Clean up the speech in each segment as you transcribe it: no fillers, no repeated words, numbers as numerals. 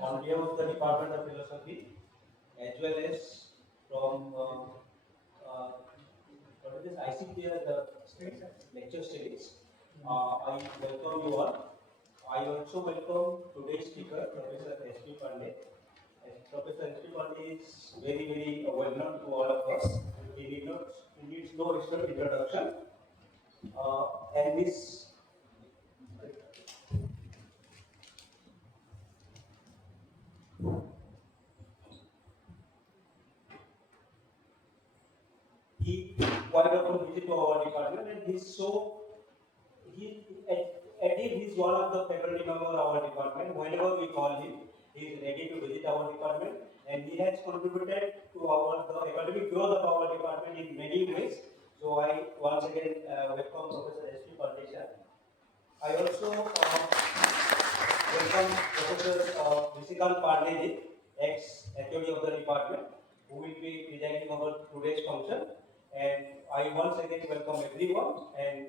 on behalf of the Department of Philosophy, as well as from what is this ICT, the lecture series. I welcome you all. I also welcome today's speaker, Professor S.P. Pandey. Professor S.P. Pandey is very well known to all of us. He needs no extra introduction. And this he quite often visit to our department, and he's one of the faculty member of our department. Whenever we call him, he is ready to visit our department, and he has contributed to the academic growth of our department in many ways. So I once again welcome Professor S.P. Pandey. I also welcome Professor Visikant Pandey, ex-HOD of the department, who will be presiding over today's function. And I once again welcome everyone. And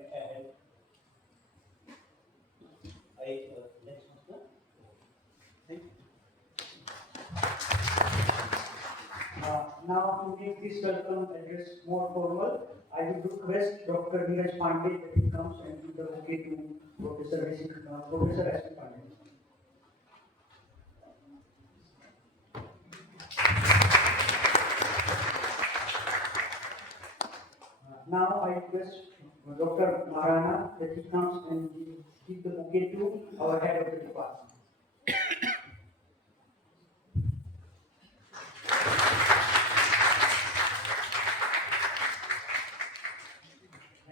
next one. Thank you. Now, to make this welcome address more formal, I would request Dr. Neeraj Pandey that he comes and give the bouquet to Professor S.P. Pandey. Now I request Dr. Marana that he comes and give the bouquet to our head of the department.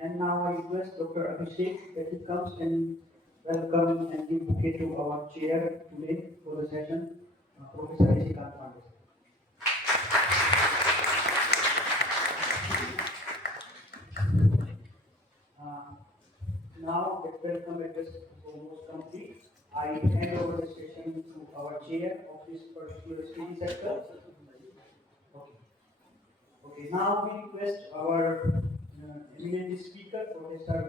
And now I request Dr. Abhishek that he comes and welcome and give bouquet to our chair today for the session, Professor Visikant Pandey. Now that welcome address is almost complete. I hand over the session to our chair of this particular study sector. Okay, now we request our eminent speaker, Professor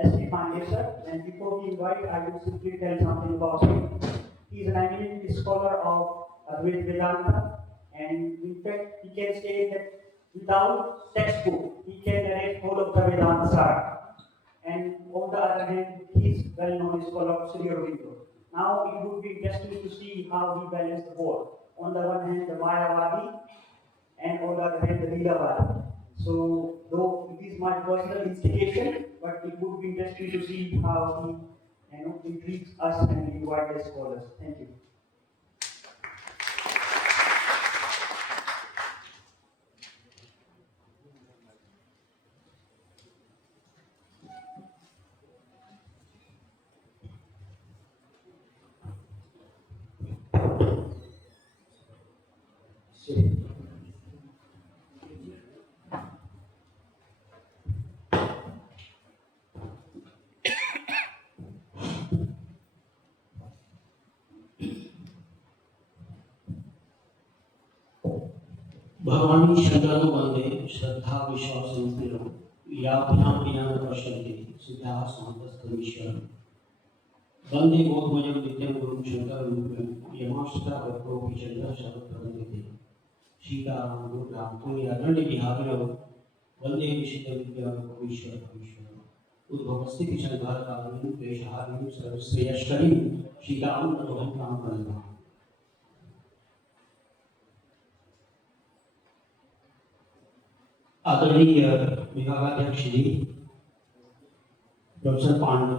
S.P. Pandey sir. And before we invite, I will simply tell something about him. He is an eminent scholar of Advaita Vedanta, and in fact, he can say that without textbook, he can narrate whole of the Vedanta Sara. And on the other hand, he is well-known scholar of Sri Aurobindo. Now it would be interesting to see how he balanced the both. On the one hand, the Mayavadi, and on the other hand, the Leelavadi. So, though it is my personal instigation, but it would be interesting to see how he intrigues us and invite the scholars. Thank you. भगवानी शंकरो वंदे श्रद्धा विश्वास याभ्याम पश्यन्ति सिद्धाः स्वान्तस्थमीश्वरम् वंदे बोधमयं नित्यं गुरुं शंकररूपं यमाश्रिता वक्रोऽपि चन्द्रः शरत्प्रवन्दते सीताराम दुर्गां तुङ्गिरादण्डे विहारिणौ वंदे विशिष्टविद्यारूपमीश्वरम् उद्भवस्थितिसंहारकारिणीं क्लेशहारिणीं सर्वश्रेयश्वरीं सीतां ततोऽहं तां प्रणमामि। आदरणीय विभागाध्यक्ष जी प्रोफेसर पांडे,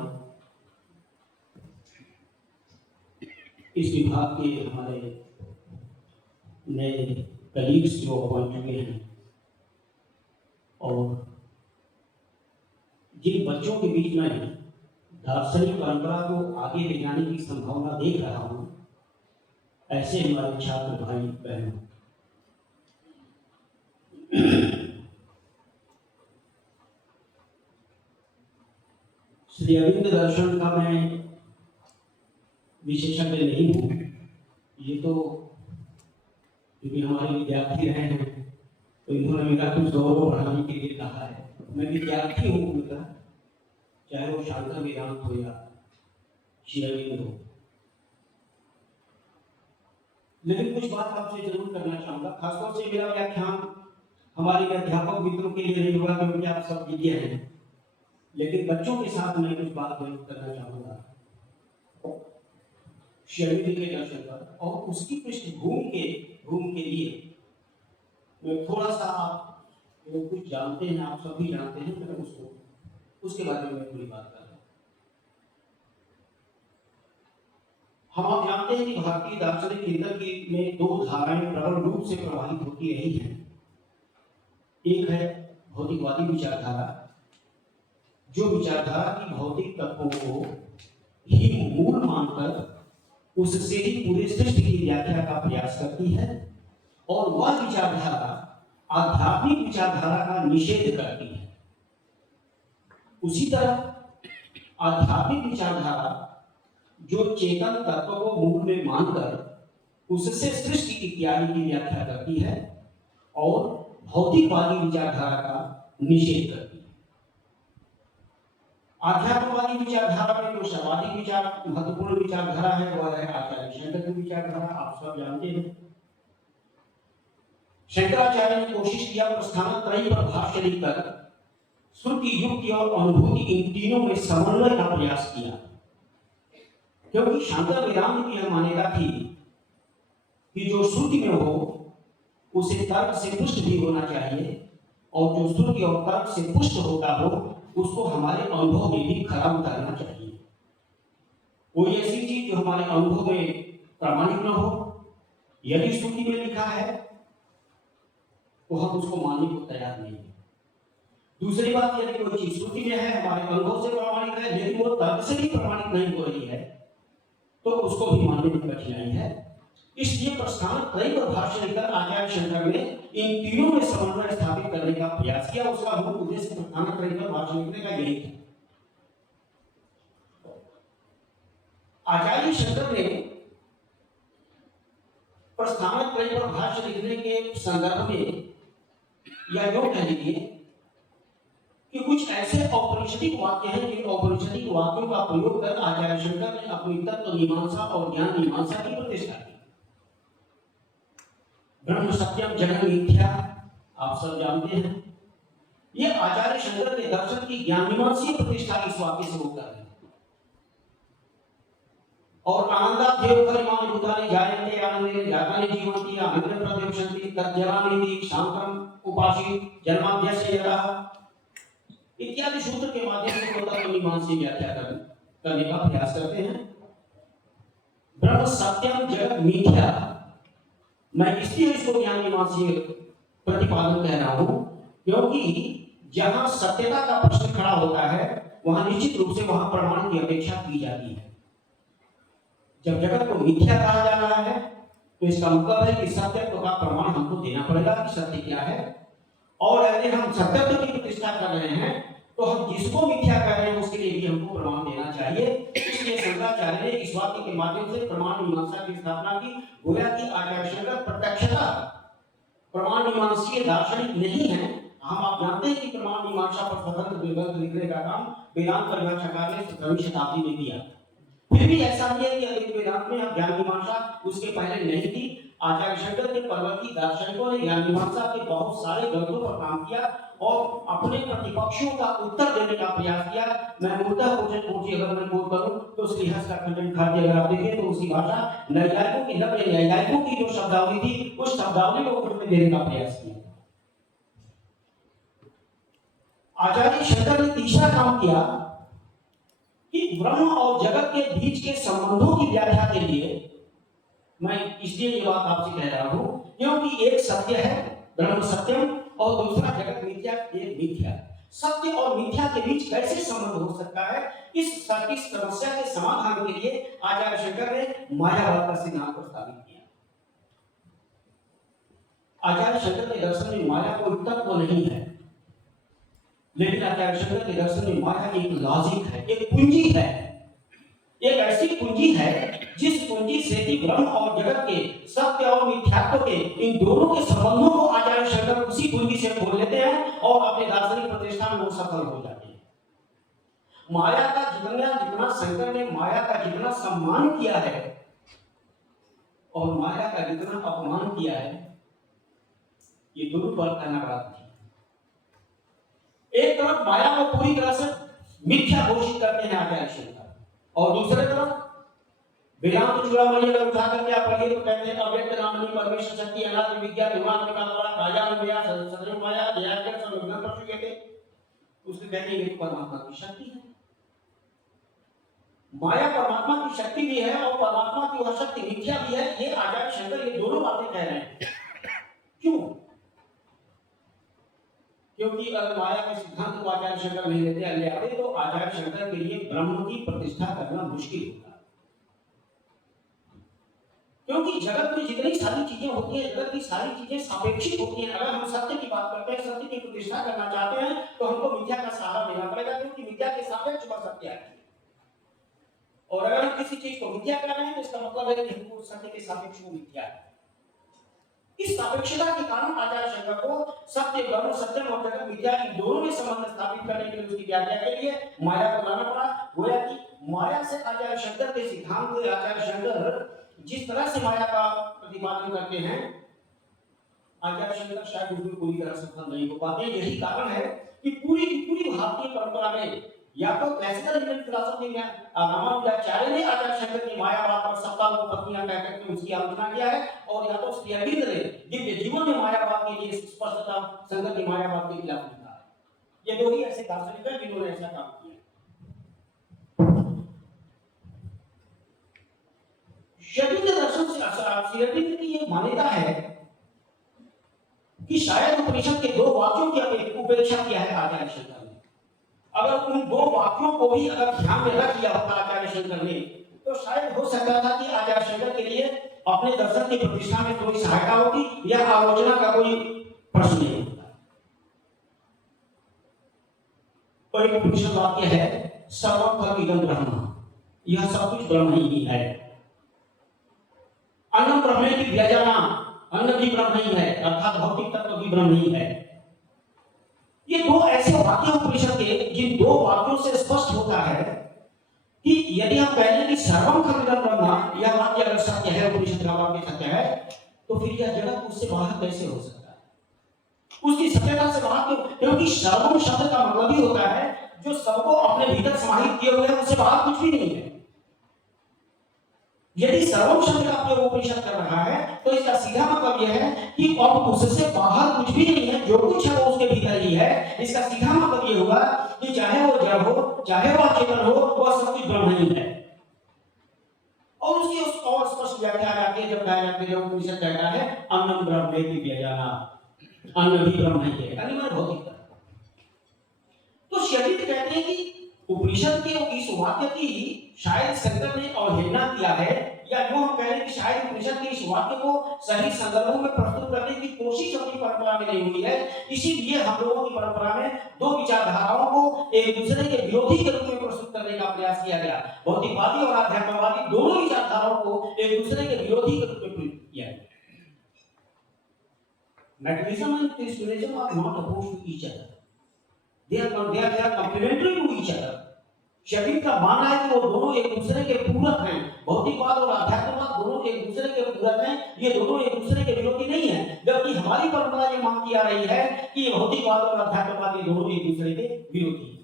इस विभाग के हमारे नए कलीग्स जो अपॉइंट हुए हैं और जिन बच्चों के बीच में दार्शनिक परंपरा को आगे ले जाने की संभावना देख रहा हूँ, ऐसे हमारे छात्र भाई बहनों, श्री अरविंद दर्शन का मैं विशेषज्ञ नहीं हूँ। ये तो क्योंकि हमारे विद्यार्थी रहे हैं तो इन्होंने मेरा कुछ गौरव बढ़ाने के लिए कहा है। मैं विद्यार्थी हूँ उनका, चाहे वो शांकर वेदांत हो या श्री अरविंद हो। लेकिन कुछ बात आपसे जरूर करना चाहूंगा। खासतौर से मेरा व्याख्यान हमारे अध्यापक मित्रों के लिए नहीं होगा क्योंकि आप सब विज्ञ हैं, लेकिन बच्चों के साथ मैं कुछ बात जरूर करना चाहूंगा शैली के दर्शन पर, और उसकी पृष्ठभूमि के लिए मैं थोड़ा सा, आप लोग कुछ जानते हैं, आप सभी जानते हैं, मैं उसके बारे में थोड़ी बात कर रहा हूँ। हम आप जानते हैं कि भारतीय दार्शनिक चिंतन में दो धाराएं प्रबल रूप से प्रभावित होती रही हैं। एक है भौतिकवादी विचारधारा, जो विचारधारा की भौतिक तत्वों को ही मूल मानकर उससे ही पूरे सृष्टि की व्याख्या का प्रयास करती है, और वह विचारधारा आध्यात्मिक विचारधारा का निषेध करती है। उसी तरह आध्यात्मिक विचारधारा जो चेतन तत्व को मूल में मानकर उससे सृष्टि इत्यादि की व्याख्या करती है, और भौतिकवादी विचारधारा का निषेध करती है। आध्यात्मवादी विचारधारा में जो सर्वाधिक महत्वपूर्ण विचारधारा है वह है आचार्य शंकर की विचारधारा। आप सब जानते हैं शंकराचार्य ने कोशिश किया प्रस्थानत्रयी पर भाष्य लिखकर श्रुति, युक्ति और अनुभूति इन तीनों में समन्वय का प्रयास किया, क्योंकि शांकर वेदांत की यह मान्यता थी कि जो श्रुति में हो उसे तर्क से पुष्ट भी होना चाहिए, और जो श्रुति और तर्क से पुष्ट होता हो उसको हमारे अनुभव में भी खरा उतारना चाहिए। कोई ऐसी चीज जो हमारे अनुभव में प्रामाणिक न हो, यदि श्रुति में लिखा है तो हम उसको मानने को तैयार नहीं है। दूसरी बात, यदि कोई चीज श्रुति में है, हमारे अनुभव से प्रमाणित है, लेकिन वो तर्क से भी प्रमाणित नहीं हो रही है, तो उसको भी मानने में कठिनाई है। इसलिए प्रस्थानत्रयी पर भाष्य लिखकर आचार्य शंकर ने इन तीनों में समन्वय स्थापित करने का प्रयास किया। उसका मूल उद्देश्य प्रस्थानत्रयी पर भाष्य लिखने का यही था। आचार्य शंकर ने प्रस्थानत्रयी पर भाष्य लिखने के संदर्भ में, या यूं कह लीजिए कि कुछ ऐसे औपनिषदिक वाक्य हैं जिन औपनिषदिक वाक्यों का प्रयोग कर आचार्य शंकर ने अपनी तत्व मीमांसा और ज्ञान मीमांसा की प्रतिष्ठा की। ब्रह्म सत्यम जगत मिथ्या, आप सब जानते हैं, ये आचार्य शंकर के दर्शन की ज्ञान मीमांसीय प्रतिष्ठा इस वाक्य से होकर है। और आनंदाध्येव परिमाण भूतानि जायन्ते आनंदेन जातानि जीवन्ति आनंदेन प्रद्योषन्ति तज्जनानीति शांतम उपासि जन्माद्यस्य यतः इत्यादि सूत्र के माध्यम से तत्व मीमांसा व्याख्या करने का प्रयास करते हैं। ब्रह्म सत्यम जगत मिथ्या, मैं इसलिए इसको ज्ञान मीमांसा प्रतिपादन कह रहा हूं क्योंकि जहां सत्यता का प्रश्न खड़ा होता है वहां निश्चित रूप से वहां प्रमाण की अपेक्षा की जाती है। जब जगत को मिथ्या कहा जा रहा है तो इसका मतलब है कि सत्यत्व का प्रमाण हमको देना पड़ेगा कि सत्य क्या है, और यदि हम सत्यत्व की प्रतिष्ठा कर रहे हैं तो हम जिसको मिथ्या कर रहे हैं उसके लिए भी हमको प्रमाण देना चाहिए। इसलिए शंकराचार्य ने इस वाक्य के माध्यम से प्रमाण मीमांसा की स्थापना की। गोया कि आचार्य शंकर प्रत्यक्षतः प्रमाण मीमांसीय दार्शनिक नहीं है। आप जानते हैं कि प्रमाण मीमांसा पर स्वतंत्र ग्रंथ लिखने का काम वेदांत परिभाषाकार ने 17वीं शताब्दी में किया। फिर भी ऐसा नहीं है कि अद्वैत वेदांत में ज्ञान मीमांसा उसके पहले नहीं थी। आचार्य शंकर के परवर्ती दार्शनिकों ने ज्ञान मीमांसा के बहुत सारे ग्रंथों पर काम किया और अपने प्रतिपक्षों का उत्तर देने का प्रयास किया। मैं मूलतः पूछे अगर मैं बोल करूं तो श्रीहर्ष का खंडन खाद्य अगर आप देखें तो उसकी भाषा नैयायिकों की जो शब्दावली थी उस शब्दावली को उत्तर देने का प्रयास किया। आचार्य शंकर ने तीसरा काम किया कि ब्रह्म और जगत के बीच के संबंधों की व्याख्या के लिए, मैं इसलिए ये बात आपसे कह रहा हूं क्योंकि एक सत्य है ब्रह्म सत्यम और दूसरा जगत मिथ्या, एक मिथ्या। सत्य और मिथ्या के बीच कैसे संबंध हो सकता है, इस समस्या के समाधान के लिए आचार्य शंकर ने मायावाद का सिद्धांत प्रस्तावित किया। आचार्य शंकर के दर्शन में माया कोई तत्व नहीं है, लेकिन आचार्य शंकर के दर्शन में माया एक लॉजिक है, एक पूंजी है, एक ऐसी पूंजी है जिस पूंजी से कि ब्रह्म और जगत के सत्य और मिथ्यात्व के इन दोनों के संबंधों को आचार्य शंकर उसी पूंजी से खोल लेते हैं और अपने दार्शनिक प्रतिष्ठा में वो सफल हो जाते हैं। माया का जितना शंकर ने माया का जितना सम्मान किया है और माया का जितना अपमान किया है, ये दोनों पर करना पड़ा था। एक तरफ माया को पूरी तरह से मिथ्या घोषित करते हैं आचार्य शंकर, और दूसरे तरफ वेदांत चूड़ामणि अगर उठा करके आप पढ़िए तो कहते हैं अव्यक्त नामनी परमेश्वर शक्ति अनादि विद्या विमान का द्वारा राजा में व्यास सदैव माया ध्यान सब विघ्न पर चुके थे, उसने कहते हैं ये परमात्मा की शक्ति है। माया परमात्मा की शक्ति भी है और परमात्मा की वह शक्ति मिथ्या भी है, ये आचार्य शंकर ये दोनों बातें कह रहे हैं। क्यों? क्योंकि अगर माया के सिद्धांत को आचार्य शंकर नहीं लेते आते तो आचार्य शंकर के लिए ब्रह्म की प्रतिष्ठा करना मुश्किल होता। क्योंकि जगत में जितनी सारी चीजें होती हैं, जगत की सारी चीजें सापेक्षिक होती हैं। अगर हम सत्य की बात करते हैं, सत्य की प्रतिष्ठा करना चाहते हैं, तो हमको मिथ्या का सहारा लेना पड़ेगा, क्योंकि मिथ्या के सापेक्ष वह सत्य है। और अगर हम किसी चीज को मिथ्या कर रहे हैं तो इसका मतलब है कि हमको सत्य के सापेक्ष वो मिथ्या है। इस सापेक्षता के कारण आचार्य शंकर को सत्य ब्रह्म सत्यम और जगत मिथ्या इन दोनों में संबंध स्थापित करने के लिए उसकी व्याख्या के लिए माया को लाना पड़ा। गोया कि माया से आचार्य शंकर के सिद्धांत को आचार्य शंकर जिस तरह से माया का प्रतिपादन करते हैं, आचार्य शंकर शायद उसमें पूरी तरह सफल नहीं हो पाते। यही कारण है कि पूरी भारतीय परंपरा में या तो क्लासिकल इंडियन फिलॉसफी में रामानुजाचार्य ने आचार्य शंकर की मायावाद पर सत्ता को पत्नियां कह करके उसकी आलोचना किया है, और या तो श्री अरविंद ने दिव्य जीवन में मायावाद के लिए स्पष्टता शंकर की मायावाद के खिलाफ लिखा है। ये दो ही ऐसे दार्शनिक हैं जिन्होंने ऐसा काम किया। शरीर दर्शन से श्री अरविंद की ये मान्यता है कि शायद उपनिषद के दो वाक्यों की उपेक्षा किया है आचार्य शंकर ने। अगर उन दो वाक्यों को भी अगर ध्यान में रख लिया होता आचार्य शंकर ने, तो शायद हो सकता था कि आचार्य शंकर के लिए अपने दर्शन की प्रतिष्ठा में थोड़ी सहायता होती या आलोचना का कोई प्रश्न नहीं होता। कोई उपनिषद वाक्य है सर्वं खल्विदं ब्रह्म, यह सब कुछ ब्रह्म ही है। अन्न ब्रह्मेति व्यजानाम, अन्न भी ब्रह्म ही है, अर्थात भौतिक तत्व भी ब्रह्म ही है। ये दो ऐसे वाक्य उपनिषद के जिन दो वाक्यों से स्पष्ट होता है कि यदि हम कहें कि सर्वं खल्विदं ब्रह्म, यह वाक्य अगर सत्य है, उपनिषद का वाक्य सत्य है, तो फिर यह जगत उससे बाहर कैसे हो सकता है? उसकी सत्यता से बाहर क्यों? क्योंकि सर्वं शब्द का मतलब ही होता है जो सबको अपने भीतर समाहित किए हुए है, उससे बाहर कुछ भी नहीं है। यदि सर्वं शब्द का प्रयोग उपनिषद कर रहा है तो इसका सीधा मतलब यह है कि अब उससे बाहर कुछ भी नहीं है, जो कुछ है वो उसके भीतर ही है। इसका सीधा मतलब यह हुआ कि चाहे वो जड़ हो, चाहे वो चेतन हो, वह सब कुछ ब्रह्म ही है। और उसकी उस और स्पष्ट व्याख्या आती है जब कहा जाता है, जब उपनिषद कहता है अन्नम ब्रह्मेति व्यजानात्, अन्न भी ब्रह्म ही है, अन्य में भौतिक। तो शरीर कहते हैं कि उपनिषद के इस वाक्य की शायद शंकर ने अवहेलना किया है, या जो हम कह रहे हैं कि शायद उपनिषद के इस वाक्य को सही संदर्भों में प्रस्तुत करने की कोशिश अपनी परंपरा में नहीं हुई है। इसीलिए हम लोगों की परंपरा में दो विचारधाराओं को एक दूसरे के विरोधी के रूप में प्रस्तुत करने का प्रयास किया गया। भौतिकवादी और आध्यात्मवादी दोनों विचारधाराओं को एक दूसरे के विरोधी के रूप में प्रस्तुत किया गया। Materialism and spiritualism are not opposed to each other. They are complementary to each other. शरीर का मानना है कि वो दोनों एक दूसरे के पूरक हैं। भौतिकवाद और आध्यात्मवाद दोनों एक दूसरे के पूरक हैं, ये दोनों एक दूसरे के विरोधी नहीं है। जबकि हमारी परंपरा ये मानती आ रही है कि भौतिकवाद और आध्यात्मवाद ये दोनों एक दूसरे के विरोधी हैं।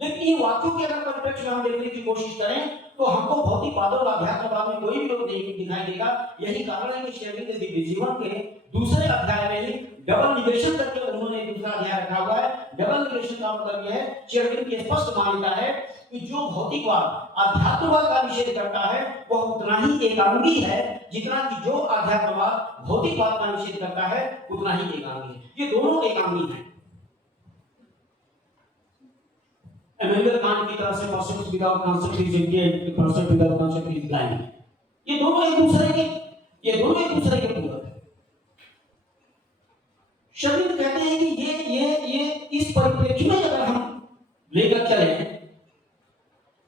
लेकिन इन वाक्यों के अगर परिप्रेक्ष्य में हम देखने की कोशिश करें तो हमको भौतिकवाद और आध्यात्मवाद में कोई विरोध नहीं दिखाई देगा। यही कारण है कि शरीर के दिव्य जीवन के दूसरे अध्याय में ही डबल निगेशन करके उन्होंने दूसरा अध्याय रखा हुआ है। डबल निगेशन का मतलब यह है, शेरविन की स्पष्ट मान्यता है कि जो भौतिकवाद आध्यात्मवाद का निषेध करता है वह उतना ही एकांगी है जितना कि जो आध्यात्मवाद भौतिकवाद का निषेध करता है उतना ही एकांगी है। ये दोनों एकांगी हैं। इमैनुअल कांट की तरह से person without concept is Indian, person without concept is blind. ये दोनों एक दूसरे के पूरक है। शरीर कहते हैं कि ये इस परिप्रेक्ष्य में अगर हम लेकर चले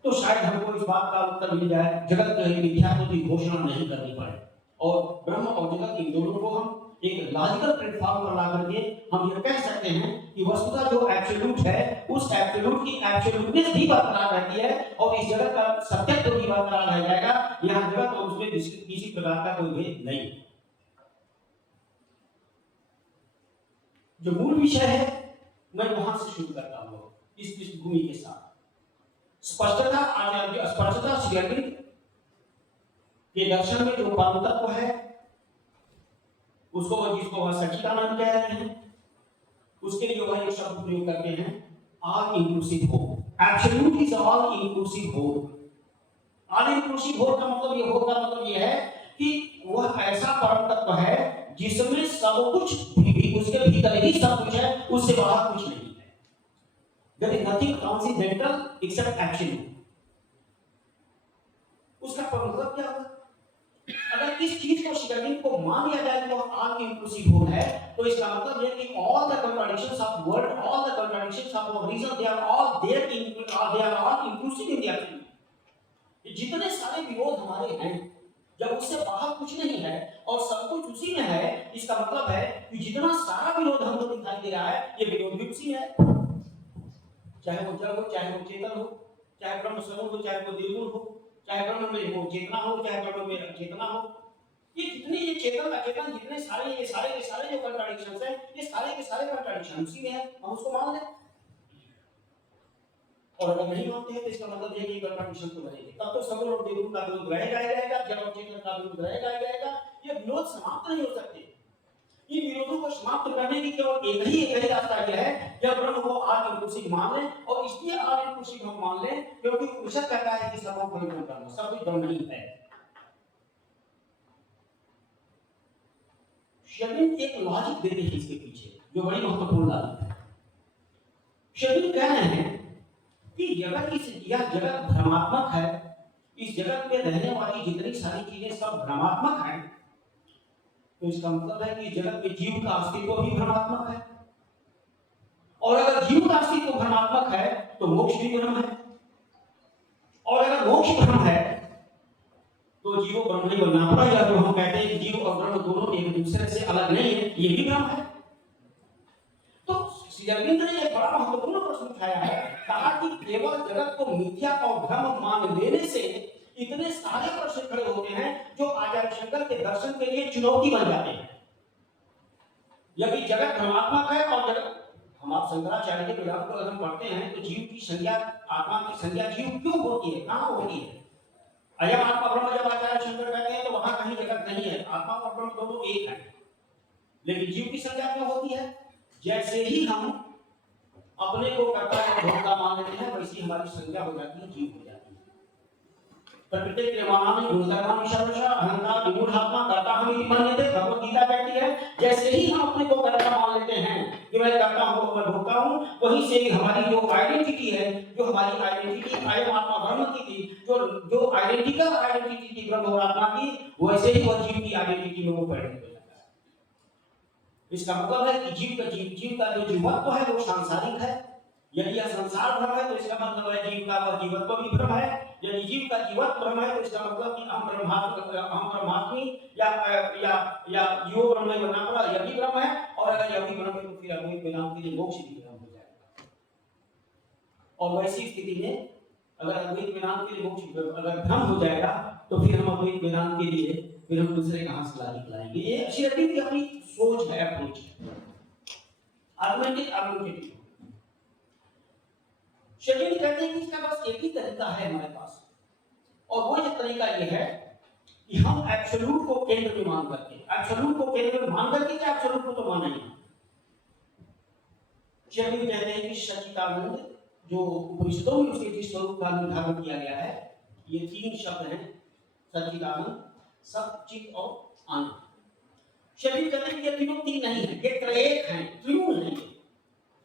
तो शायद हमको इस बात का उत्तर मिल जाए, जगत की मिथ्यात्व की घोषणा नहीं करनी पड़े और ब्रह्म और जगत इन दोनों को हम एक लॉजिकल प्लेटफॉर्म पर ला करके हम ये कह सकते हैं कि वस्तुतः जो एब्सोल्यूट है उस एब्सोल्यूट की एब्सोल्यूटनेस भी बरकरार रहती है और इस जगत का सत्यत्व भी बरकरार रह जाएगा। यहाँ जगत और उसमें किसी प्रकार का कोई भेद नहीं। जो मूल विषय है मैं वहां से शुरू करता हूँ इस पृष्ठभूमि के साथ। स्पष्टता आचार्य स्पष्टता श्री अरविंद के दर्शन में जो परम तत्व है उसको जिसको वह सच्चिदानंद कह रहे हैं, उसके लिए वह एक शब्द प्रयोग करते हैं all inclusive whole. Absolute is all inclusive whole. All inclusive whole का मतलब ये है कि वह ऐसा परम तत्व है जिसमें सब कुछ भी उसके भीतर ही सब कुछ है, उससे बाहर कुछ नहीं है। There is nothing transcendental except absolute. उसका मतलब क्या होगा? अगर इस चीज को शिकायत को मान लिया जाए कि वह ऑल इंक्लूसिव होल है, तो इसका मतलब यह कि all the contradictions of world, all the contradictions of reason, they are all there in, they are all inclusive in the absolute. जितने सारे विरोध हमारे हैं, जब उससे बाहर कुछ नहीं है और सब कुछ उसी में है, इसका मतलब है कि जितना सारा विरोध हमको दिखाई दे रहा है, ये विरोध भी उसी में है। चाहे वो जड़ हो, चाहे वो चेतन हो, चाहे ब्रह्म स्वरूप हो, चाहे वो निर्गुण हो, चाहे ब्रह्म में वो चेतना हो, चाहे ब्रह्म में अचेतना हो। ये जितने ये चेतन अचेतन जितने सारे ये सारे जो कॉन्ट्रडिक्शंस हैं, ये सारे के सारे कॉन्ट्रडिक्शन उसी में है। हम उसको मान लें, और अगर नहीं मानते हैं तो इसका मतलब ये कि कॉन्ट्रडिक्शन तो रहेगी। तब तो सगुण और निर्गुण का विरोध रहेगा ही रहेगा, जड़ और चेतन का विरोध रहेगा ही रहेगा। ये विरोध समाप्त नहीं हो सकते। इन विरोधों को समाप्त करने की केवल एक ही रास्ता यह है, जब ब्रह्म को ऑल इंक्लूसिव मान लें। और इसलिए ऑल इंक्लूसिव हम मान लें क्योंकि उपनिषद कहता है कि सब कोई ब्रह्म, सब कुछ ब्रह्म ही है। शरीर एक लॉजिक देते हैं इसके पीछे, जो बड़ी महत्वपूर्ण लॉजिक है। शरीर कह रहे हैं कि यह जगत भ्रमात्मक है। इस जगत में रहने वाली जितनी सारी चीजें सब भ्रमात्मक हैं, तो इसका मतलब है कि जगत में जीव का अस्तित्व भी भ्रमात्मक है। और अगर जीव का अस्तित्व भ्रमात्मक है तो मोक्ष भी भ्रम है, और अगर मोक्ष भ्रम है तो जीव ब्रह्म नहीं बनना पड़ेगा। जो हम कहते हैं कि जीव और ब्रह्म दोनों एक दूसरे से अलग नहीं है, ये भी भ्रम है। तो श्री अरविंद ने एक बड़ा महत्वपूर्ण प्रश्न उठाया है, कहा कि केवल जगत को मिथ्या और भ्रम मान लेने से इतने सारे प्रश्न खड़े होते हैं जो आचार्य शंकर के दर्शन के लिए चुनौती बन जाते हैं। यदि जगत भ्रमात्मक है और जगत, हम आप शंकराचार्य के वेदांत को अगर हम पढ़ते हैं तो जीव की संज्ञा, आत्मा की संज्ञा जीव क्यों होती है, कहां होती है? अयम आत्मा ब्रह्म जब आचार्य शंकर कहते हैं तो वहां कहीं जगत नहीं है, आत्मा और ब्रह्म दोनों एक है। लेकिन जीव की संज्ञा क्यों होती है? जैसे ही हम अपने को कर्ता और भोक्ता मान लेते हैं, वैसी हमारी संज्ञा हो जाती है, जीव हो जाती है। प्रकृति क्रियमाणानि गुणधर्माणि सर्वशः अहंकार विमूढ़ात्मा कर्ता हम इति मन्यते, भगवत गीता कहती है। जैसे ही हम अपने को कर्ता मान लेते हैं कि मैं कर्ता हूं, मैं भोक्ता हूं, वहीं से हमारी जो आइडेंटिटी है, जो हमारी आइडेंटिटी अयम आत्मा ब्रह्म की थी, जो आइडेंटिकल आइडेंटिटी थी ब्रह्म और आत्मा की, वैसे ही वह जीव की आइडेंटिटी में वो परिणत हो जाता है। इसका मतलब है कि जीव का जो जीवत्व है वो सांसारिक है। यदि यह संसार भ्रम है तो इसका मतलब है जीव का वह जीवत्व भी भ्रम है। यदि जीव का जीवत्व भ्रम है तो इसका मतलब कि हम ब्रह्मात्मी या जीव ब्रह्म में बनना पड़ा, यह भी भ्रम है। और अगर यह भी भ्रम है तो फिर अद्वैत वेदांत के लिए मोक्ष भी भ्रम हो जाएगा। और वैसी स्थिति में अगर अद्वैत वेदांत के लिए मोक्ष अगर भ्रम हो जाएगा तो फिर हम अद्वैत वेदांत के लिए फिर हम दूसरे कहां से लॉजिक लाएंगे? ये श्री अरविंद की अपनी सोच है, अप्रोच है, आर्गुमेंटेटिव। शरीर कहते हैं कि इसका बस एक ही तरीका है हमारे पास, और वो जो तरीका ये है कि हम एब्सोल्यूट को केंद्र में मान करके, एब्सोल्यूट को केंद्र में मान करके क्या एब्सोल्यूट को तो माना ही नहीं। शरीर कहते हैं कि सच्चिदानंद, जो उपनिषदों में उसके जिस स्वरूप का निर्धारण किया गया है, ये तीन शब्द हैं, सच्चिदानंद, सच्चित और आनंद। शरीर कहते हैं कि ये तीनों तीन नहीं है, ये त्रयेक हैं, त्रिगुण नहीं है।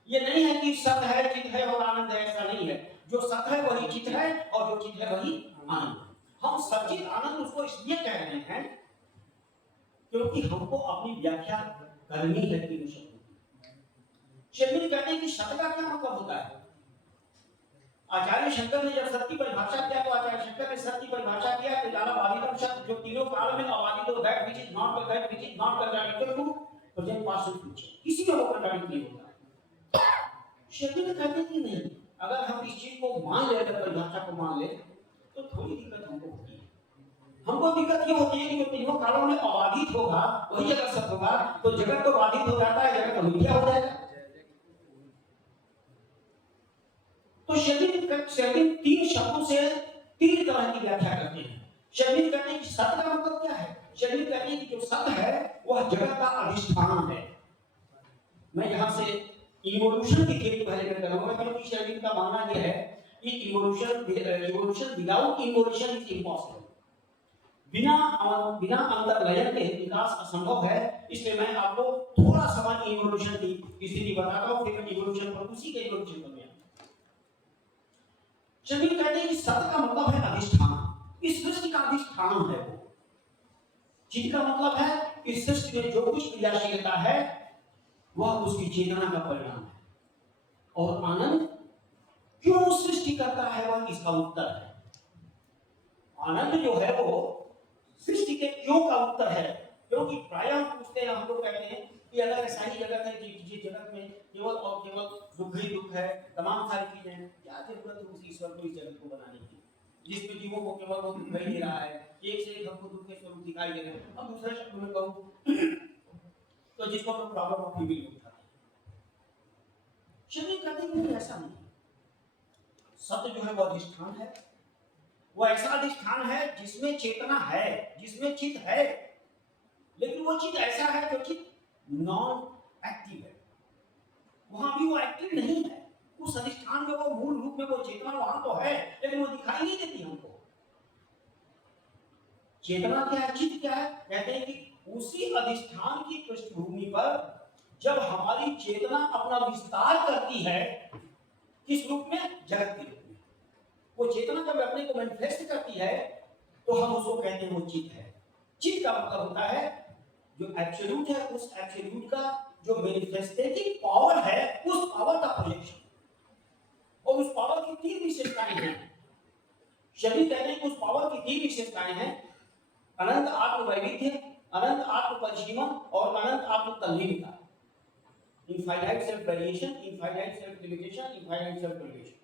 ये नहीं है कि सत है, चित है और आनंद है, ऐसा नहीं है। जो सत है वही चित है और जो चित है वही आनंद है। हम सच्चित आनंद उसको इसलिए कह रहे हैं क्योंकि हमको अपनी व्याख्या करनी है तीनों शब्दों की। शरीर कहते हैं कि सत का क्या मतलब होता है? आचार्य शंकर ने जब सत्य की परिभाषा किया तो आचार्य शंकर ने सत्य की परिभाषा किया कि जाना बाधितम सत्य, जो तीनों काल में अबाधित हो, that which is not that which is not contradicted to present past और फ्यूचर, किसी में वो कॉन्ट्राडिक्ट नहीं होता। शेरविन कहते कि नहीं, अगर हम इस चीज को मान ले, अगर परिभाषा को मान ले, तो थोड़ी दिक्कत हमको होती है। हमको दिक्कत ये होती है कि जो तीनों कालों में अबाधित होगा वही अगर सत्य होगा तो जगत तो बाधित हो जाता है, जगत तो मिथ्या हो जाएगा। तो शेरविन तीन शब्दों से तीन तरह की व्याख्या करते हैं। शेरविन कहते हैं कि सत्य का मतलब क्या है? शेरविन कहते हैं कि जो सत्य है वह जगत का अधिष्ठान है। मैं यहाँ से इवोल्यूशन की थ्योरी पहले कर रहा हूँ, क्योंकि शेरविन का मानना यह है कि evolution without evolution is impossible. बिना अंतर्लयन के विकास असंभव है। इसलिए मैं आपको थोड़ा सा इवोल्यूशन की स्थिति बताता हूँ, फिर इवोल्यूशन पर उसी के इवोल्यूशन पर शेरविन कहते हैं कि सत्य का मतलब है अधिष्ठान। इस सृष्टि का अधिष्ठान है वो। चित्त का मतलब है इस सृष्टि में जो कुछ क्रियाशीलता है वह उसकी चेतना का परिणाम है। और आनंद क्यों सृष्टि करता है वह इसका उत्तर है। आनंद जो है वो सृष्टि के क्यों का उत्तर है। क्योंकि प्रायः हम पूछते हैं, हम लोग कहते हैं कि अगर ऐसा ही जगत है कि जगत में केवल और केवल दुख ही दुख है, तमाम सारी चीजें हैं, क्या जरूरत है उस ईश्वर को इस जगत को बनाने की, जिसमें जीवों को केवल वो दुख ही दे रहा है, एक से एक हमको दुख के स्वरूप दिखाई दे रहे हैं। अब दूसरे शब्द में कहूं तो जिसको हम प्रॉब्लम ऑफ लिविंग उठाते हैं। शेरविन कहते हैं ऐसा नहीं, सत्य जो है वो अधिष्ठान है। वो ऐसा अधिष्ठान है जिसमें चेतना है, जिसमें चित्त है, लेकिन वो चित्त ऐसा है जो चित्त नॉन एक्टिव है। वहां भी वो एक्टिव नहीं है। उस अधिष्ठान में वो मूल रूप में वो चेतना वहां तो है, लेकिन वो दिखाई नहीं देती हमको। चेतना क्या है, चित्त क्या है? कहते हैं कि उसी अधिष्ठान की पृष्ठभूमि पर जब हमारी चेतना अपना विस्तार करती है, किस रूप में? जगत के रूप में। वो चेतना जब अपने को मैनिफेस्ट करती है तो हम उसको कहते हैं वो चित्त है। चित्त का मतलब होता है जो एब्सोल्यूट है, उस एब्सोल्यूट का जो मैनिफेस्टेटिंग पावर है, उस पावर का प्रोजेक्शन। और उस पावर की तीन विशेषताएं हैं। शेरविन कहते हैं कि उस पावर की तीन विशेषताएं हैं: अनंत आत्म वैविध्य, अनंत आत्म परिसीमन और अनंत आत्म तल्लीनता। Infinite self variation, infinite self limitation, infinite self relation.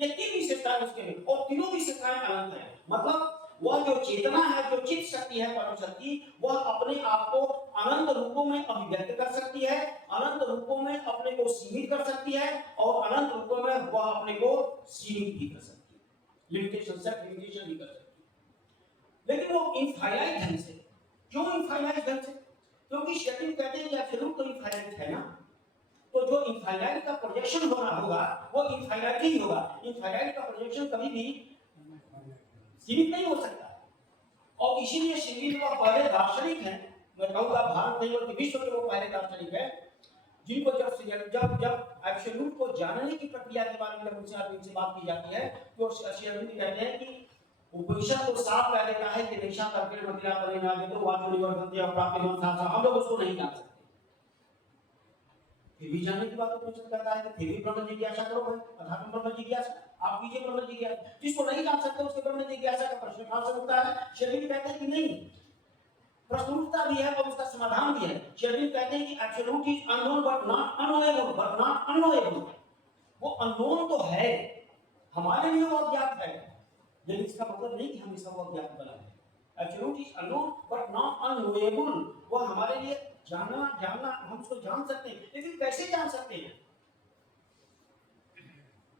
ये तीन विशेषताएं उसके हैं और तीनों विशेषताएं अनंत हैं। मतलब वह जो चेतना है, जो चित्त शक्ति है, परम शक्ति, वह अपने आप को अनंत रूपों में अभिव्यक्त कर सकती है, अनंत रूपों में अपने को सीमित कर सकती है और अनंत रूपों में वह अपने को सीमित भी कर सकती है, लिमिटेशन सेल्फ लिमिटेशन भी कर सकती है। लेकिन वो इनफाइनाइट ढंग से। क्यों इनफाइनाइट ढंग से? क्योंकि शेरविन कहते हैं कि एब्सोल्यूट तो इनफाइनाइट है ना, तो जो इनफाइनाइट का प्रोजेक्शन होना होगा वो इनफाइनाइट ही होगा। इनफाइनाइट का प्रोजेक्शन कभी भी सीमित नहीं हो सकता। और इसीलिए शेरविन वो पहले दार्शनिक हैं, मैं कहूँगा भारत नहीं बल्कि विश्व के वो पहले दार्शनिक हैं जिनको जब एब्सोल्यूट को जानने की प्रक्रिया के बारे में जब उनसे बात की जाती है तो शेरविन कहते हैं कि उपनिषद तो साफ कह देता है कि निशा करके मदिरा परिणाम दे तो वाचो निवर्तन्ते अप्राप्य मन सासा, हम लोग उसको नहीं जान सकते। फिर भी जानने की बात उपनिषद कहता है कि फिर भी ब्रह्म जिज्ञासा करो भाई, अथातम ब्रह्म जिज्ञासा, आप कीजिए ब्रह्म जिज्ञासा। जिसको नहीं जान सकते उसके ब्रह्म जिज्ञासा का प्रश्न कहां से उठता है? शेरविन कहते हैं कि नहीं, प्रश्न उठता भी है और उसका समाधान भी है। शेरविन कहते हैं कि absolute is unknown but not unknowable, but not unknowable. वो अननोन तो है, हमारे लिए वो अज्ञात है, लेकिन इसका मतलब नहीं कि हम इसका वो अज्ञात बना है। Absolute is unknown but not unknowable. वो हमारे लिए जानना हम उसको जान सकते हैं, लेकिन कैसे जान सकते हैं?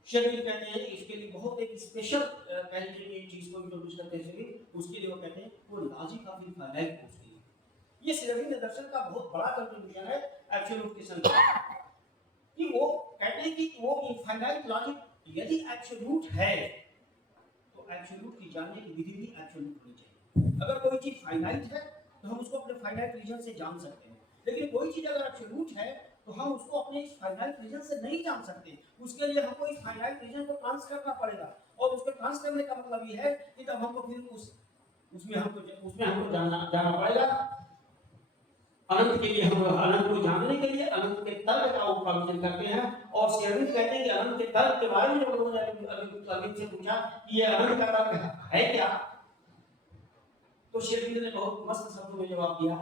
शेरविन कहते हैं इसके लिए बहुत एक स्पेशल पहले चीज को इंट्रोड्यूस करते हैं। उसके लिए वो कहते हैं वो लॉजिक ऑफ इनफाइनाइट है। उसके लिए ये शेरविन दर्शन का बहुत बड़ा कंट्रीब्यूशन है एब्सोल्यूट के संदर्भ कि वो कहते हैं कि वो इनफाइनाइट लॉजिक यदि एब्सोल्यूट है तो एब्सोल्यूट की जानने की विधि भी एब्सोल्यूट होनी चाहिए। अगर कोई चीज फाइनाइट है तो हम उसको अपने फाइनाइट रीजन से जान सकते हैं, लेकिन कोई चीज अगर एब्सोल्यूट है तो हम उसको अपने इस फाइनाइट रीजन से नहीं जान सकते। उसके लिए हमको इस फाइनाइट रीजन को ट्रांस करना पड़ेगा और उसको ट्रांस करने का मतलब ये है कि तब हमको फिर उसमें हमको जाना पड़ेगा। अनंत के लिए हम अनंत को जानने के लिए अनंत के तर्क का उपयोग करते हैं। और शेरविन कहते हैं कि अनंत के तर्क के बारे में जब लोगों ने अरविंद से पूछा कि ये अनंत का तर्क है क्या, तो शेरविन ने बहुत मस्त शब्दों में जवाब दिया,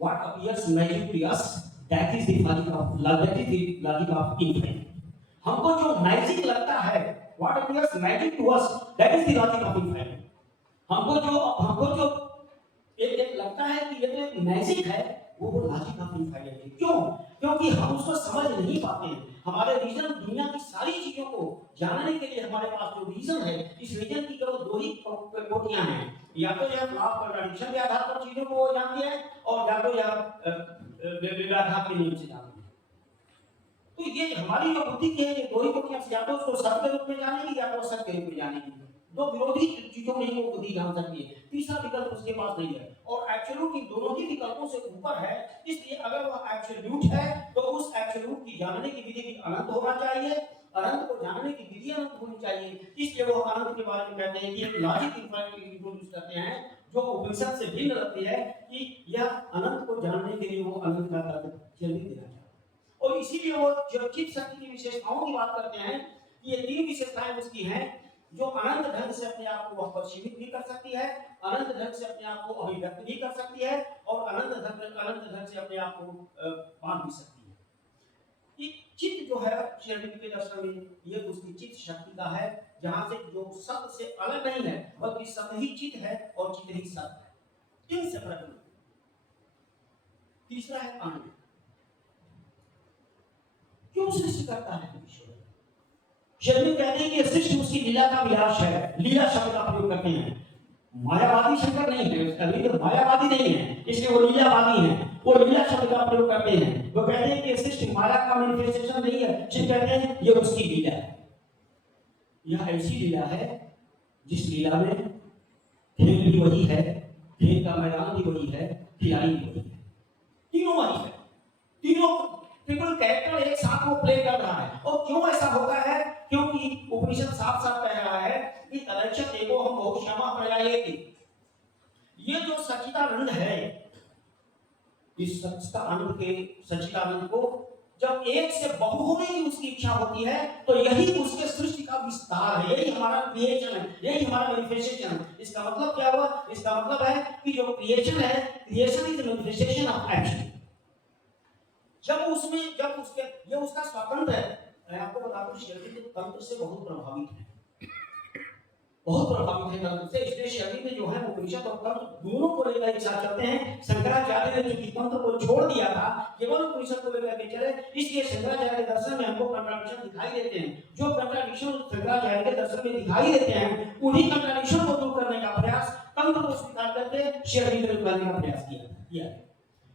what appears magic to us, that is the logic of infinite. हमको जो मैजिक लगता है, what appears magic to us, that is the logic of infinite. हमको जो एक लगता है कि ये तो एक मैजिक है, वो लॉजिक ऑफ इनफाइनाइट है। क्यों? क्योंकि हम उसको समझ नहीं पाते हैं। हमारे रीजन, दुनिया की सारी चीजों को जानने के लिए हमारे पास जो रीजन है, इस रीजन की केवल दो ही कोटियां हैं। या तो यह लॉ ऑफ कॉन्ट्रडिक्शन के आधार पर चीजों को जानती है, और या तो यह विरोधाभास के नियम से जानती है। तो ये हमारी जो बुद्धि की है, ये दो ही कोटियां, या तो उसको सत्य के रूप में जानेगी, या तो असत्य के रूप में जानेगी। दो विरोधी चीजों में ही वो बुद्धि जान सकती है, तीसरा विकल्प उसके पास नहीं है। और एब्सोल्यूट इन दोनों ही विकल्पों से ऊपर है, इसलिए अगर वह एब्सोल्यूट है तो उस एब्सोल्यूट की जानने की विधि भी अनंत होना चाहिए, अनंत को जानने की विधि अनंत होनी चाहिए। इसलिए वो अनंत के बारे में कहते हैं कि एक लॉजिक इंट्रोड्यूस करते हैं जो उपनिषद से भिन्न रहती है, कि यह अनंत को जानने के लिए वो अनंत का तर्क जल्दी देना चाहते हैं। और इसीलिए वो जब चित्त शक्ति की विशेषताओं की बात करते हैं, ये तीन विशेषताएं उसकी हैं, जो अनंत ढंग से अपने आप को परिशीलित भी कर सकती है, अनंत ढंग से अपने आप को अभिव्यक्त भी कर सकती है, और अनंत ढंग से अपने आप को बांध भी सकती है। ये चित्त जो है श्रीअरविंद के दर्शन में, ये उसकी चित्त शक्ति का है, जहां से जो सत्य से अलग नहीं है, बल्कि सत्य ही चित्त है और चित्त ही सत्य है, इनसे फर्क नहीं। तीसरा है आनंद। क्यों सृष्टि करता है ईश्वर? शरीर कहते हैं कि सृष्टि उसकी लीला का विलास है, लीला शब्द का प्रयोग करते हैं। मायावादी शंकर नहीं है, शरीर मायावादी नहीं है, इसलिए वो लीलावादी है, वो लीला शब्द का प्रयोग करते हैं। वो कहते हैं कि सृष्टि माया का मैनिफेस्टेशन नहीं है, सिर्फ कहते हैं ये उसकी लीला है। यह ऐसी लीला है जिस लीला में खेल भी वही है, खेल का मैदान भी वही है, खिलाड़ी भी वही है, तीनों वही है, तीनों ट्रिपल कैरेक्टर एक साथ वो प्ले कर रहा है। और क्यों ऐसा होता है? क्योंकि उपनिषद साफ साफ कह रहा है कि तदैक्षत एको हम बहु क्षमा प्रयायेति। ये जो सच्चिदानंद है, इस सच्चिदानंद को जब एक से बहु होने की उसकी इच्छा होती है, तो यही उसके सृष्टि का विस्तार है, यही हमारा क्रिएशन है, यही हमारा मैनिफेस्टेशन है। इसका मतलब क्या हुआ? इसका मतलब है कि जो क्रिएशन है, creation is manifestation of action. जब उसके ये उसका स्वतंत्र है। मैं आपको बता दूं, शरीर तंत्र से बहुत प्रभावित है, बहुत प्रभावित है तंत्र से। इसलिए शरीर में जो है उपनिषद और तंत्र दोनों को लेकर एक साथ चलते हैं। शंकराचार्य ने चूंकि तंत्र को छोड़ दिया था, केवल उपनिषद को लेकर के चले, इसलिए शंकराचार्य के दर्शन में हमको कंट्राडिक्शन दिखाई देते हैं। जो कंट्राडिक्शन शंकराचार्य के दर्शन में दिखाई देते हैं, उन्हीं कंट्राडिक्शन को दूर करने का प्रयास, तंत्र को स्वीकार करके शरीर में करने का प्रयास किया।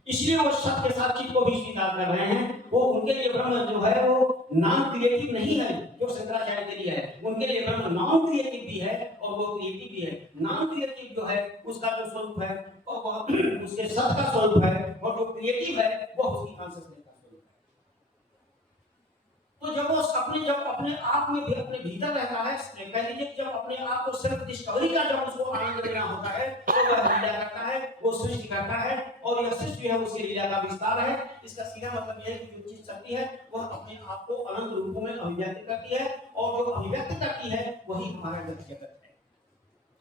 इसलिए वो सत्य के साथ चित्त को भी स्वीकार कर रहे हैं। वो उनके लिए ब्रह्म जो है वो नॉन क्रिएटिव नहीं है, जो शंकराचार्य के लिए है। उनके लिए ब्रह्म नॉन क्रिएटिव भी है और वो क्रिएटिव भी है। नॉन क्रिएटिव जो है उसका जो स्वरूप है और वह उसके सत्य का स्वरूप है, और जो क्रिएटिव है वो उसकी कॉन्शियसनेस का स्वरूप है। तो जब अपने आप में भी अपने भीतर रहता है, कह लीजिए जब अपने आप को सेल्फ डिस्कवरी का जब उसको आनंद लेना होता है, तो वह लीला करता है, वो सृष्टि करता है, और यह सृष्टि है उसकी लीला का विस्तार है। इसका सीधा मतलब यह है कि जो चीज शक्ति है वह अपने आप को अनंत रूपों में अभिव्यक्त करती है, और जो अभिव्यक्त करती है वही हमारा जगत है,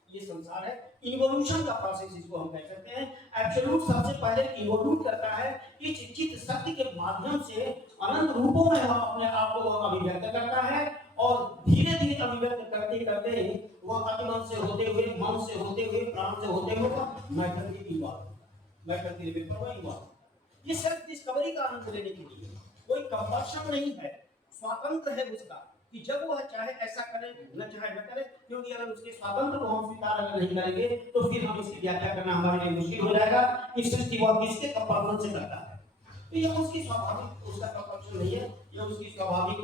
ये संसार है। इवोल्यूशन का प्रोसेस इसको हम कह सकते हैं। एब्सोल्यूट सबसे पहले इवोल्यूट करता है, इस चित्त शक्ति के माध्यम से अनंत रूपों में हम अपने आप को अभिव्यक्त करता है, और धीरे धीरे अभिव्यक्त करते करते वह अतिमन से होते हुए, मन से होते हुए, प्राण से होते हुए मैटर की लेवल पर वह इवॉल्व। ये सेल्फ डिस्कवरी का आनंद लेने के लिए कोई कंपल्शन नहीं है, स्वतंत्र है उसका, कि जब वह चाहे ऐसा करे न चाहे न करे। क्योंकि अगर उसके स्वातंत्र को हम स्वीकार अगर नहीं करेंगे, तो फिर हम इसकी व्याख्या करना हमारे लिए मुश्किल हो जाएगा कि सृष्टि वह किसके कंपल्सन से करता है। तो यह उसकी स्वाभाविक, उसका कंपल्शन नहीं है, यह उसकी स्वाभाविक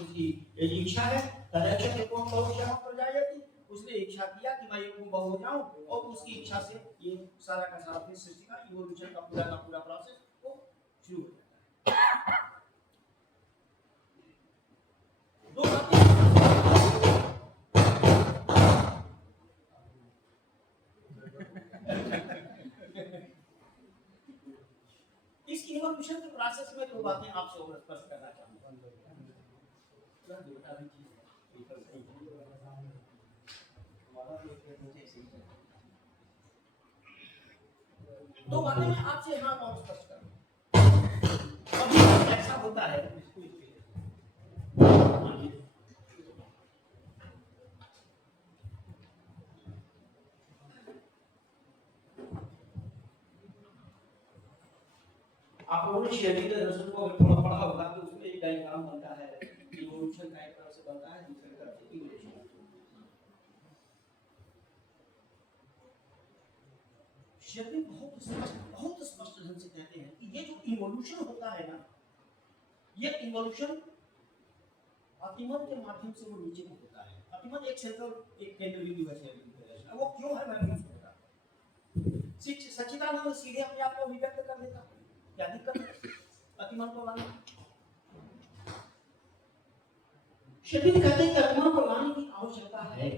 उसकी इच्छा है। तदैक्षत एको हम बहु क्षमा प्रयायेति। उसने इच्छा किया कि मैं एक बहु हो जाऊं, और उसकी इच्छा से ये सारा का सारा सृष्टि का इवोल्यूशन का पूरा प्रोसेस वो शुरू हो जाता है। दो इस इवोल्यूशन के प्रोसेस में दो बातें आपसे और स्पष्ट करना चाहूंगा। तो वाकई में आपसे हाँ और स्पष्ट कर अभी ऐसा होता है। आप लोगों ने शेयरिंग के दर्शन को अगर थोड़ा पढ़ा होगा तो उसमें एक डायग्राम बनता है, इवोल्यूशन का एक तरह से बनता है, दूसरी तरफ से इवोल्यूशन। शेयरिंग बहुत स्पष्ट ढंग से कहते हैं कि ये जो इवोल्यूशन होता है ना, ये इवोल्यूशन अतिमन के माध्यम से वो नीचे को होता है। अतिमन एक सेंट्रल एक केंद्र बिंदु है शेयरिंग का। वो क्यों है मैं नहीं समझता। सच्चिदानंद सीधे अपने आप को अभिव्यक्त कर देता, क्या दिक्कत है अतिमन को लाने? शेयरिंग कहते हैं कि अतिमन को लाने की आवश्यकता है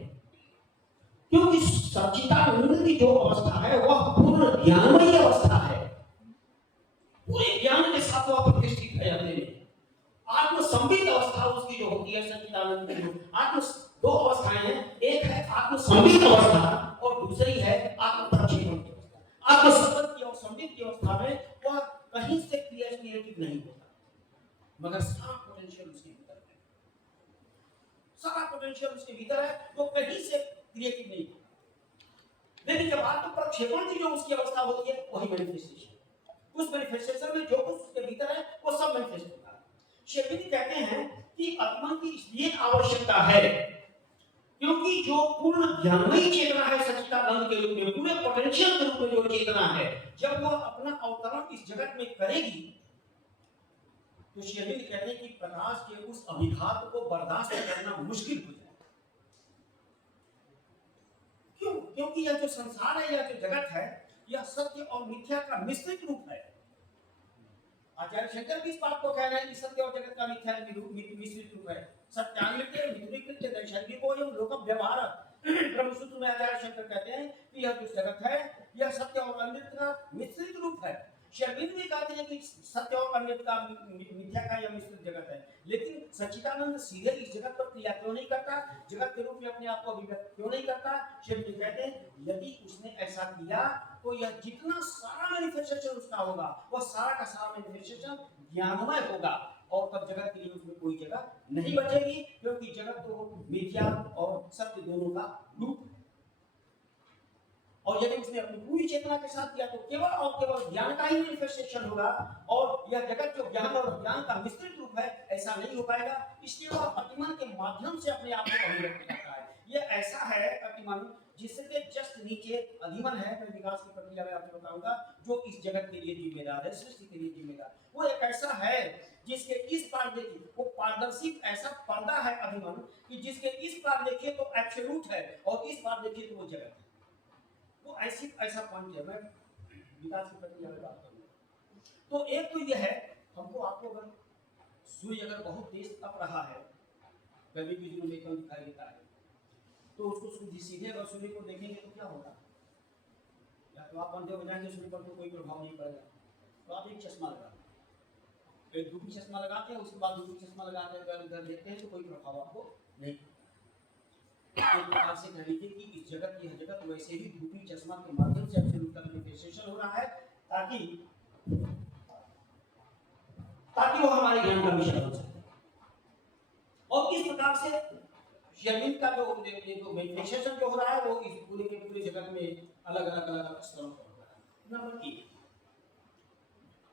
क्योंकि सच्चिदानंद की जो अवस्था है वह पूर्ण ज्ञानमयी अवस्था है, पूरे ज्ञान के साथ वह प्रतिष्ठित है अपने में। आत्मसंबित अवस्था उसकी जो होती है सच्चिदानंद की, आत्म दो अवस्थाएं हैं, एक है आत्मसंबित अवस्था और दूसरी है आत्मप्रक्षेपण की अवस्था। आत्मसंबित की और संबित की अवस्था में वह कहीं से क्रिएटिव नहीं होता, मगर सारा पोटेंशियल उसके भीतर है, सारा पोटेंशियल उसके भीतर है, तो कहीं से क्रिएटिव नहीं होता। लेकिन जब आत्मप्रक्षेपण की जो उसकी अवस्था होती है वही मैनिफेस्टेशन, उस मैनिफेस्टेशन में जो कुछ उसके भीतर है वो सब मैनिफेस्ट होता है। शेरविन कहते हैं कि आत्मा की इसलिए आवश्यकता है क्योंकि जो पूर्ण ज्ञानमयी चेतना है सच्चिदानंद के रूप में, पूरे पोटेंशियल के रूप में जो चेतना है, जब वह अपना अवतरण इस जगत में करेगी तो शेरविन कहते हैं कि प्रकाश के उस अभिघात को बर्दाश्त करना मुश्किल हो जाएगा। क्यों? क्योंकि यह जो संसार है, यह जो जगत है, यह सत्य और मिथ्या का मिश्रित रूप है। आचार्य शंकर भी इस बात को कह रहे हैं कि सत्य और जगत का मिथ्या मिश्रित रूप है। सत्यान्वित मिथुरीकृत दैशाधिको एवं लोक व्यवहार ब्रह्मसूत्र में आचार्य शंकर कहते हैं कि यह जो जगत है यह सत्य और अमृत का मिश्रित रूप है। शेरविन भी कहते हैं कि सत्य और अमृत का मिथ्या का यह मिश्रित जगत है, लेकिन सच्चिदानंद सीधे इस जगत पर क्रिया क्यों नहीं करता, जगत के रूप में अपने आप को अभिव्यक्त क्यों नहीं करता? शेरविन कहते हैं यदि उसने ऐसा किया तो यह जितना सारा मैनिफेस्टेशन उसका होगा वह सारा का सारा मैनिफेस्टेशन ज्ञानमय होगा और तब जगत के लिए उसमें कोई जगह नहीं बचेगी, क्योंकि जगत तो मिथ्या और सत्य दोनों का रूप है। और यदि उसने अपनी पूरी चेतना के साथ किया तो केवल और केवल ज्ञान का ही मैनिफेस्टेशन होगा, और यह जगत जो ज्ञान और ज्ञान का मिश्रित रूप है ऐसा नहीं हो पाएगा। इसलिए वह अतिमन के माध्यम से अपने आप को अभिव्यक्त करता है। यह ऐसा है अतिमन जिसके जस्ट नीचे अधिमन है, मैं विकास की प्रक्रिया में आपको बताऊंगा, जो इस जगत के लिए जिम्मेदार है, सृष्टि के लिए जिम्मेदार। वो एक ऐसा है जिसके इस पार देखिए, वो पारदर्शी ऐसा पर्दा है अधिमन कि जिसके इस पार देखिए तो एब्सोल्यूट है और इस पार देखिए तो वो जगत है। वो ऐसा पॉइंट है। मैं विकास की प्रक्रिया में बात करूंगा। तो एक तो यह है, हमको आपको अगर सूर्य अगर बहुत तेज तप रहा है, गर्मी की दिनों में एकदम दिखाई देता है, तो उसको सीधे अगर सूर्य को देखेंगे तो क्या होगा? या तो आप अंधे हो जाएंगे, सूर्य पर तो कोई प्रभाव नहीं पड़ेगा, तो आप एक चश्मा लगा, एक दूसरी चश्मा लगाते हैं, उसके बाद दूसरी चश्मा लगाते हैं, अगर इधर देखते हैं तो कोई प्रभाव आपको नहीं। एक प्रकार से कह लीजिए कि इस जगत की जगत वैसे ही धूपी चश्मा के माध्यम से एब्सोल्यूट का मैनिफेस्टेशन हो रहा है, ताकि वो हमारे ज्ञान का विषय बन सके। और इस प्रकार से शेरविन का जो मैनिफेस्टेशन जो हो रहा है वो इस पूरे के पूरे जगत में अलग अलग स्तरों पर हो रहा है। नंबर 1।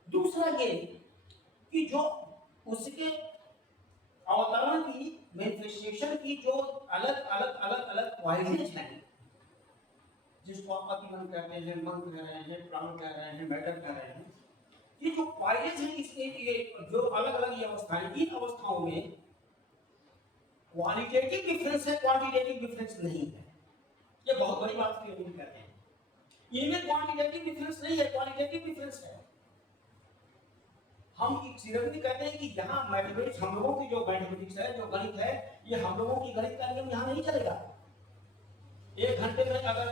दूसरा ये कि जो उसके अवतरण की मैनिफेस्टेशन की जो अलग अलग क्वालिटीज हैं, जिसको आप अतिमन कहते हैं, मन कह रहे हैं, प्राण कह रहे हैं, मैटर कह रहे हैं, ये जो क्वालिटीज हैं इसके जो अलग अलग ये अवस्थाएं, इन अवस्थाओं में क्वालिटेटिव डिफरेंस है, क्वांटिटेटिव डिफरेंस नहीं है। ये बहुत बड़ी बात क्यों कहते हैं, इनमें क्वांटिटेटिव डिफरेंस नहीं है, क्वालिटेटिव डिफरेंस है। हम सिर्फ कहते हैं कि यहाँ मैथमेटिक्स, हम लोगों की जो मैथमेटिक्स है, जो गणित है, ये हम लोगों की गणित का नियम यहाँ नहीं चलेगा। 1 घंटे में अगर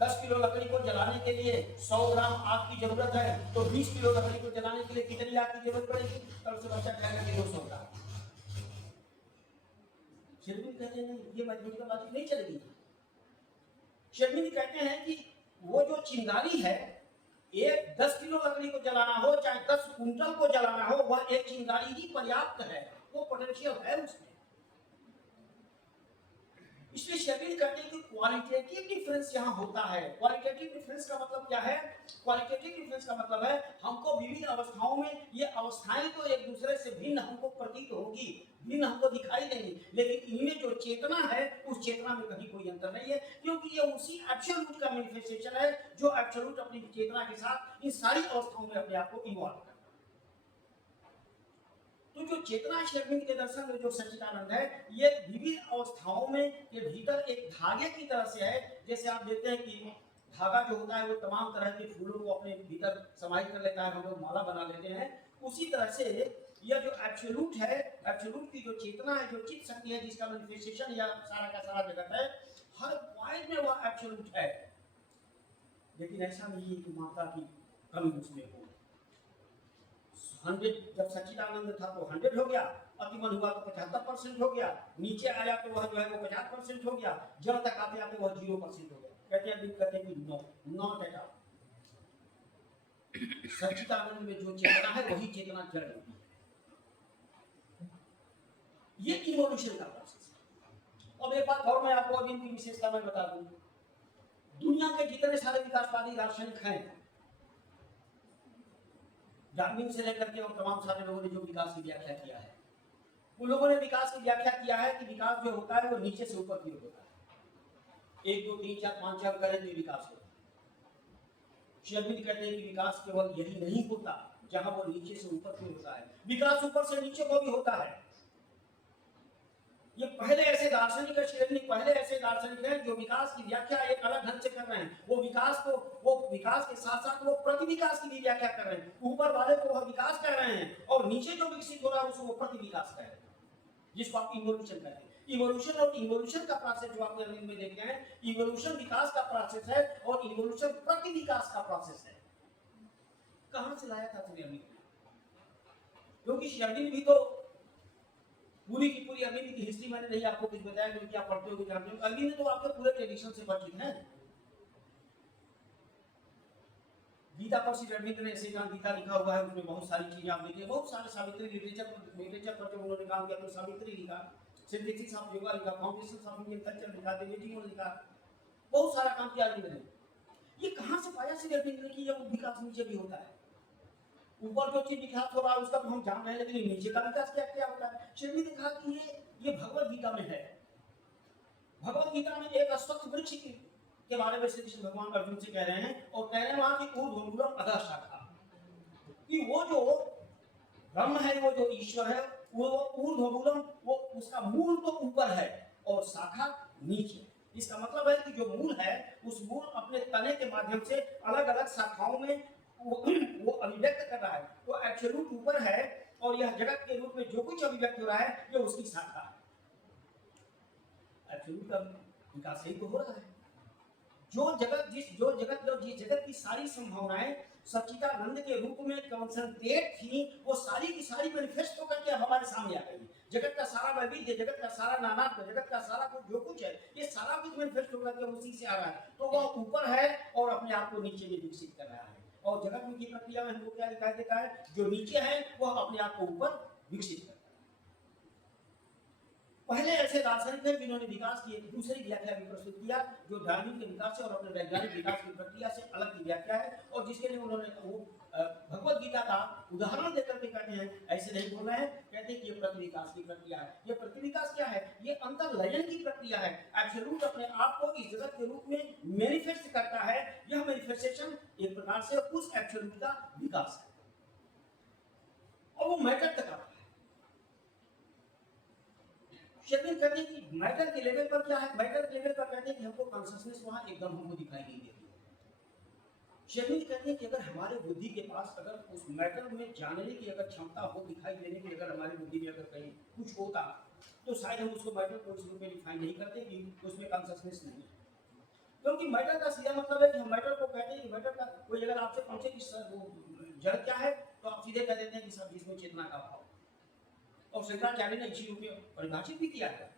10 किलो लकड़ी को जलाने के लिए 100 ग्राम आग की जरूरत है, तो 20 किलो लकड़ी को जलाने के लिए कितनी आग की जरूरत पड़ेगी? तब से बच्चा कहेगा कि 200 ग्राम। शेरविन कहते हैं ये मैथमेटिकल लॉजिक नहीं चलेगी। शेरविन कहते हैं कि वो जो चिंगारी है एक 10 किलो लकड़ी को जलाना हो चाहे 10 कुंटल को जलाना हो, वह एक चिंगारी ही पर्याप्त है, वो पोटेंशियल है उसमें। इसलिए शेड्यूल करने की क्वालिटेटिव डिफरेंस यहाँ होता है। क्वालिटेटिव डिफरेंस का मतलब क्या है? क्वालिटेटिव डिफरेंस का मतलब है हमको विभिन्न अवस्थाओं में ये अवस्थाएं तो एक दूसरे से भिन्न हमको प्रतीत होगी, भिन्न हमको दिखाई देंगी, लेकिन इनमें जो चेतना है उस चेतना में कहीं कोई अंतर नहीं है, क्योंकि ये उसी एब्सोल्यूट का मैनिफेस्टेशन है जो एब्सोल्यूट अपनी चेतना के साथ इन सारी अवस्थाओं में अपने आप को इन्वॉल्व करता है। तो जो चेतना शेरविंद के दर्शन में जो सच्चिदानंद है, ये विभिन्न अवस्थाओं में के भीतर एक धागे की तरह से है। जैसे आप देखते हैं कि धागा जो होता है वो तमाम तरह के फूलों को अपने भीतर समाहित कर लेता है, हम लोग माला बना लेते हैं। उसी तरह से यह जो एब्सोल्यूट है, एब्सोल्यूट की जो चेतना है, जो चित्त शक्ति है, जिसका मैनिफेस्टेशन या सारा का सारा जगत है, हर पॉइंट में वह एब्सोल्यूट है। लेकिन ऐसा नहीं है कि मात्रा की कमी उसमें हो। 100 जब सच्चिदानंद था तो 100 हो गया, अतिमन हुआ तो 75% हो गया, नीचे आया तो वह जो है वो 50% हो गया, जड़ तक आते आते वह 0% हो गया। कहते हैं कि नो, नॉट एट ऑल। सच्चिदानंद में जो चेतना है वही चेतना जड़ होती है। ये इवोल्यूशन का प्रोसेस है। अब एक बात और मैं आपको अभी इनकी विशेषता में बता दूं। दुनिया के जितने सारे विकासवादी दार्शनिक हैं, डार्विन से लेकर के और तमाम सारे लोगों ने जो विकास की व्याख्या किया है, उन लोगों ने विकास की व्याख्या किया है कि विकास जो होता है वो नीचे से ऊपर की ओर होता है। 1 2 3 4 5 6 करें तो विकास होता है। शेरविंद कहते हैं कि विकास केवल यही नहीं होता जहां वो नीचे से ऊपर की होता है, विकास ऊपर से नीचे को भी होता है। ये पहले ऐसे दार्शनिक है, शेरविंद पहले ऐसे दार्शनिक हैं जो विकास की व्याख्या एक अलग ढंग से कर रहे हैं। वो विकास के साथ साथ वो प्रतिविकास की भी व्याख्या कर रहे हैं। ऊपर वाले को वह विकास कर रहे हैं और नीचे जो विकसित हो रहा है उसको वो प्रतिविकास कर रहे हैं, जिसको आप इवोल्यूशन कहते हैं। इवोल्यूशन और इवोल्यूशन का प्रोसेस जो आप लर्निंग में देखते हैं, इवोल्यूशन विकास का प्रोसेस है और इवोल्यूशन प्रतिविकास का प्रोसेस है। कहां से लाया था तुमने अरविंद? क्योंकि शेरविंद भी तो पूरी की पूरी अरविंद की हिस्ट्री मैंने नहीं आपको कुछ बताया, क्योंकि आप पढ़ते हो जानते हो। अरविंद तो आपके पूरे ट्रेडिशन से परिचित हैं। गीता पर श्री अरविंद ने ऐसे गीता लिखा हुआ है, उसमें बहुत सारी चीजें आप देखिए, बहुत सारे सावित्री लिटरेचर पर जब उन्होंने काम किया तो सावित्री लिखा, सिंथेसिस ऑफ योगा लिखा, फाउंडेशन ऑफ इंडियन कल्चर लिखा, देवेजी लिखा, बहुत सारा काम किया अरविंद ने। ये कहां से पाया श्री अरविंद ने कि ये विकास नीचे भी होता है? ऊपर जो चीज विकास हो रहा है उसका तो हम जान रहे हैं, लेकिन नीचे का विकास क्या क्या होता है? श्री अरविंद ने कहा कि ये भगवत गीता में है। भगवत गीता में एक अश्वत्थ वृक्ष के बारे में श्री कृष्ण भगवान अर्जुन से कह रहे हैं, और कह रहे हैं वहां की ऊर्ध्वमूलम अधः शाखा, कि वो जो ब्रह्म है, वो जो ईश्वर है, वो ऊर्ध्वमूलम, वो उसका मूल तो ऊपर है और शाखा नीचे। इसका मतलब है कि जो मूल है उस मूल अपने तने के माध्यम से अलग अलग शाखाओं में वो अभिव्यक्त कर रहा है। तो एब्सोल्यूट ऊपर है और यह जगत के रूप में जो कुछ अभिव्यक्त हो रहा है ये उसकी शाखा है। एब्सोल्यूट का विकास ही तो हो रहा है। जो जगत की सारी संभावनाएं सच्चिदानंद के रूप में कंसंट्रेट थी, वो सारी की सारी मैनिफेस्ट होकर के हमारे सामने आ गई। जगत का सारा वैविध्य, जगत का सारा नानात्व, जगत का सारा कुछ जो कुछ है, ये सारा कुछ मैनिफेस्ट होकर के उसी से आ रहा है। तो वह ऊपर है और अपने आप को नीचे में विकसित कर रहा है। और जगत में की प्रक्रिया में हमको क्या दिखाई देता है? जो नीचे है वह अपने आप को ऊपर विकसित करता है। पहले ऐसे दार्शनिक थे जिन्होंने विकास की एक दूसरी व्याख्या भी प्रस्तुत किया, जो डार्विन के विकास से और अपने वैज्ञानिक विकास की प्रक्रिया से अलग की व्याख्या है, और जिसके लिए उन्होंने वो भगवत गीता का उदाहरण देकर के कहते हैं, ऐसे नहीं बोल रहे हैं, कहते हैं कि ये प्रतिविकास की प्रक्रिया है। ये प्रतिविकास क्या है? ये अंतर्लयन की प्रक्रिया है। एब्सोल्यूट अपने आप को इस जगत के रूप में मैनिफेस्ट करता है। यह मैनिफेस्टेशन एक प्रकार से उस एब्सोल्यूट का विकास है और वो मैटर तक आता है। शेरविंद कहते हैं कि मैटर के लेवल पर क्या है? मैटर के लेवल पर कहते हैं कि हमको कॉन्शियसनेस वहां एकदम हमको दिखाई नहीं देती है। शेरविंद कहते हैं कि अगर हमारे बुद्धि के पास अगर उस मैटर में जानने की अगर क्षमता हो, दिखाई देने की अगर हमारी बुद्धि में अगर कहीं कुछ होता, तो शायद हम उसको मैटर को इस रूप में डिफाइन नहीं करते कि उसमें कॉन्शियसनेस नहीं है। क्योंकि मैटर का सीधा मतलब है कि हम मैटर को कहते हैं कि मैटर का कोई अगर आपसे पूछे कि सर वो जड़ क्या है, तो आप सीधे कह देते हैं कि सब जिसमें चेतना का भाव। और शंकराचार्य ने इसी रूप में परिभाषित भी किया है।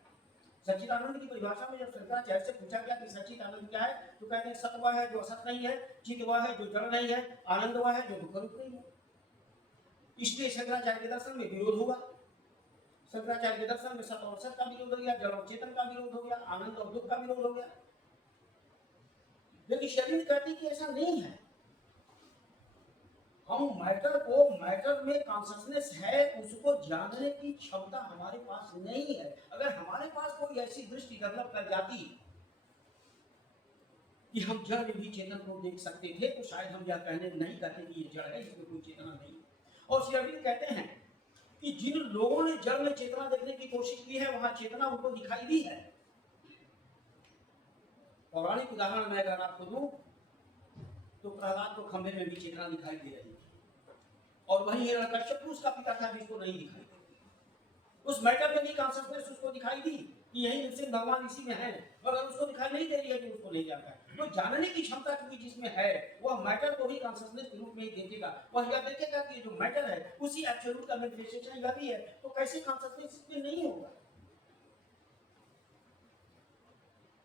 सच्चिदानंद की परिभाषा में जब शंकराचार्य से पूछा गया कि सच्चिदानंद क्या है, तो कहते हैं सत्य वह है जो असत नहीं है, चित वह है जो जड़ नहीं है, आनंद वह है जो दुख रूप नहीं है। इसलिए शंकराचार्य के दर्शन में विरोध हुआ। शंकराचार्य के दर्शन में सत और असत का विरोध हो गया, जड़ और चेतन का विरोध हो गया, आनंद और दुख का विरोध हो गया। लेकिन शरीर कहती कि ऐसा नहीं है। हम मैटर को, मैटर में कॉन्शसनेस है, उसको जानने की क्षमता हमारे पास नहीं है। अगर हमारे पास कोई ऐसी दृष्टि डेवलप कर जाती कि हम जड़ में भी चेतन को देख सकते थे, तो शायद हम यह कहने नहीं कहते कि ये जड़ है, इसमें कोई चेतना नहीं। और श्री अरविंद कहते हैं कि जिन लोगों ने जड़ में चेतना देखने की कोशिश की है, वहां चेतना उनको दिखाई दी है। पौराणिक उदाहरण मैं अगर आपको दूं तो प्रहलाद को खंभे में भी चेतना दिखाई दे रही थी, और वहीं हिरण्यकश्यप उसका पिता था जिसको नहीं दिखाई दी। उस मैटर में भी कॉन्शसनेस उसको दिखाई दी कि यही नृसिंह भगवान इसी में है, मगर उसको दिखाई नहीं दे रही है कि उसको नहीं जाता है। तो जानने की क्षमता क्योंकि जिसमें है, वह मैटर को ही कॉन्शसनेस के रूप में ही देखेगा। वह यह देखेगा कि जो मैटर है उसी एब्सोल्यूट का मैनिफेस्टेशन यह भी है, तो कैसे कॉन्शसनेस इसमें नहीं होगा।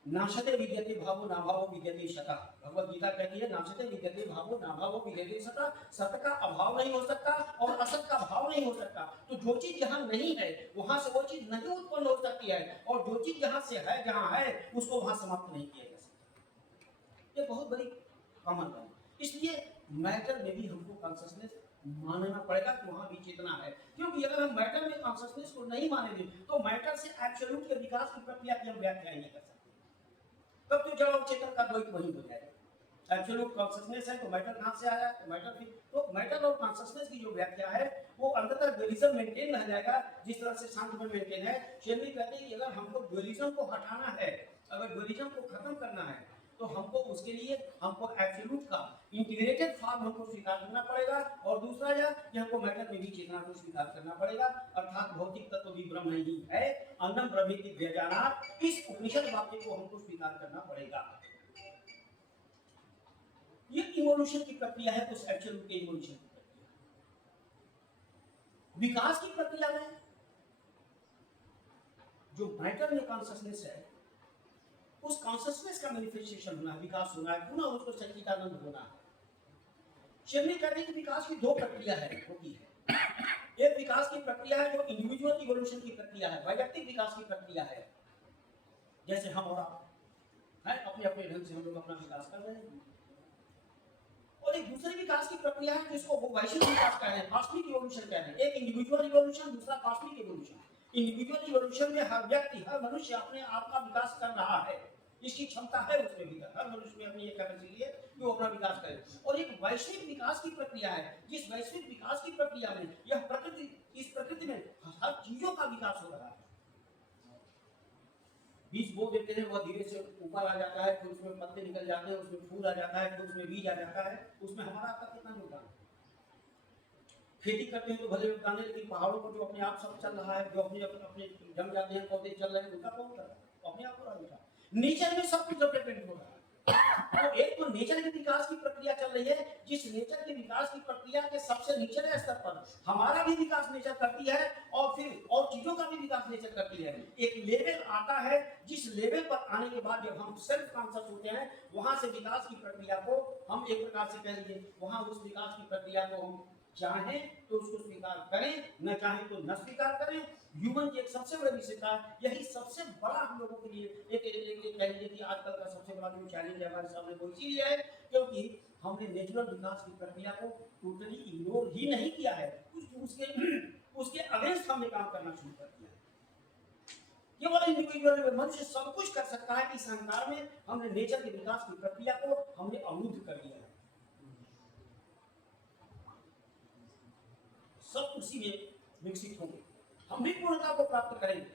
नाशते विद्यते भावो नाभावो विद्यते सता। भगवद गीता कहती है नाशते विद्यते भावो नाभावो विद्यते सता। सत का अभाव नहीं हो सकता और असत का भाव नहीं हो सकता। तो जो चीज जहां नहीं है वहां से वो चीज नहीं उत्पन्न हो सकती है, और जो चीज जहां से है, जहां है, उसको वहां समाप्त नहीं किया जा सकता। ये बहुत बड़ी कॉमन बात है। इसलिए मैटर में भी हमको कॉन्शसनेस मानना पड़ेगा कि वहां भी चेतना है, क्योंकि अगर हम मैटर में कॉन्शसनेस को नहीं मानेंगे तो मैटर से एब्सोल्यूट के विकास की प्रक्रिया की हम व्याख्या नहीं कर सकते। तब तो जड़ और चेतन का द्वैत वही हो जाएगा। एब्सोल्यूट कॉन्शसनेस है तो मैटर कहां से आया, तो मैटर फिर तो मैटर और कॉन्शसनेस की जो व्याख्या है वो अंततः ड्युअलिज्म मेंटेन रह जाएगा, जिस तरह से सांख्य में मेंटेन है। शेरवी कहते हैं कि अगर हमको ड्युअलिज्म को हटाना है, अगर ड्युअलिज्म को खत्म करना है, तो हमको उसके लिए हमको एब्सोल्यूट का इंटीग्रेटेड फॉर्म हमको स्वीकार करना पड़ेगा, और दूसरा यह कि हमको मैटर में भी चेतना को स्वीकार करना पड़ेगा। अर्थात भौतिक तत्व भी ब्रह्म नहीं है, अन्नम ब्रह्मेति व्यजानात्, इस उपनिषद वाक्य को हमको स्वीकार करना पड़ेगा। ये इवोल्यूशन की प्रक्रिया है, उस एब्सोल्यूट के इवोल्यूशन की प्रक्रिया। विकास की प्रक्रिया में जो मैटर में कॉन्शसनेस है, उस कॉन्शसनेस का मैनिफेस्टेशन होना, विकास होना है, पुनः उसको सच्चिदानंद होना है। शेरवी कहते हैं कि विकास की दो प्रक्रिया है, होती है। एक विकास की प्रक्रिया है जो इंडिविजुअल इवोल्यूशन की प्रक्रिया है, वैयक्तिक विकास की प्रक्रिया है, जैसे हम और आप हैं, अपने अपने ढंग से हम लोग अपना विकास कर रहे हैं। और एक दूसरे विकास की प्रक्रिया है जिसको वो वैश्विक विकास कह रहे हैं, कॉस्मिक इवोल्यूशन कह रहे हैं। एक इंडिविजुअल इवोल्यूशन, दूसरा कॉस्मिक इवोल्यूशन। इंडिविजुअल इवोल्यूशन में हर व्यक्ति, हर मनुष्य अपने आप का विकास कर रहा है, इसकी क्षमता है उसमें भीतर, हर मनुष्य में अपनी एक कैपेसिटी है कि वो अपना विकास करे। और एक वैश्विक विकास की प्रक्रिया है, जिस वैश्विक विकास की प्रक्रिया में यह प्रकृति, इस प्रकृति में हर चीजों का विकास हो रहा है। बीज बो देते हैं, वह धीरे से ऊपर आ जाता है, फिर उसमें पत्ते निकल जाते हैं, उसमें फूल आ जाता है, फिर उसमें बीज आ जाता है। उसमें हमारा आपका कितना योगदान है? खेती करते हैं तो भले योगदान है, लेकिन पहाड़ों पर जो अपने आप सब चल रहा है, जो अपने अपने जम जाते हैं, पौधे चल रहे हैं, उनका कौन कर रहा है? अपने आप हो रहा है। नेचर में सब कुछ डेवलपमेंट हो रहा है। तो एक तो नेचर के विकास की प्रक्रिया चल रही है, जिस नेचर के विकास की प्रक्रिया के सबसे निचले स्तर पर हमारा भी विकास नेचर करती है, और फिर और चीजों का भी विकास नेचर करती है। एक लेवल आता है, जिस लेवल पर आने के बाद जब हम सेल्फ कॉन्शियस होते हैं, वहां से विकास की प्रक्रिया को हम एक प्रकार से कह लीजिए, वहां उस विकास की प्रक्रिया को हम चाहें तो उसको स्वीकार करें, न चाहें तो न स्वीकार करें। ह्यूमन की एक सबसे बड़ी विशेषता, यही सबसे बड़ा हम लोगों के लिए एक कह लीजिए कि आजकल का सबसे बड़ा जो चैलेंज है हमारे सामने, वो इसीलिए है क्योंकि हमने नेचुरल विकास की प्रक्रिया को टोटली इग्नोर ही नहीं किया है, उसके अगेंस्ट हमने काम करना शुरू कर दिया है। केवल इंडिविजुअल मनुष्य सब कुछ कर सकता है कि संसार में हमने नेचर के विकास की प्रक्रिया को हमने अवरुद्ध कर दिया है। सब उसी में विकसित होंगे, हम भी पूर्णता को प्राप्त करेंगे,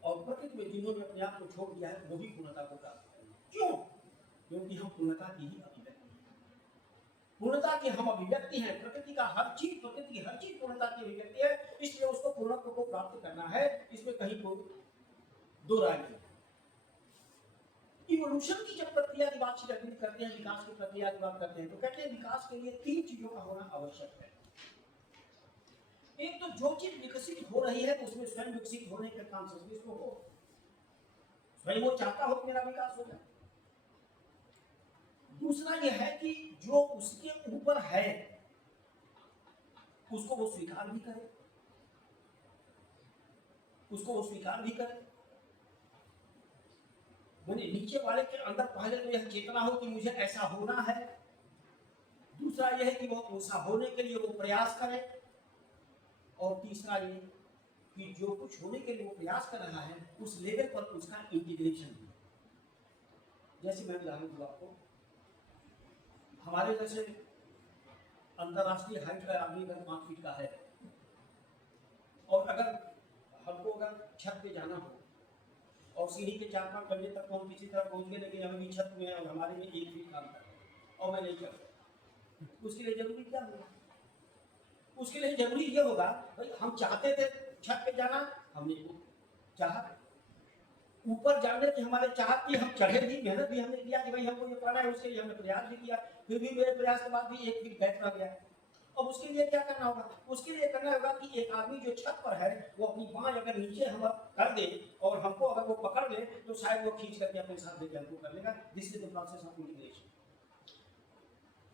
और प्रकृति में जिन्होंने अपने आप को छोड़ दिया है वो भी पूर्णता को प्राप्त करेंगे। क्यों? क्योंकि हम पूर्णता की ही अभिव्यक्ति हैं, पूर्णता के हम अभिव्यक्ति हैं। प्रकृति का हर चीज, प्रकृति की हर चीज पूर्णता की अभिव्यक्ति है, इसलिए उसको पूर्णत्व को प्राप्त करना है, इसमें कहीं कोई दो राय नहीं। इवोल्यूशन की जब प्रक्रिया की बात करते हैं, विकास की प्रक्रिया की बात करते हैं, तो कहते हैं विकास के लिए तीन चीजों का होना आवश्यक है। एक तो जो चीज विकसित हो रही है उसमें स्वयं विकसित होने के कॉन्शियसनेस को हो, भाई वो चाहता हो कि मेरा विकास हो जाए। दूसरा यह है कि जो उसके ऊपर है उसको वो स्वीकार भी करे, उसको वो स्वीकार भी करे। मैंने नीचे वाले के अंदर पहले तो यह चेतना हो कि मुझे ऐसा होना है। दूसरा यह है कि वो ऐसा होने के लिए वो प्रयास करे। और तीसरा ये कि जो कुछ होने के लिए वो प्रयास कर रहा है उस लेवल पर उसका इंटीग्रेशन भी। जैसे मैं उदाहरण दूं आपको, हमारे जैसे अंतरराष्ट्रीय हाइट का आदमी अगर 5 फीट का है और अगर हमको अगर छत पे जाना हो और सीढ़ी के 4-5 मंजिल तक तो हम किसी तरह पहुंच गए, लेकिन हमें भी छत में और हमारे में 1 फीट का अंतर है और मैं नहीं चल सकता, उसके लिए जरूरी क्या होगा? उसके लिए जरूरी ये होगा भाई हम चाहते थे छत पे जाना, हमने चाहा, ऊपर जाने की हमारे चाहत की, हम चढ़े भी, मेहनत भी हमने किया कि भाई हमको ये पढ़ना है, उसके लिए हमने प्रयास भी किया, फिर भी मेरे प्रयास के बाद भी 1 फीट बैठ रह गया। अब उसके लिए क्या करना होगा? उसके लिए करना होगा कि एक आदमी जो छत पर है वो अपनी बाँह अगर नीचे हम कर दे और हमको अगर वो पकड़ ले तो शायद वो खींच करके अपने साथ लेकर हमको कर लेगा। This is the process of integration.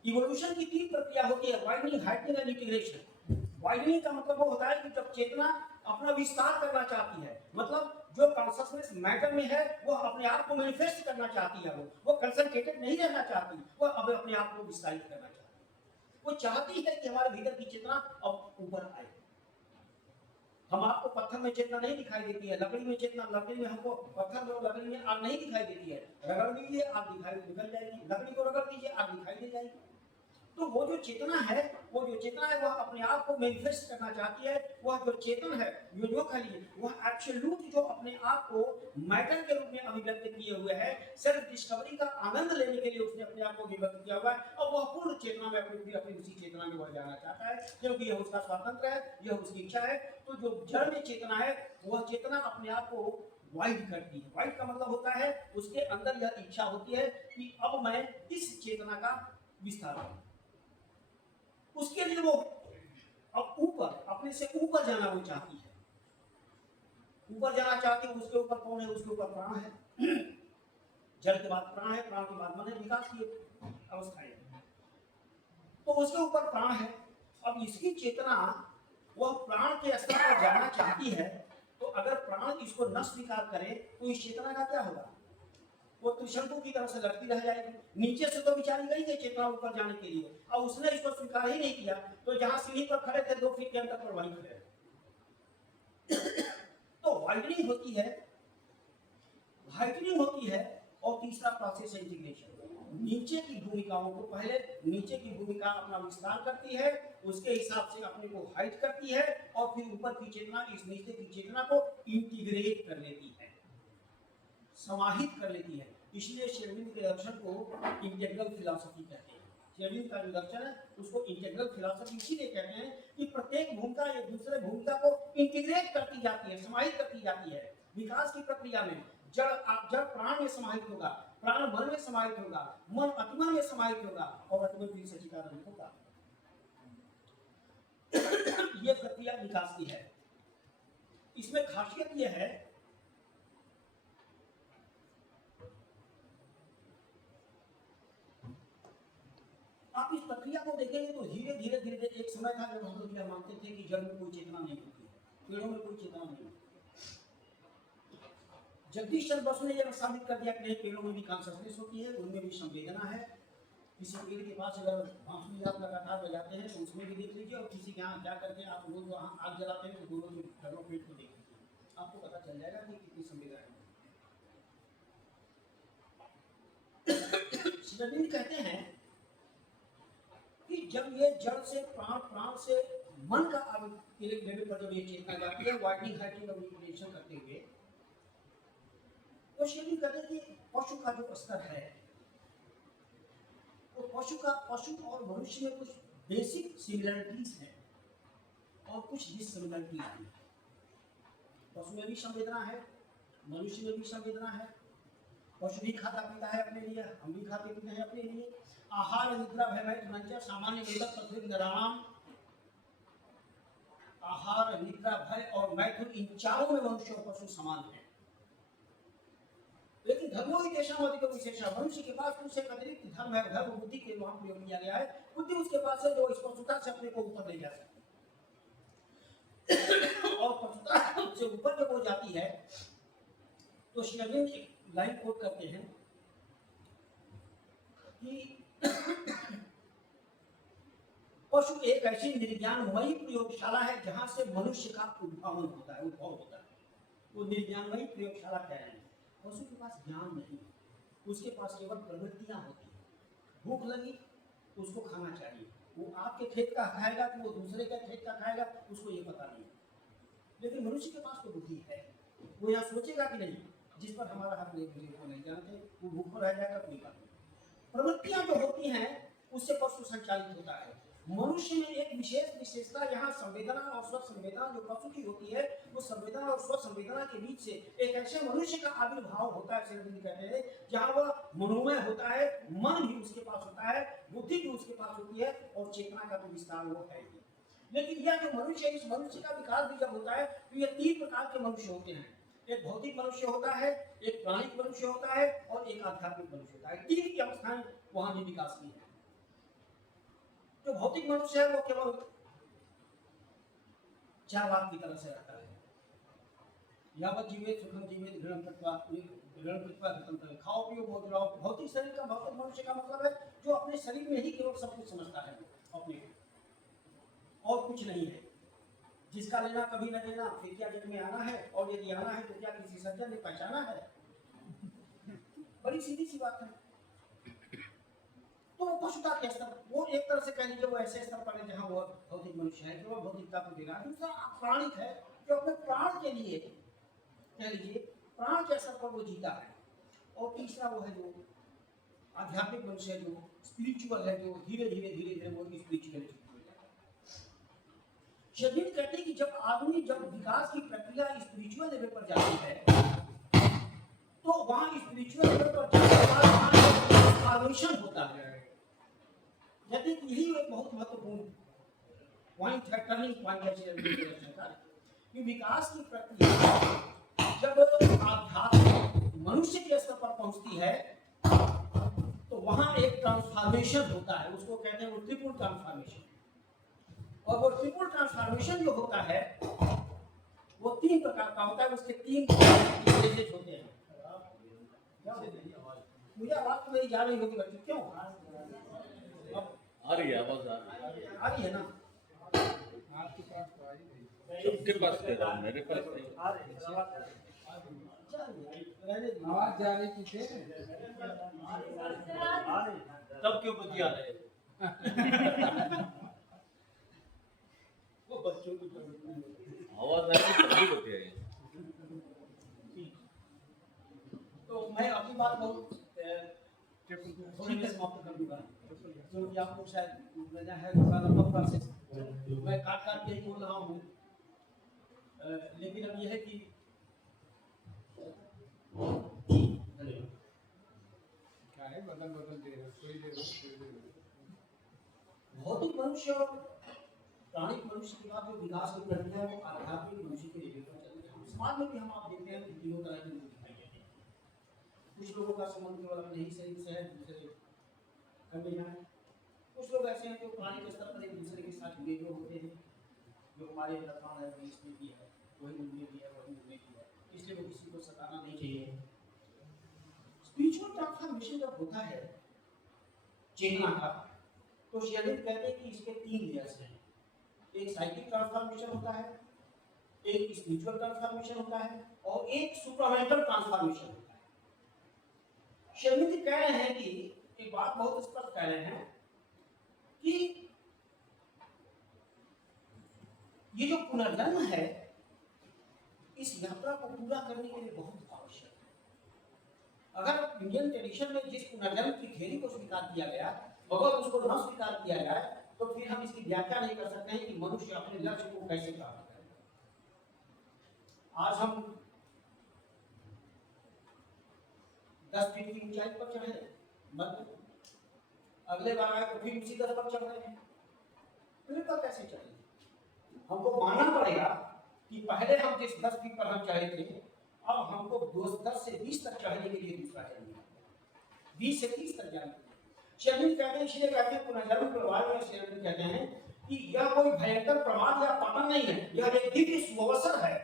Evolution की 3 प्रक्रिया होती है, widening, heightening and integration. Widening का मतलब वो होता है कि जब चेतना अपना विस्तार करना चाहती है, मतलब जो कॉन्शसनेस मैटर में है वो अपने आप को मैनिफेस्ट करना चाहती है, वो कंसंट्रेटेड नहीं रहना चाहती, वो अब अपने आप को विस्तारित करना चाहती है। वो चाहती है कि हमारे भीतर की चेतना अब ऊपर आए। हम आपको पत्थर में चेतना नहीं दिखाई देती है, लकड़ी में चेतना, लकड़ी में हमको पत्थर में, लकड़ी में आग नहीं दिखाई देती है। रगड़ दीजिए आग दिखाई निकल जाएगी, लकड़ी को रगड़ दीजिए आग दिखाई दे जाएगी। तो वो जो चेतना है वह अपने आप को मैनिफेस्ट करना चाहती है। वह जो चेतन है, जो खाली वह एब्सोल्यूट जो अपने आप को मैटर के रूप में अभिव्यक्त किए हुए है, सेल्फ डिस्कवरी का आनंद लेने के लिए उसने अपने आप को अभिव्यक्त किया हुआ है। और वह पूर्ण चेतना में अपनी उसी चेतना में वह जाना चाहता है, क्योंकि यह उसका स्वातंत्र है, यह उसकी इच्छा है। तो जो जड़ में चेतना है वह चेतना अपने आप को वाइड करती है। वाइड का मतलब होता है उसके अंदर यह इच्छा होती है कि अब मैं इस चेतना का विस्तार करूं। उसके लिए वो अब ऊपर, अपने से ऊपर जाना वो चाहती है, ऊपर जाना चाहती है। उसके ऊपर कौन है? उसके ऊपर प्राण है। जल के बाद प्राण है, प्राण के बाद मन है, विकास की अवस्था है। तो उसके ऊपर प्राण है। अब इसकी चेतना वह प्राण के स्तर पर जाना चाहती है। तो अगर प्राण इसको न स्वीकार करे तो इस चेतना का क्या होगा? वो त्रिशंकु की तरफ से लटकी रह जाएगी। नीचे से तो विचारी गई है चेतना ऊपर जाने के लिए, और उसने इसको स्वीकार ही नहीं किया, तो जहां सीढ़ी पर खड़े थे 2 फीट के अंतर पर वहीं खड़े। तो वाइडनिंग होती है, हाइटनिंग होती है, और तीसरा प्रोसेस है इंटीग्रेशन। नीचे की भूमिकाओं को, पहले नीचे की भूमिका अपना विस्तार करती है, उसके हिसाब से अपने को हाइट करती है, और फिर ऊपर की चेतना इस नीचे की चेतना को इंटीग्रेट कर लेती है, समाहित कर लेती है। इसलिए शेरविन के दर्शन को इंटेग्रल फिलॉसफी कहते हैं। शेरविन का जो दर्शन है उसको इंटेग्रल फिलॉसफी इसीलिए कहते हैं कि प्रत्येक भूमिका एक दूसरे भूमिका को इंटीग्रेट करती जाती है, समाहित करती जाती है। विकास की प्रक्रिया में जड़ प्राण में समाहित होगा, प्राण मन में समाहित होगा, मन अतिमन में समाहित होगा, और अतिमन फिर सच्चिदानंद होगा। यह प्रक्रिया विकास की है। इसमें खासियत यह है आप इस प्रक्रिया को देखेंगे तो धीरे धीरे धीरे एक समय था जब हम लोग यह मानते थे कि जड़ में कोई चेतना नहीं होती है, पेड़ों में कोई चेतना नहीं होती। जगदीश चंद्र बसु ने यह साबित कर दिया कि नहीं, पेड़ों में भी कॉन्शसनेस होती है, उनमें भी संवेदना है। किसी पेड़ के पास अगर बांसुरी आप लगातार बजाते हैं तो उसमें भी देख लीजिए, और किसी के यहाँ क्या करके आप रोज वहाँ आग जलाते हैं तो दोनों में दोनों पेड़ को देख लीजिए, आपको पता चल जाएगा कि कितनी संवेदना है। श्रीरविंद कहते हैं कि जब ये जड़ से प्राण, प्राण से मन का लेवल पर जब ये चेतना जाती है, वाइडनिंग, हाइटनिंग और इंटीग्रेशन करते हुए, तो श्रीरविंद कहते हैं कि पशु का जो स्तर है, तो पशु और मनुष्य में कुछ बेसिक सिमिलरिटीज हैं और कुछ डिससिमिलरिटीज हैं। पशु में भी संवेदना है, मनुष्य में भी संवेदना है। पशु भी खाता पीता है अपने लिए, हम भी खाते पीते हैं अपने लिए। आहार निद्रा भय मंच सामान्य वेदक तत्व नराम, आहार निद्रा भय और मैथुन, इन चारों में मनुष्य और पशु समान है। लेकिन धर्मो ही देशम अधिक विशेषा, मनुष्य के पास कुछ एक अतिरिक्त धर्म है, धर्म बुद्धि के वहां प्रयोग किया गया है। बुद्धि उसके पास है जो स्पष्टता से अपने को ऊपर ले जा सकती है। और स्पष्टता से ऊपर जब हो जाती है तो श्री अरविंद एक लाइन कोट करते हैं कि पशु एक ऐसी निर्ज्ञानमयी प्रयोगशाला है जहां से मनुष्य का उद्भव होता है। वो निर्ज्ञानमयी प्रयोगशाला कह रहे हैं। पशु के पास ज्ञान नहीं, उसके पास केवल प्रवृत्तियां होती हैं। भूख लगी, उसको खाना चाहिए। वो आपके खेत का खाएगा कि वो दूसरे का खेत का खाएगा, उसको ये पता नहीं। लेकिन मनुष्य के पास तो बुद्धि है, वो यहाँ सोचेगा कि नहीं, जिस पर हमारा हक नहीं जानते, वो भूखा रह जाएगा, कोई बात नहीं। प्रवृत्तियां जो होती हैं उससे पशु संचालित होता है। मनुष्य में एक विशेष विशेषता यहाँ संवेदना और स्वसंवेदना जो पशु की होती है, वो संवेदना और स्वसंवेदना के बीच से एक ऐसे मनुष्य का आविर्भाव होता है, श्री कहते हैं, जहाँ वह मनोमय होता है, मन भी उसके पास होता है, बुद्धि भी उसके पास होती है, और चेतना का तो विस्तार वो है ही। लेकिन यह जो मनुष्य है, इस मनुष्य का विकास भी जब होता है तो ये 3 प्रकार के मनुष्य होते हैं। एक भौतिक मनुष्य होता है, एक प्राणिक मनुष्य होता है, और एक आध्यात्मिक मनुष्य होता है। 3 की अवस्थाएं वहां भी विकास की है। जो भौतिक मनुष्य है वो केवल 4 बात की तरह से रहता है। यावत जीवे सुखम जीवे घृणम कृत्वा खत्म करे, खाओ पियो मौज लो। भौतिक शरीर का भौतिक मनुष्य का मतलब है जो अपने शरीर में ही केवल सब कुछ समझता है, अपने और कुछ नहीं है, जिसका लेना कभी न देना, फिर क्या जन्म में आना है, और यदि आना है तो क्या किसी सज्जन ने पहचाना है। बड़ी सीधी सी बात है। तो पशुता के स्तर, वो एक तरह से कह लीजिए वो ऐसे स्तर पर है जहाँ वो भौतिक मनुष्य है, केवल भौतिकता को दे रहा है। दूसरा प्राणिक है, जो अपने प्राण के लिए कह लीजिए प्राण के स्तर पर वो जीता है। और तीसरा वो है जो आध्यात्मिक मनुष्य है, जो स्पिरिचुअल है, जो धीरे धीरे वो स्पिरिचुअलिटी हो जाता है। शरीर कहते हैं कि जब आदमी जब विकास की प्रक्रिया स्पिरिचुअल लेवल पर जाती है तो वहां स्पिरिचुअल लेवल पर जाने के बाद ट्रांसफॉर्मेशन होता है। यदि यही एक बहुत महत्वपूर्ण पॉइंट है, टर्निंग पॉइंट है कि विकास की प्रक्रिया जब आध्यात्मिक मनुष्य के स्तर पर पहुंचती है तो वहां एक ट्रांसफॉर्मेशन होता है, उसको कहते हैं वो ट्रिपल ट्रांसफॉर्मेशन। और वो ट्रिपल ट्रांसफॉर्मेशन जो होता है वो 3 प्रकार का होता है, उसके 3 स्टेजेस होते हैं। मुझे आवाज तो मेरी जा रही होगी बच्चों, क्यों आ रही है आवाज, आ रही है ना? सबके पास कह रहा हूँ, मेरे पास नहीं। आवाज जा रही थी तब क्यों बतिया रहे? वो बच्चों की आवाज आ रही तभी बतिया। तो मैं अपनी बात बहुत थोड़ी देर समाप्त कर दूंगा, क्योंकि आपको शायद मजा है लंबा प्रोसेस, मैं काट के ही बोल रहा हूँ। लेकिन अब यह है कि क्या है, बदल दे रहे, थोड़ी देर भौतिक मनुष्य और प्राणिक मनुष्य के बाद जो विकास की प्रक्रिया है वो आध्यात्मिक मनुष्य के लेवल पर चलती है। समाज में भी हम आप देखते हैं कि 3 तरह के लोग दिखाई देते हैं। कुछ लोगों का संबंध केवल अपने ही शरीर से है, दूसरे खंडे हैं। कुछ लोग ऐसे हैं जो प्राणी के स्तर पर एक दूसरे के साथ जुड़े हुए होते हैं, जो हमारे प्राण है वही इसमें भी है, वही उनमें भी है, वही उनमें भी है, इसलिए वो किसी को सताना नहीं चाहिए। स्पिरिचुअल ट्रांसफॉर्मेशन जब होता है चेतना का, तो शेरविन कहते हैं कि इसके 3 लेयर्स हैं। एक साइकिक ट्रांसफॉर्मेशन होता है, एक स्पिरिचुअल ट्रांसफॉर्मेशन होता है, और एक सुपरामेंटल ट्रांसफॉर्मेशन होता है। शेरविन कह रहे हैं कि एक बात बहुत स्पष्ट कह रहे हैं कि ये जो पुनर्जन्म है, इस यात्रा को पूरा करने के लिए बहुत आवश्यक है। अगर इंडियन ट्रेडिशन में जिस पुनर्जन्म की थ्योरी को स्वीकार किया गया, अगर उसको न स्वीकार किया जाए तो फिर हम इसकी व्याख्या नहीं कर सकते हैं कि मनुष्य अपने लक्ष्य को कैसे प्राप्त करेगा। आज हम 10 फीट की ऊंचाई पर चढ़े, अगले बार आए तो फिर उसी 10 पर चढ़ रहे हैं, फिर पर कैसे चढ़ेंगे? हमको मानना पड़ेगा कि पहले हम जिस 10 फीट पर हम चढ़े थे, अब हमको 10 से 20 तक चढ़ने के लिए दूसरा जन्म मिला, 20 से 30 तक जाने के लिए। शेरविन कहते हैं, इसलिए कहते हैं पुनर्जन्म के बारे में शेरविन कहते हैं कि यह कोई भयंकर प्रमाद या पतन नहीं है, यह एक दिव्य सुअवसर है।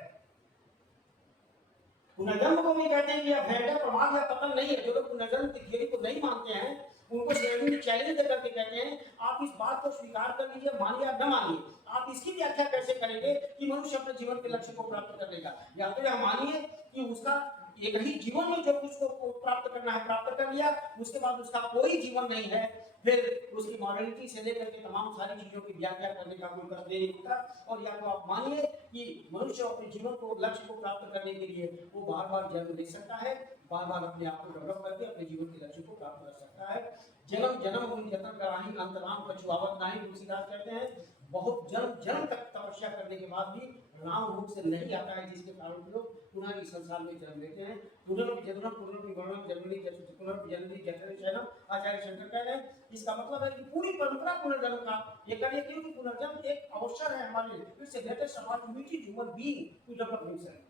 पुनर्जन्म को भी कहते हैं कि यह भयंकर प्रमाद या पतन नहीं है। जो लोग पुनर्जन्म की थियरी को नहीं मानते हैं उनको शेरविन चैलेंज देकर के कहते हैं आप इस बात को स्वीकार कर लीजिए, मानिए या न मानिए, आप इसकी व्याख्या कैसे करेंगे कि मनुष्य अपने जीवन के लक्ष्य को प्राप्त कर लेगा। या तो यह मानिए कि उसका एक ही जीवन में जो कुछ को प्राप्त करना है प्राप्त कर लिया, उसके बाद उसका कोई जीवन नहीं है, फिर उसकी मॉडर्निटी से लेकर के तमाम सारी चीजों की व्याख्या करने का कोई प्रश्न नहीं उठता। और या तो आप मानिए कि मनुष्य अपने जीवन को लक्ष्य को प्राप्त करने के लिए वो बार बार जन्म ले सकता है, बार बार अपने आप को डेवलप करके अपने जीवन के लक्ष्य को प्राप्त कर सकता है। जन्म जन्म उन जतन कराही अंतराम कछुआवत नहीं, तुलसीदास कहते हैं बहुत जन्म जन्म तक तपस्या करने के बाद भी राम रूप से नहीं आता है, जिसके कारण लोग पुनः इस संसार में जन्म लेते हैं। पुनर्जन्म पुनर्विवर्णम जननी पुनर्जन्मनि जठरे शयनम, आचार्य शंकर कह रहे हैं। इसका मतलब है कि पूरी परंपरा पुनर्जन्म का ये करिए, क्योंकि पुनर्जन्म एक अवसर है हमारे लिए, it's a greatest opportunity human being to develop himself.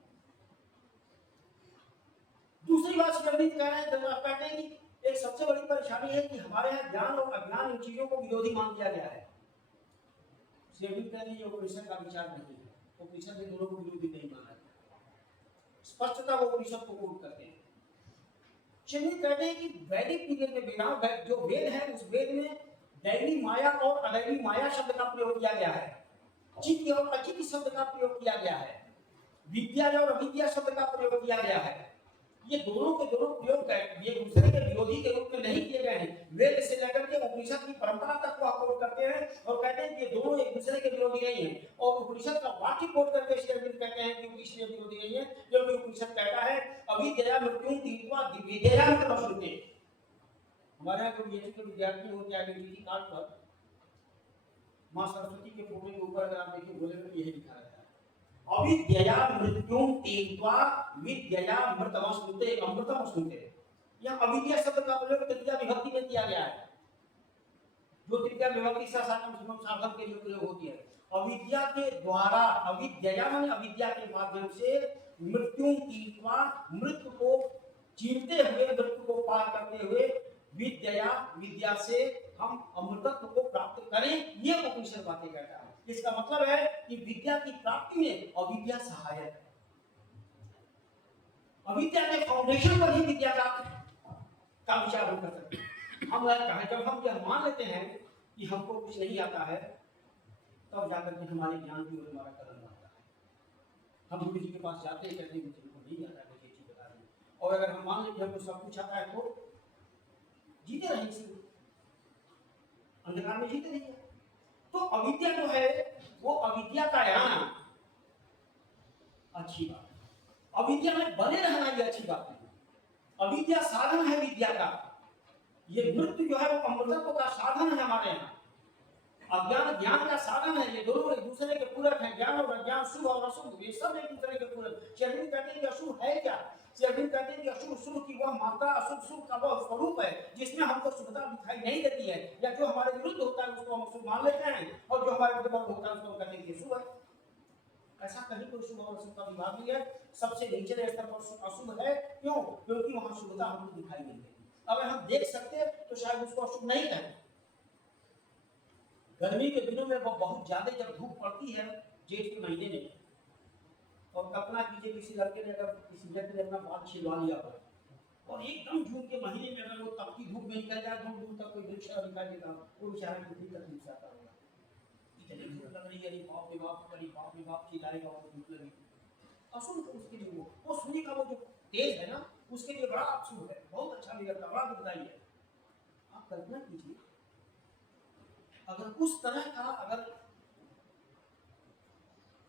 दूसरी बात शेरविन कह रहे हैं, कहते हैं कि एक सबसे बड़ी परेशानी है कि हमारे यहाँ ज्ञान और अज्ञान इन चीजों को विरोधी मान दिया गया है। शेरविन कह रहे हैं ये उपनिषद का विचार नहीं है, उपनिषद ने दोनों को विरोधी नहीं माना है, स्पष्टता वो उपनिषद को कोट करते हैं। शेरविन कहते हैं कि वैदिक पीरियड में बिना जो वेद है उस वेद में दैवी माया और अदैवी माया शब्द का प्रयोग किया गया है, चित्त और अचित्त शब्द का प्रयोग किया गया है, विद्या और अविद्या शब्द का प्रयोग किया गया है। ये दोनों के दोनों प्रयोग ये दूसरे के विरोधी के रूप में नहीं किए गए हैं। वेद से लेकर के उपनिषद की परंपरा तक को कोट करते हैं और कहते हैं कि ये दोनों एक दूसरे के विरोधी नहीं है। और उपनिषद का वाक्य कोट करके शेरविन कहते हैं कि इसलिए विरोधी नहीं है क्योंकि उपनिषद कहता है अविद्या मृत्युं तीत्वा दिव्येया मृत्युं। हमारे यहाँ जो बीएससी के विद्यार्थी होते हैं आइडेंटिटी कार्ड पर माँ सरस्वती के फोटो के ऊपर अगर आप देखिए बोले तो यही लिखा रहता है अविद्या मृत्युं तीत्वा विद्या मृतमश्नुते अमृतमश्नुते। यहाँ अविद्या शब्द का प्रयोग तृतीया विभक्ति में किया गया है, जो तृतीया विभक्ति साधन के लिए प्रयोग होती है। अविद्या के द्वारा, अविद्या माने अविद्या के माध्यम से मृत्युं तीत्वा मृत्यु को चीरते हुए, मृत्यु को पार करते हुए विद्या विद्या से हम अमृतत्व को प्राप्त करें, ये उपनिषद बातें कहता है। इसका मतलब है कि विद्या की प्राप्ति में अविद्या सहायक है, अविद्या के फाउंडेशन पर ही विद्या का विचार हम कर सकते हैं। हम कहें जब हम यह मान लेते हैं कि हमको कुछ नहीं आता है, तब जाकर के हमारे ज्ञान की ओर हमारा कदम बढ़ता है। हम गुरु जी के पास जाते हैं, कहते हैं मुझे नहीं आता है, ये चीज बता दें। और अगर हम मान लें कि हमको सब कुछ आता है तो जीते रहेंगे, अंधकार में जीते रहिए। तो अविद्या जो है वो अविद्या का आना अच्छी बात है, अविद्या में बने रहना ये अच्छी बात है। अविद्या साधन है विद्या का, ये मृत्यु जो है वो अमृतत्व का साधन है हमारे यहाँ, अज्ञान ज्ञान का साधन है। ये दोनों एक दूसरे के पूरक हैं, ज्ञान और अज्ञान, शुभ और अशुभ, ये सब एक दूसरे के पूरक। शेरविन कहते हैं कि अशुभ है क्या? शेरविन कहते हैं कि अशुभ शुभ की वह मात्रा, अशुभ शुभ का वह स्वरूप है जिसमें हमको शुभता दिखाई नहीं देती है, या जो हमारे विरुद्ध होता है उसको हम शुभ मान लेते हैं, और जो हमारे विरुद्ध होता है उसको कहते हैं कि शुभ है। ऐसा कहीं कोई शुभ और अशुभ का विभाग नहीं है, सबसे नीचे स्तर पर अशुभ है। क्यों? क्योंकि वहां शुभता हमको दिखाई नहीं देती। अगर हम देख सकते तो शायद उसको अशुभ नहीं कहते। गर्मी के दिनों में बहुत ज्यादा जब धूप पड़ती है जेठ के महीने में, और कल्पना कीजिए किसी लड़के ने अगर किसी लड़के ने अपना बाल छिलवा लिया हो और एकदम जून के महीने में अगर वो तपती धूप में निकल जाए, दूर दूर तक कोई वृक्ष दिखाई देता, वो बेचारा कितनी तकलीफ से आता होगा। इतनी धूप लग रही है, अरे बाप रे बाप, अरे बाप रे बाप, चिल्लाएगा और धूप लगी। अशुभ तो उसके लिए वो सूर्य का वो जो तेज है ना, उसके लिए बड़ा अशुभ है, बहुत अच्छा नहीं लगता, बड़ा दुखदाई है। आप कल्पना कीजिए अगर उस तरह का, अगर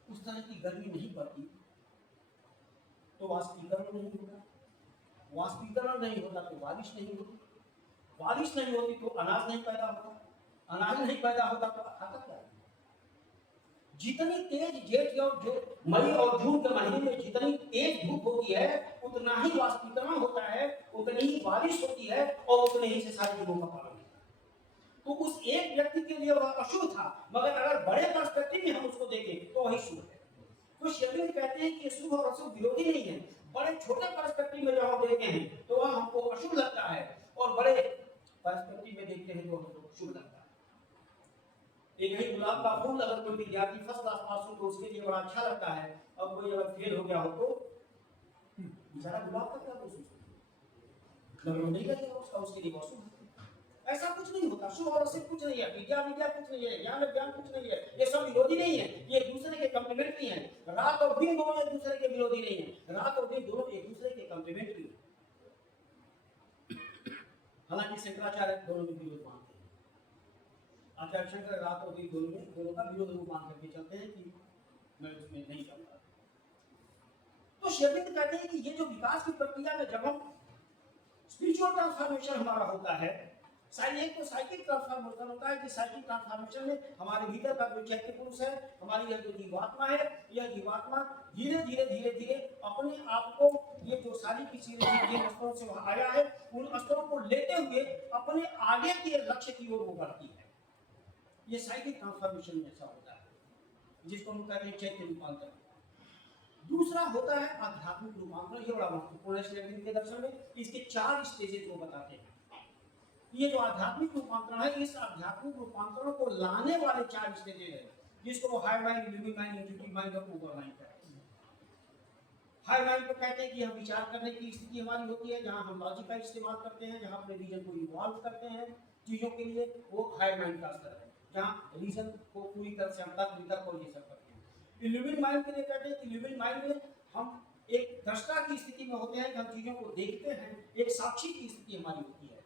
उस तरह की गर्मी नहीं पड़ती तो वाष्पीकरण नहीं होता, वाष्पीकरण नहीं होता तो बारिश नहीं होती, बारिश नहीं होती तो अनाज नहीं पैदा होता, अनाज नहीं पैदा होता तो खाता क्या? जितनी तेज जेठ और जो मई और जून के महीने में जितनी तेज धूप होती है उतना ही वाष्पीकरण होता है, उतनी ही बारिश होती है, और उतने ही से सारी चीजों का पालन होता है। तो उस एक व्यक्ति के लिए वह अशुभ था, मगर अगर बड़े पर्सपेक्टिव में हम उसको देखें तो वही शुभ है। तो शेरविन कहते हैं कि शुभ और अशुभ विरोधी नहीं है, बड़े छोटे पर्सपेक्टिव में जब हम देखते हैं तो वह हमको अशुभ लगता है, और बड़े पर्सपेक्टिव में देखते हैं तो हमको शुभ लगता है। एक ही गुलाब का फूल अगर कोई विद्यार्थी फर्स्ट क्लास पास हो तो उसके लिए बड़ा अच्छा लगता है, और कोई अगर फेल हो गया हो तो बेचारा गुलाब का क्या दोष है, नहीं करेगा उसका, उसके लिए बहुत। ऐसा कुछ नहीं होता, शुभ और अशुभ कुछ नहीं है, विद्या विद्या कुछ नहीं है, ज्ञान ज्ञान कुछ नहीं है, ये सब विरोधी नहीं है, ये एक दूसरे के कॉम्प्लीमेंट्री हैं। रात और दिन दोनों एक दूसरे के विरोधी नहीं है, रात और दिन दोनों एक दूसरे के कॉम्प्लीमेंट्री हैं। हालांकि शंकराचार्य दोनों में विरोध मानते हैं, आचार्य शंकर रात और दिन दोनों का विरोध रूप मान करके चलते हैं कि मैं उसमें नहीं चलता। तो शेरविंद कहते हैं कि ये जो विकास की प्रक्रिया में जब हम स्पिरिचुअल ट्रांसफॉर्मेशन हमारा होता है, एक तो साइकिक ट्रांसफॉर्मेशन होता है कि साइकिक ट्रांसफॉर्मेशन में हमारे भीतर का जो चैत्य पुरुष है, हमारी यह जो जीवात्मा है, यह जीवात्मा धीरे धीरे अपने आप को, ये जो सारी की जिन स्तरों से वहां आया है उन स्तरों को लेते हुए अपने आगे के लक्ष्य की ओर वो बढ़ती है। ये साइकिक ट्रांसफॉर्मेशन में ऐसा होता है, जिसको हम कहते हैं चैत्य रूपांतरण। दूसरा होता है आध्यात्मिक रूपांतरण, ये बड़ा महत्वपूर्ण है शेरविंद के दर्शन में। इसके 4 स्टेजेस वो बताते हैं। ये जो आध्यात्मिक रूपांतरण है, इस आध्यात्मिक रूपांतरण को लाने वाले 4 स्टेजेस हैं, जिसको वो higher mind, living mind, intuitive mind और ओवर माइंड कहते हैं। हायर माइंड को कहते हैं कि हम विचार करने की स्थिति हमारी होती है, जहां हम लॉजिक का इस्तेमाल करते हैं, जहां अपने रीजन को इन्वॉल्व करते हैं चीजों के लिए, वो हायर माइंड का स्तर है, जहां रीजन को पूरी तरह से हम तर्क वितर्क और ये सब करते हैं। लिविंग माइंड के लिए कहते हैं कि लिविंग माइंड में हम एक दृष्टा की स्थिति में होते हैं, हम चीजों को देखते हैं, एक साक्षी की स्थिति हमारी होती है।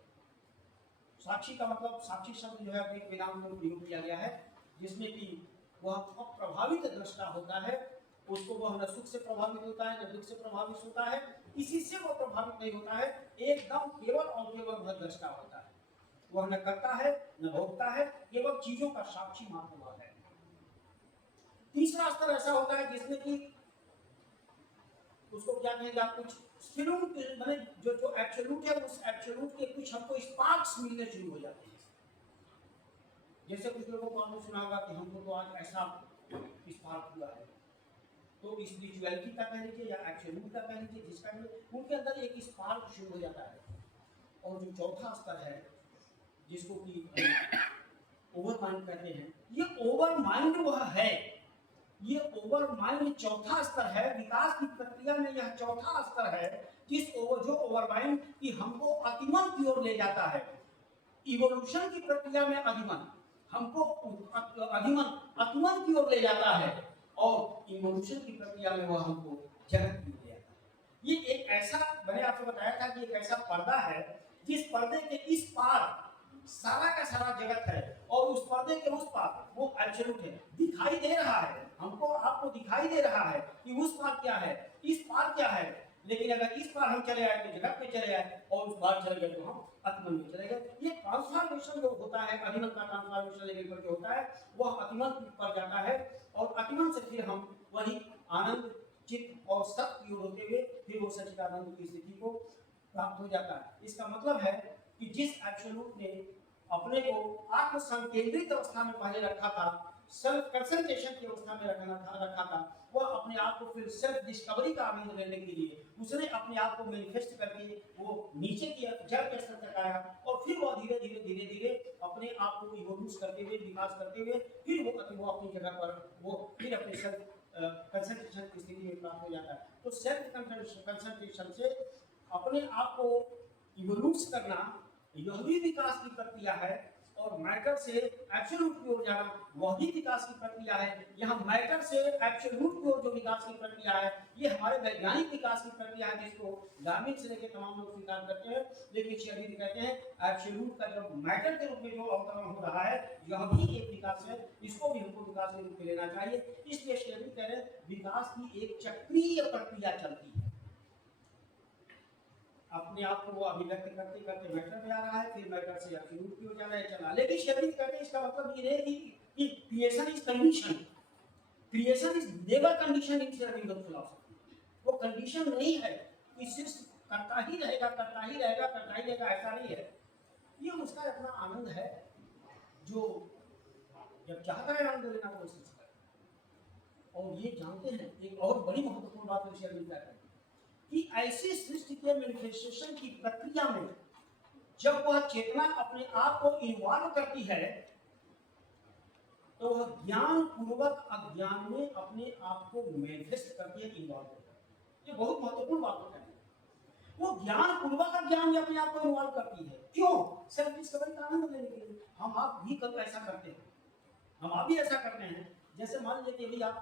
साक्षी का मतलब, साक्षी शब्द जो है एक वेदांत में प्रयोग किया गया है, जिसमें कि वह अप्रभावित दृष्टा होता है, उसको वह न सुख से प्रभावित होता है न दुख से प्रभावित होता है, इसी से वह प्रभावित नहीं होता है, एकदम केवल और केवल वह दृष्टा होता है, वह न करता है न भोगता है, केवल चीजों का साक्षी मात्र वह है। तीसरा स्तर ऐसा होता है जिसमें कि उसको क्या कहेंगे आप, कुछ माने जो एब्सोल्यूट है, उस एब्सोल्यूट के कुछ हमको स्पार्क्स मिलने शुरू हो जाते हैं। जैसे कुछ लोगों को आपने सुना होगा कि हमको तो आज ऐसा स्पार्क हुआ है, तो स्पिरिचुअलिटी का कह लीजिए या एब्सोल्यूट का कह लीजिए, जिसका भी उनके अंदर एक स्पार्क शुरू हो जाता है। और जो चौथा स्तर है, जिसको कि ओवर माइंड कहते हैं, ये ओवर माइंड वह है, ये ओवर माइंड चौथा स्तर है विकास की प्रक्रिया में। यह चौथा स्तर है जो ओवर माइंड की हमको अतिमन की ओर ले जाता है। इवोल्यूशन की प्रक्रिया में अधिमन हमको अतिमन की ओर ले जाता है, और इवोल्यूशन की प्रक्रिया में वह हमको जगत की ओर ले जाता है। ये एक ऐसा, मैंने आपको बताया था कि एक ऐसा पर्दा है जिस पर्दे के इस पार सारा का सारा जगत है, और उस पर्दे के उस पार वो एब्सोल्यूट है, दिखाई दे रहा है हमको, आपको दिखाई दे रहा है कि उस पार क्या है, इस पार क्या है। लेकिन अगर इस पार हम चले आए तो जगत में चले आए, और उस पार चले गए तो हम अतिमन में चले गए। ये ट्रांसफॉर्मेशन जो होता है, अधिमन का ट्रांसफॉर्मेशन लेवल पर जो होता है, वह अतिमन पर जाता है, और अतिमन से फिर हम वही आनंद, चित्त और सत्य की ओर होते हुए फिर वो सच्चिदानंद की स्थिति को प्राप्त हो जाता है। इसका मतलब है कि जिस एब्सोल्यूट ने अपने को आत्म संकेंद्रित अवस्था में पहले रखा था, सेल्फ कंसंट्रेशन की अवस्था में रखा था, वह अपने आप को फिर सेल्फ डिस्कवरी का आनंद लेने के लिए उसने अपने आप को मैनिफेस्ट करके वो नीचे की जड़ के स्तर तक आया, और फिर वह धीरे धीरे अपने आप को इवोल्यूट करते हुए, विकास करते हुए फिर वो अपनी जगह पर वो फिर अपने सेल्फ कंसंट्रेशन की स्थिति में प्राप्त हो जाता है। तो सेल्फ कंसंट्रेशन से अपने आप को इवोल्यूट करना, यह भी विकास की प्रक्रिया है, और मैटर से एब्सोल्यूट की ओर जाना वह भी विकास की प्रक्रिया है। यहाँ मैटर से एब्सोल्यूट की ओर जो विकास की प्रक्रिया है, ये हमारे वैज्ञानिक विकास की प्रक्रिया है, जिसको डार्विन से लेकर तमाम लोग स्वीकार करते हैं। लेकिन शेरविंद कहते हैं एब्सोल्यूट का जो मैटर के रूप में जो अवतरण हो रहा है, यह भी एक विकास है, इसको भी हमको विकास के रूप में लेना चाहिए। इसलिए शेरविंद कह रहे हैं विकास की एक चक्रीय प्रक्रिया चलती है। अपने आप को वो अभिव्यक्त करते करते मैटर में आ रहा है, फिर मैटर से एब्सोल्यूट की ओर जा रहा है, चला। लेकिन शेरविंद कहते हैं इसका मतलब ये नहीं कि creation is condition, creation is never condition in शेरविंद फिलॉसफी। वो कंडीशन नहीं है कि सिर्फ करता ही रहेगा, ऐसा नहीं है। ये उसका अपना आनंद है, जो जब चाहता है आनंद लेना तो कोशिश करे। और ये जानते हैं एक और बड़ी महत्वपूर्ण बात शेरविंद कहते हैं कि ऐसी सृष्टि के मैनिफेस्टेशन की प्रक्रिया में जब वह चेतना अपने आप को इन्वॉल्व करती है तो वह ज्ञान पूर्वक अज्ञान में अपने आप को मैनिफेस्ट करती है, इन्वॉल्व करती है। ये बहुत महत्वपूर्ण बात होता है। वो ज्ञान पूर्वक अज्ञान में अपने आप को इन्वॉल्व करती है। क्यों? सेल्फ डिस्कवरी का आनंद लेने के लिए। हम आप भी कब ऐसा करते हैं, हम आप भी ऐसा करते हैं। जैसे मान लीजिए कि आप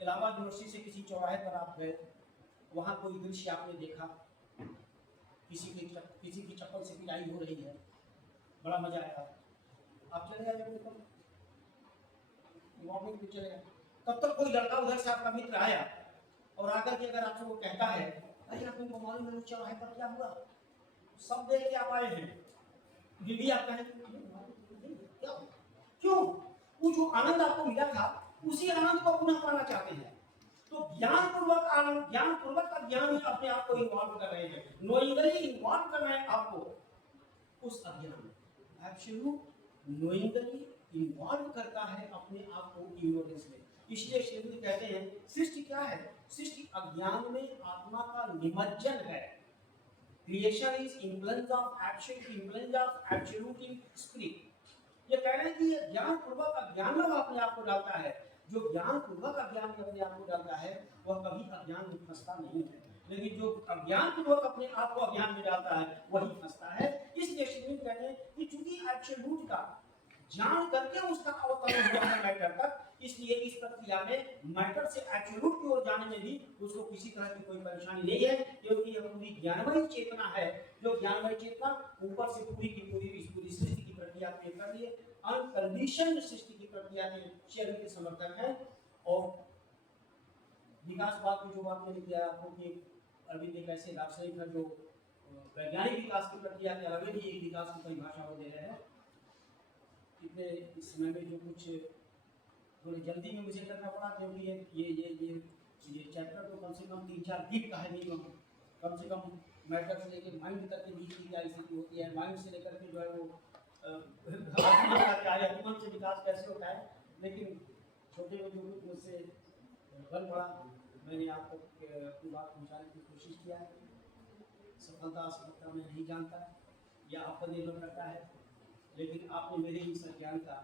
इलाहाबाद यूनिवर्सिटी से किसी चौराहे पर आप गए, वहां कोई दृश्य आपने देखा, किसी की चप्पल से पिटाई हो रही है, बड़ा मजा आया, आप चले गए, मॉर्निंग पे चले गए। तब तक कोई लड़का उधर से आपका मित्र आया और आकर के अगर आपसे वो कहता है अरे आप तुमको मालूम है चौराहे पर क्या हुआ, सब देख के आप आए हैं, भी आप कहें क्या? क्यों? वो जो आनंद आपको मिला था उसी आनंद को पुनः पाना चाहते हैं। तो ज्ञान पूर्वक आनंद, ज्ञान पूर्वक का ज्ञान में अपने आप को इन्वॉल्व कर रहे हैं, नोइंगली इन्वॉल्व कर रहे हैं आपको उस अज्ञान में। एब्सोल्यूट नोइंगली इन्वॉल्व करता है अपने आप को इग्नोरेंस में। इसलिए श्रीमती कहते हैं सृष्टि क्या है? सृष्टि अज्ञान में आत्मा का निमज्जन है। Creation is influence of absolute, influence of absolute in spirit. ये कह रहे हैं कि ये ज्ञान पूर्वक अज्ञान में अपने आप को डालता है। जो ज्ञान पूर्वक अज्ञान में अपने आप को डालता है वह कभी अज्ञान में फंसता नहीं है, लेकिन जो अज्ञान पूर्वक अपने आप को अज्ञान में डालता है वही फंसता है। इसलिए श्रीमती कहते हैं कि चूंकि एब्सोल्यूट का जान करके उसका अवतरण हुआ है मैटर तक, इसलिए इस प्रक्रिया में मैटर से एब्सोल्यूट की ओर जाने में भी उसको किसी तरह की कोई परेशानी नहीं है, क्योंकि यह पूरी ज्ञानमय चेतना है। जो ज्ञानमय चेतना ऊपर से पूरी की पूरी इस पूरी सृष्टि की प्रक्रिया तय कर रही है, अनकंडीशनड सृष्टि की प्रक्रिया में शेयर के समर्थक है। और विकासवाद की जो बात मैंने किया आपको कि अरविंद एक ऐसे दार्शनिक है जो वैज्ञानिक विकास की प्रक्रिया के अलावा भी एक विकास की परिभाषा वो दे रहे हैं। इतने इस समय में जो कुछ थोड़ी जल्दी में मुझे करना पड़ा, क्योंकि ये चैप्टर तो कम से कम 3-4 वीक का है, नहीं कम से कम मैटर से लेकर माइंड तक के बीच की क्या स्थिति होती है, माइंड से लेकर के जो है वो मन से विकास कैसे होता है। लेकिन छोटे में जो कुछ मुझसे बल पड़ा मैंने आपको अपनी बात पहुँचाने की कोशिश किया है। सफलता असफलता में नहीं जानता या आप पर निर्भर करता है, लेकिन आपने मेरे इस ज्ञान का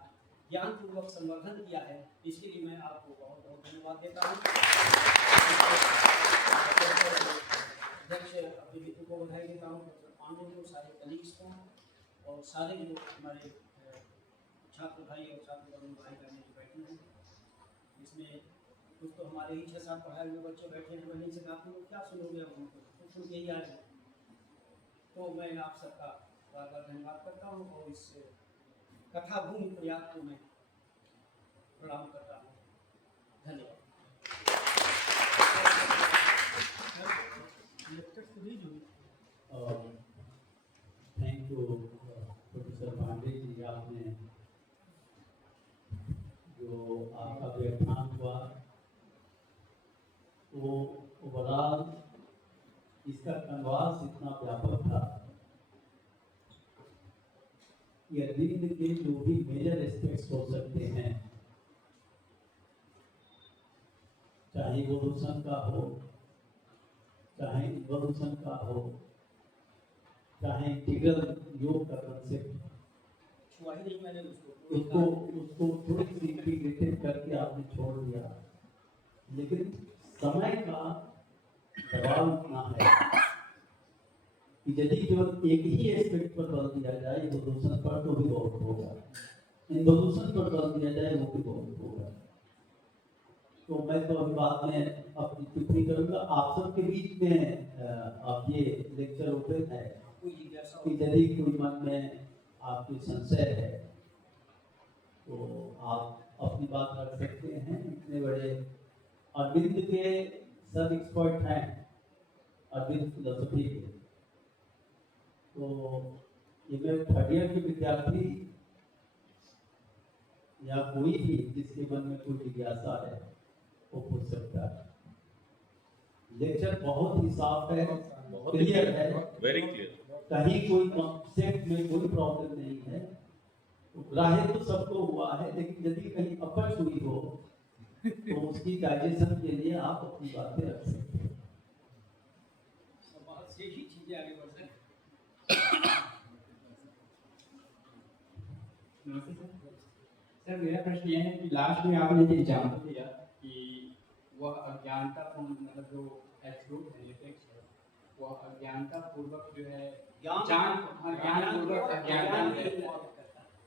ज्ञान पूर्वक संवर्धन किया है, इसके लिए मैं आपको बहुत बहुत धन्यवाद देता हूँ। अध्यक्ष अपने मित्र को बधाई देता हूँ, पांडे को, सारे कलीग्स को और सारे जो हमारे छात्र भाई और छात्र भाई बहनें जो बैठे हैं। इसमें कुछ तो हमारे ही 6-7 पढ़ाए हुए बच्चे बैठे हैं, वहीं से काफी लोग क्या सुनोगे अब उनको, कुछ सुन यही आ रहे। तो मैं आप सबका बार बार धन्यवाद करता हूँ और इस कथा भूमि प्रयाग को मैं प्रणाम करता हूँ। धन्यवाद। Thank you professor Pandey ji, आपने जो आपका व्याख्यान हुआ वो ओवरऑल इसका कन्वास इतना व्यापक था कि अरविंद के जो भी मेजर एस्पेक्ट्स हो सकते हैं, चाहे इवोल्यूशन का हो, चाहे इवोल्यूशन का हो, चाहे इंटीग्रल योग का कंसेप्ट, उसको थोड़ी सी इंटीग्रेटेड करके आपने छोड़ दिया। लेकिन समय का दबाव इतना है कि यदि केवल एक ही एस्पेक्ट पर बल दिया जाए इवोल्यूशन पर तो भी बहुत होगा, इवोल्यूशन पर बल दिया जाए वो भी बहुत होगा। तो मैं तो अभी बाद में अपनी टिप्पणी करूँगा। आप सबके बीच में अब ये लेक्चर ओपन है कि यदि कोई मन में आपकी संशय है तो आप अपनी बात रख सकते हैं। इतने बड़े अरविंद के सब एक्सपर्ट हैं, अरविंद फिलोसफी के। तो ये मैं 3rd ईयर के विद्यार्थी या कोई भी जिसके मन में कोई जिज्ञासा है वो पूछ सकता है। लेक्चर बहुत ही साफ है, क्लियर है, वेरी क्लियर, कहीं कोई कॉन्सेप्ट में कोई प्रॉब्लम नहीं है। ग्राह्य तो सबको हुआ है, लेकिन यदि कहीं अपच हुई हो तो उसकी डाइजेशन के लिए आप अपनी बातें रख सकते हैं। समाज से ही चीजें आगे बढ़ सकती नमस्ते सर। सर मेरा प्रश्न यह है कि लास्ट में आपने ये एग्जाम्पल दिया कि वह अज्ञानतापूर्ण मतलब जो एब्सोल्यूट है टेक्स्ट है वह अज्ञानतापूर्वक जो है ज्ञानपूर्वक अज्ञानता में।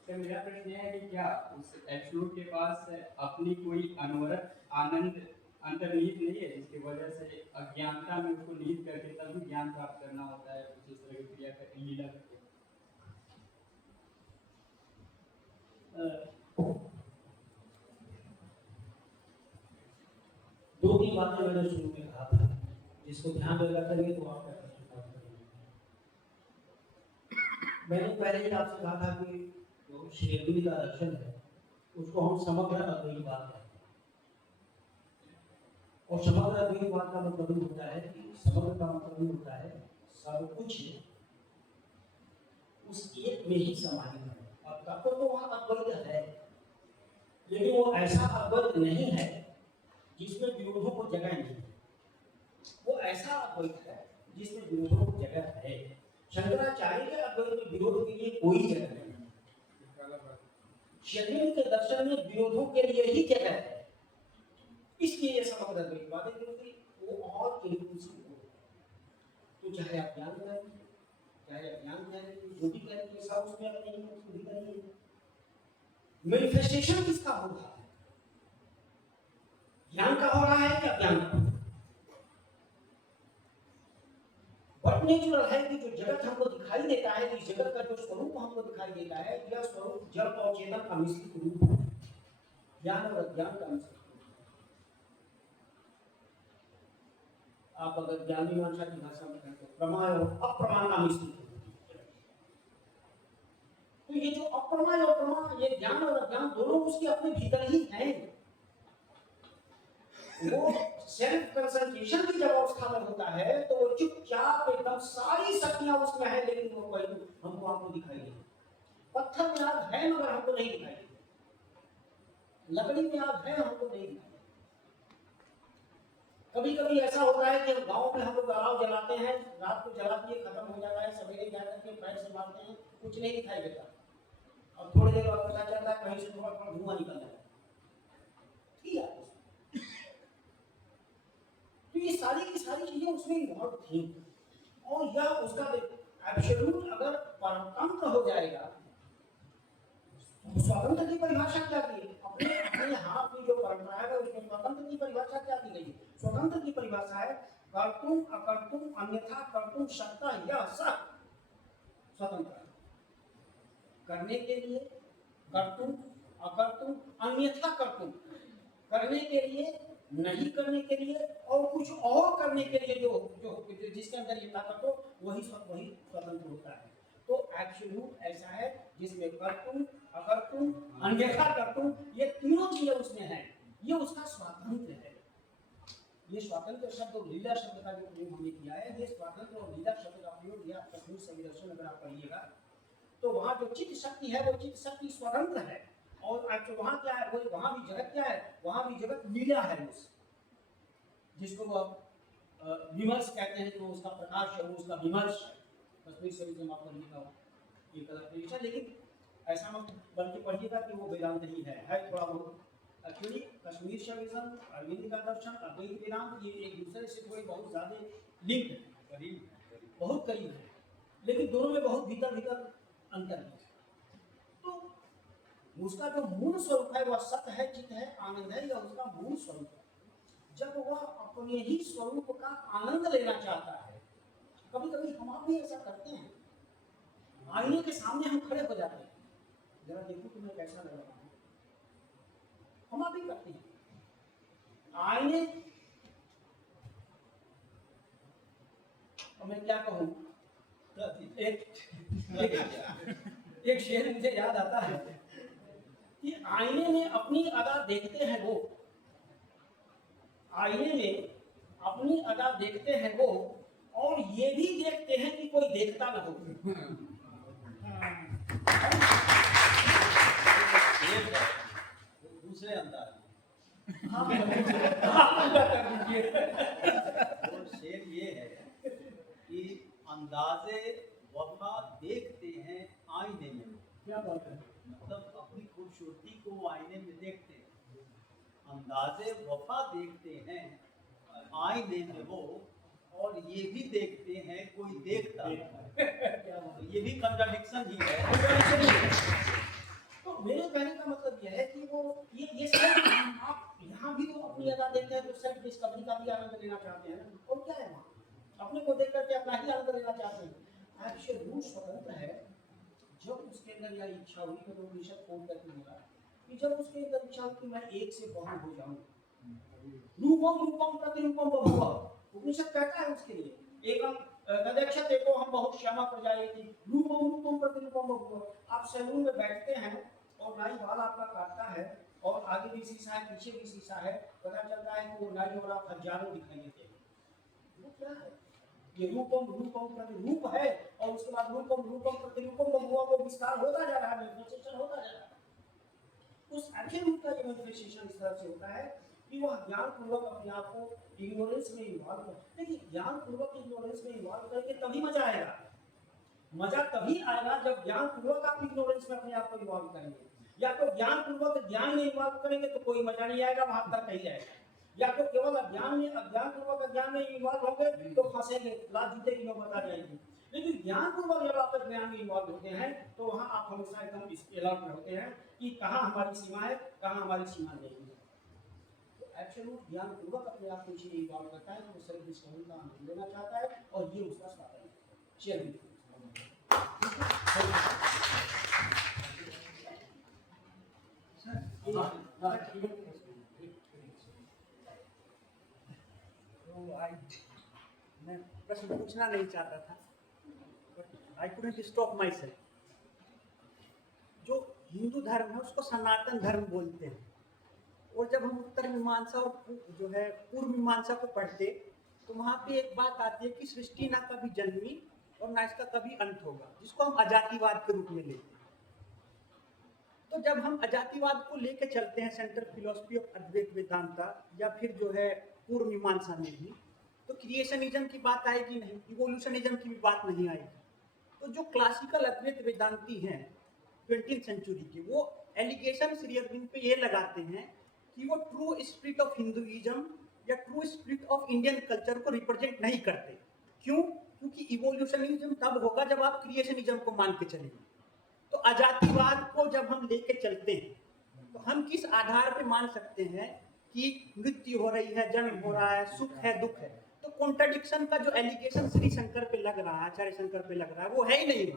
सर मेरा प्रश्न यह है कि क्या उस एब्सोल्यूट के पास अपनी कोई अनवरत आनंद अंतर्निहित नहीं है जिसकी वजह से अज्ञानता में उसको निहित करके तभी ज्ञान प्राप्त करना होता है कुछ इस तरह की क्रिया कर लीला करके। दो तीन बातें मैंने शुरू में कहा था, जिसको ध्यान में रखा करिए तो आप मैंने पहले ही आपसे कहा था कि जो शेरगिरी का दर्शन है उसको हम समग्र अद्वैतवाद कहते हैं। और समग्र अद्वैतवाद का मतलब ये होता है कि समग्र का मतलब ये होता है सब कुछ उस एक में ही समाहित है। अब तत्व तो वहाँ अद्वैत है, लेकिन वो ऐसा अद्वैत नहीं है जिसमें विरोधों को जगह नहीं है। वो ऐसा अद्वैत है जिसमें विरोधों को जगह है। शंकराचार्य के अद्वैत में विरोध के लिए कोई जगह नहीं है। शरीर के दर्शन में विरोधों के लिए ही जगह है, इसलिए ये समग्र अद्वैतवाद है, क्योंकि वो और इंक्लूसिव हो। तो चाहे आप ज्ञान करें चाहे अज्ञान करें, जो भी करें तो सब उसमें अपने ही सुविधा नहीं है। मैनिफेस्टेशन किसका हो रहा है? ज्ञान का हो रहा है कि अज्ञान का? बट नेचुरल है कि जो जगत हमको दिखाई देता है, इस जगत का जो स्वरूप हमको दिखाई देता है, यह स्वरूप जड़ और चेतन का मिश्रित रूप है, ज्ञान और अज्ञान का मिश्रित रूप है। आप अगर ज्ञानी मीमांसा की भाषा में कहें तो प्रमाण और अप्रमाण का मिश्रित रूप है। तो ये जो अप्रमाण और प्रमाण, ये ज्ञान और अज्ञान दोनों उसके अपने भीतर ही हैं। वो सेल्फ कंसंट्रेशन की जब अवस्था में होता है तो वो चुपचाप एकदम सारी शक्तियां उसमें है, लेकिन वो कोई हमको आपको दिखाई नहीं। पत्थर में आग है मगर हमको नहीं दिखाई देती, लकड़ी में आग है हमको नहीं दिखाई। कभी कभी ऐसा होता है कि गांव में हम लोग अलाव जलाते हैं, रात को जला दिए खत्म हो जाता है, सवेरे जाकर के पैर से मारते हैं, कुछ नहीं दिखाई देता। और थोड़ी देर बाद पता चलता है कहीं से थोड़ा थोड़ा धुआं निकल रहा है। ठीक है, तो ये सारी की सारी चीजें उसमें इन्वॉल्व थी। और यह उसका एब्सोल्यूट अगर परतंत्र हो जाएगा, स्वतंत्र की परिभाषा क्या की? अपने अपने हाथ में जो परंपरा है उसमें स्वतंत्र की परिभाषा क्या दी गई? स्वतंत्र की परिभाषा है कर्तुम अकर्तुम अन्यथा कर्तुम शक्ता, यह सब स्वतंत्र है। करने के लिए कर्तुम अकर्तुम अन्यथा कर्तुम, करने के लिए नहीं करने के लिए और कुछ और करने के लिए, जो जिसके अंदर ये ताकत हो वही स्वतंत्र होता है। तो एब्सोल्यूट ऐसा है जिसमें कर्तुम अकर्तुम अन्यथा कर्तुम ये तीनों चीजें उसमें हैं। ये उसका स्वातंत्र्य है। ये स्वातंत्र्य शब्द और लीला शब्द का जो प्रयोग हमने किया है, ये स्वातंत्र्य और लीला शब्द का प्रयोग या कश्मीर सभी दर्शन अगर आप पढ़िएगा तो वहाँ जो चित्त शक्ति है वो चित्त शक्ति स्वतंत्र है। और वहाँ क्या है, वो वहाँ भी जगत क्या है, वहाँ भी जगत लीला है। उस जिसको वो विमर्श कहते हैं, तो उसका प्रकाश है, वो उसका विमर्श है। कश्मीर से भी आपको लिखा हो ये कलर, लेकिन ऐसा मत बल्कि पढ़िएगा कि वो वेदांत ही है थोड़ा बहुत। एक्चुअली कश्मीर शविज्म, अरविंद का दर्शन, अद्वैत वेदांत, ये एक दूसरे से थोड़े बहुत ज्यादा लिंक है, करीब बहुत करीब है, लेकिन दोनों में बहुत भीतर भीतर अंतर है। तो उसका जो मूल स्वरूप है वह सत्य है, चित्त है, आनंद है, यह उसका मूल स्वरूप है। जब वह अपने ही स्वरूप का आनंद लेना चाहता है, कभी कभी हम आप भी ऐसा करते हैं, आईने के सामने हम खड़े हो जाते हैं, जरा देखो तुम्हें कैसा लग रहा है, हम आप भी करते हैं। आईने, और मैं क्या कहूँ, एक शेर मुझे याद आता है कि आईने में अपनी अदा देखते हैं वो, आईने में अपनी अदा देखते हैं वो, और ये भी देखते हैं कि कोई देखता न हो। दूसरे अंदाज, हाँ, क्या बात है? मतलब अपनी खूबसूरती को आईने में देखते हैं, अंदाजे वफा देखते हैं आईने में वो, और ये भी देखते हैं कोई देखता क्या बोलूं, ये भी कंट्राडिक्शन ही है। तो मेरे कहने का मतलब यह है कि वो ये सब आप यहाँ भी तो अपनी अदा देखते हैं तो सेल्फ डिस्कवरी का भी आनंद लेना चाहते हैं ना, और क्या है वहाँ अपने को देख करके अपना ही आनंद लेना चाहते हैं। एक्चुअली रूह स्वतंत्र है। जब उसके अंदर यह इच्छा हुई तो उपनिषद खोल करके बोला कि जब उसके अंदर इच्छा हुई कि मैं एक से बहु हो जाऊं, रूपम रूपम प्रतिरूपम बभूव, उपनिषद कहता है उसके लिए एकम तदक्षते को हम बहुत श्यामा प्रजायति रूपम रूपम प्रतिरूपम बभूव। आप सैलून में बैठते हैं और नाई बाल आपका काटता है और आगे भी शीशा है पीछे भी शीशा है, पता चलता है कि वो नाई और आप हजारों दिखाई देते हैं। वो क्या है? ये रूपम रूपम प्रतिरूप है और उसके बाद रूपम रूपम प्रतिरूपम बभूव को विस्तार होता जा रहा है, मैनिफेस्टेशन होता जा रहा है। उस एब्सोल्यूट का ये मैनिफेस्टेशन इस तरह से होता है कि वह ज्ञान पूर्वक अपने आप को इग्नोरेंस में इन्वॉल्व हो। देखिए ज्ञान पूर्वक इग्नोरेंस में इन्वॉल्व करके तभी मजा आएगा। मजा तभी आएगा जब ज्ञान पूर्वक आप इग्नोरेंस में अपने आप को इन्वॉल्व करेंगे। या तो ज्ञान पूर्वक ज्ञान में इन्वॉल्व करेंगे तो कोई मजा नहीं आएगा, वहां तक कहीं जाएगा। या तो केवल अज्ञान पूर्वक अज्ञान में इन्वॉल्व होंगे तो फंसेंगे, लात जूते की नौबत आ जाएगी। लेकिन ज्ञान पूर्वक जब आप ज्ञान में इन्वॉल्व होते हैं तो वहां आप हमेशा एकदम अलर्ट में होते हैं कि कहाँ हमारी सीमा है, कहाँ हमारी सीमा नहीं है। एब्सोल्यूट ज्ञान पूर्वक अपने आप को इसलिए इन्वॉल्व करता है तो वो सेल्फ डिस्कवरी का आनंद लेना चाहता है और ये उसका साधन है। चलिए मैं प्रश्न पूछना नहीं चाहता था, but I couldn't stop my self. जो हिंदू धर्म है उसको सनातन धर्म बोलते हैं, और जब हम उत्तर मीमांसा और जो है पूर्व मीमांसा को पढ़ते तो वहाँ पे एक बात आती है कि सृष्टि ना कभी जन्मी और ना इसका कभी अंत होगा, जिसको हम अजातिवाद के रूप में लेते हैं। तो जब हम अजातिवाद को लेके चलते हैं सेंट्रल फिलॉसफी ऑफ अद्वैत वेदांता या फिर जो है पूर्व मीमांसा में भी, तो क्रिएशनिज्म की बात आएगी नहीं, इवोल्यूशनिज्म की भी बात नहीं आएगी। तो जो क्लासिकल अद्वैत वेदांती हैं 20th सेंचुरी के, वो एलिगेशन श्री अरविंद पे ये लगाते हैं कि वो ट्रू स्पिरिट ऑफ हिंदुइज्म या true spirit of Indian culture को रिप्रेजेंट नहीं करते। क्यों? क्योंकि इवोल्यूशनिज्म तब होगा जब आप क्रिएशनिज्म को मान के चलेंगे। तो अजातिवाद को जब हम लेके चलते हैं तो हम किस आधार पे मान सकते हैं कि मृत्यु हो रही है, जन्म हो रहा है, सुख है, दुख है? तो कॉन्ट्रडिक्शन का जो एलिगेशन श्री शंकर पे लग रहा है, आचार्य शंकर पे लग रहा है, वो है ही नहीं।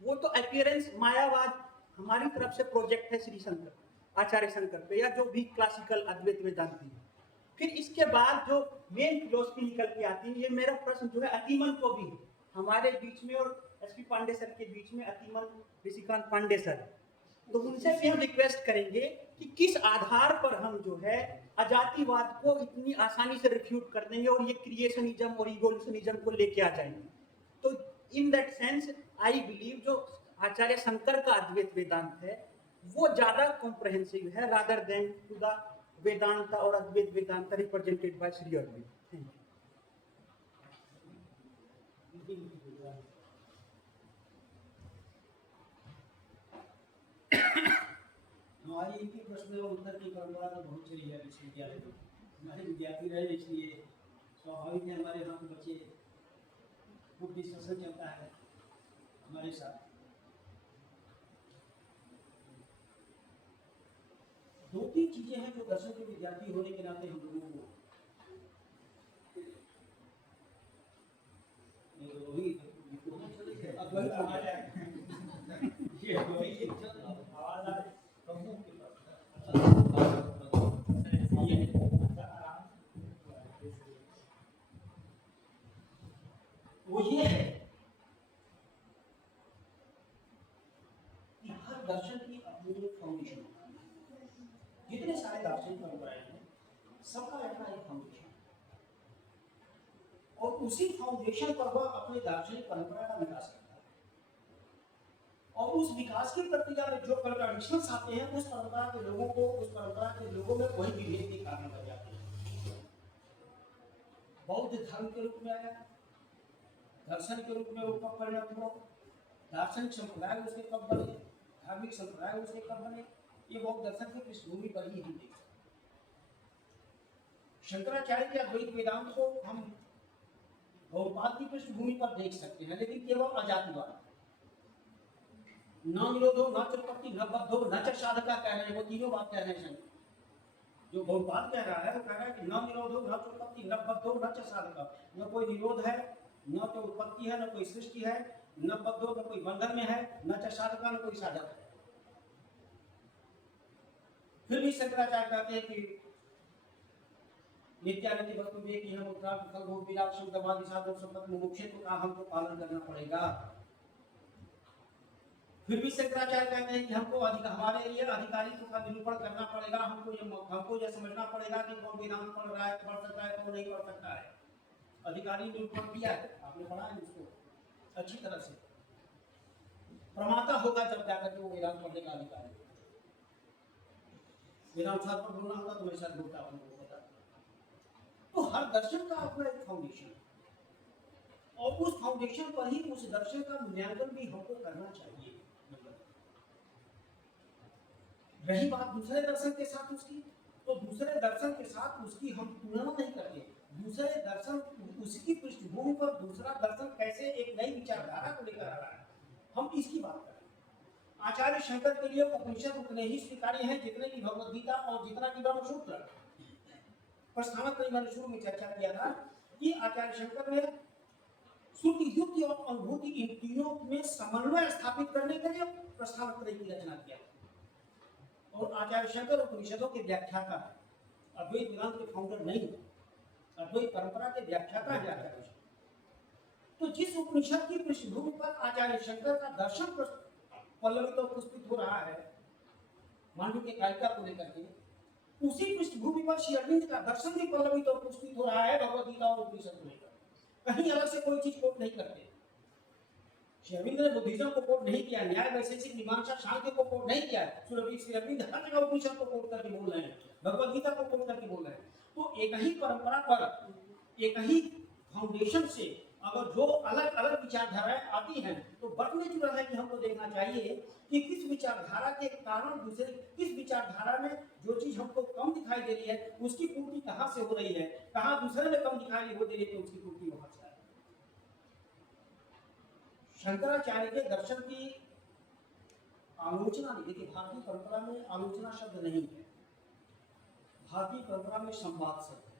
वो तो अपीयरेंस मायावाद हमारी तरफ से प्रोजेक्ट है श्री शंकर, आचार्य शंकर पे, या जो भी क्लासिकल अद्वैत वेदांती है। फिर इसके बाद जो मेन फिलोसफी निकल के आती है, ये मेरा प्रश्न जो है अतिमन को भी है हमारे बीच में, और एसपी पांडे सर के बीच में अतिमन ऋषिकांत पांडे सर, तो उनसे भी हम रिक्वेस्ट करेंगे कि किस आधार पर हम जो है अजातिवाद को इतनी आसानी से रिफ्यूट कर देंगे और ये क्रिएशनिज्म और इवोल्यूशनिज्म को लेके आ जाएंगे। तो in that sense I believe जो आचार्य शंकर का अद्वैत वेदांत है वो ज्यादा कॉम्प्रहेंसिव है rather than to the Vedanta और अद्वैत वेदांता रिप्रेजेंटेड बाय श्री अरविंद। हमारी इनकी प्रश्न और उत्तर की परंपरा तो बहुत चली है विश्वविद्यालय में। हमारे विद्यार्थी रहे इसलिए स्वाभाविक है हमारे यहाँ के बच्चे खूब डिस्कशन चलता है हमारे साथ। दो तीन चीजें हैं जो दर्शन के विद्यार्थी होने के नाते हम लोगों को वो ये है कि हर दर्शन की अपनी एक फाउंडेशन होती है। जितने सारे दार्शनिक परंपराएं हैं सबका अपना एक फाउंडेशन, और उसी फाउंडेशन पर वह अपने दार्शनिक परंपरा का विकास करता है। और उस विकास की प्रक्रिया में जो कंट्राडिक्शंस आते हैं उस परंपरा के लोगों को, उस परंपरा के लोगों में वही विभेद के कारण बन जाते हैं। बौद्ध धर्म के रूप में आया, दर्शन के रूप में वो कब परिणत हुआ, दार्शनिक संप्रदाय उसके कब बने, धार्मिक संप्रदाय उसके कब बने, ये बौद्ध दर्शन की पृष्ठभूमि पर ही हम देख सकते हैं। शंकराचार्य के अद्वैत वेदांत को हम बहुपाद की पृष्ठभूमि पर देख सकते हैं, लेकिन केवल अजातिवाद, न निरोधो न चोत्पत्ति न बद्धो न च साधका कह रहे हैं, वो तीनों बात कह रहे हैं शंकर। जो बहुपाद कह रहा है वो कह रहा है कि न निरोधो न चोत्पत्ति न बद्धो न च साधका, न कोई निरोध है, न तो उत्पत्ति है, न कोई सृष्टि है, न बद्धो न कोई बंधन में है, न च साधका न कोई साधक है। फिर भी शंकराचार्य कहते हैं कि नित्यानित्य वस्तु विवेक ही हम उत्तरार्थ फल भोग विराट शब्दवादी साधन संपत्ति मुमुक्षुत्व का हमको पालन करना पड़ेगा। फिर भी शंकराचार्य कहते हैं कि हमको हमारे लिए अधिकारित्व का निरूपण करना पड़ेगा, हमको यह समझना पड़ेगा कि कौन वेदांत पढ़ रहा है, पढ़ सकता है, कौन नहीं पढ़ सकता है। अधिकारी निरूपण किया है, आपने पढ़ा है उसको अच्छी तरह से। प्रमाता होगा जब जाकर के वो वेदांत पढ़ने का अधिकारी। वेदांत शास्त्र पर बोलना होगा तो मेरे साथ बोलता हूँ। तो हर दर्शन का अपना एक फाउंडेशन है, और उस फाउंडेशन पर ही उस दर्शन का मूल्यांकन भी हमको करना चाहिए। रही बात दूसरे दर्शन के साथ उसकी, तो दूसरे दर्शन के साथ उसकी हम तुलना नहीं करते। दूसरे दर्शन, उसकी पृष्ठभूमि पर दूसरा दर्शन कैसे एक नई विचारधारा को लेकर आ रहा है, हम इसकी बात करें। आचार्य शंकर के लिए उपनिषद उतने ही स्वीकार्य हैं जितने की भगवद गीता और जितना की ब्रह्मसूत्र। प्रस्थानत्रय मैंने शुरू में चर्चा किया था कि आचार्य शंकर ने श्रुति, युक्ति और अनुभूति इन तीनों में समन्वय स्थापित करने के लिए प्रस्थानत्रय की रचना किया। और आचार्य शंकर उपनिषदों के व्याख्याता है, अद्वैत वेदांत के फाउंडर नहीं है, अद्वैत परंपरा के व्याख्याता है आचार्य शंकर। तो जिस उपनिषद की पृष्ठभूमि पर आचार्य शंकर का दर्शन पल्लवित और पुष्पित हो रहा है, मांडू के कारिका को लेकर के, उसी पृष्ठभूमि पर श्री अरविंद का दर्शन भी पल्लवित और पुष्पित हो रहा है भगवद गीता और उपनिषद को लेकर। कहीं अलग से कोई चीज कोट नहीं करते। श्री अरविंद ने बुद्धिज्म को कोट नहीं किया, न्याय वैशेषिक मीमांसा सांख्य को कोट नहीं किया। श्री अरविंद हर जगह उपनिषद को कोट करके बोल रहे हैं, भगवद गीता को कोट करके बोल रहे हैं। तो एक ही परंपरा पर, एक ही फाउंडेशन से अगर जो अलग अलग विचारधाराएं आती हैं, तो बटने जुड़ा है कि हमको देखना चाहिए कि किस विचारधारा के कारण दूसरे, किस विचारधारा में जो चीज हमको कम दिखाई दे रही है उसकी पूर्ति कहाँ से हो रही है, कहाँ दूसरे में कम दिखाई हो दे रही है तो उसकी पूर्ति वहां से। शंकराचार्य के दर्शन की आलोचना नहीं, देखिए भारतीय परंपरा में आलोचना शब्द नहीं है, भारतीय परंपरा में संवाद शब्द है,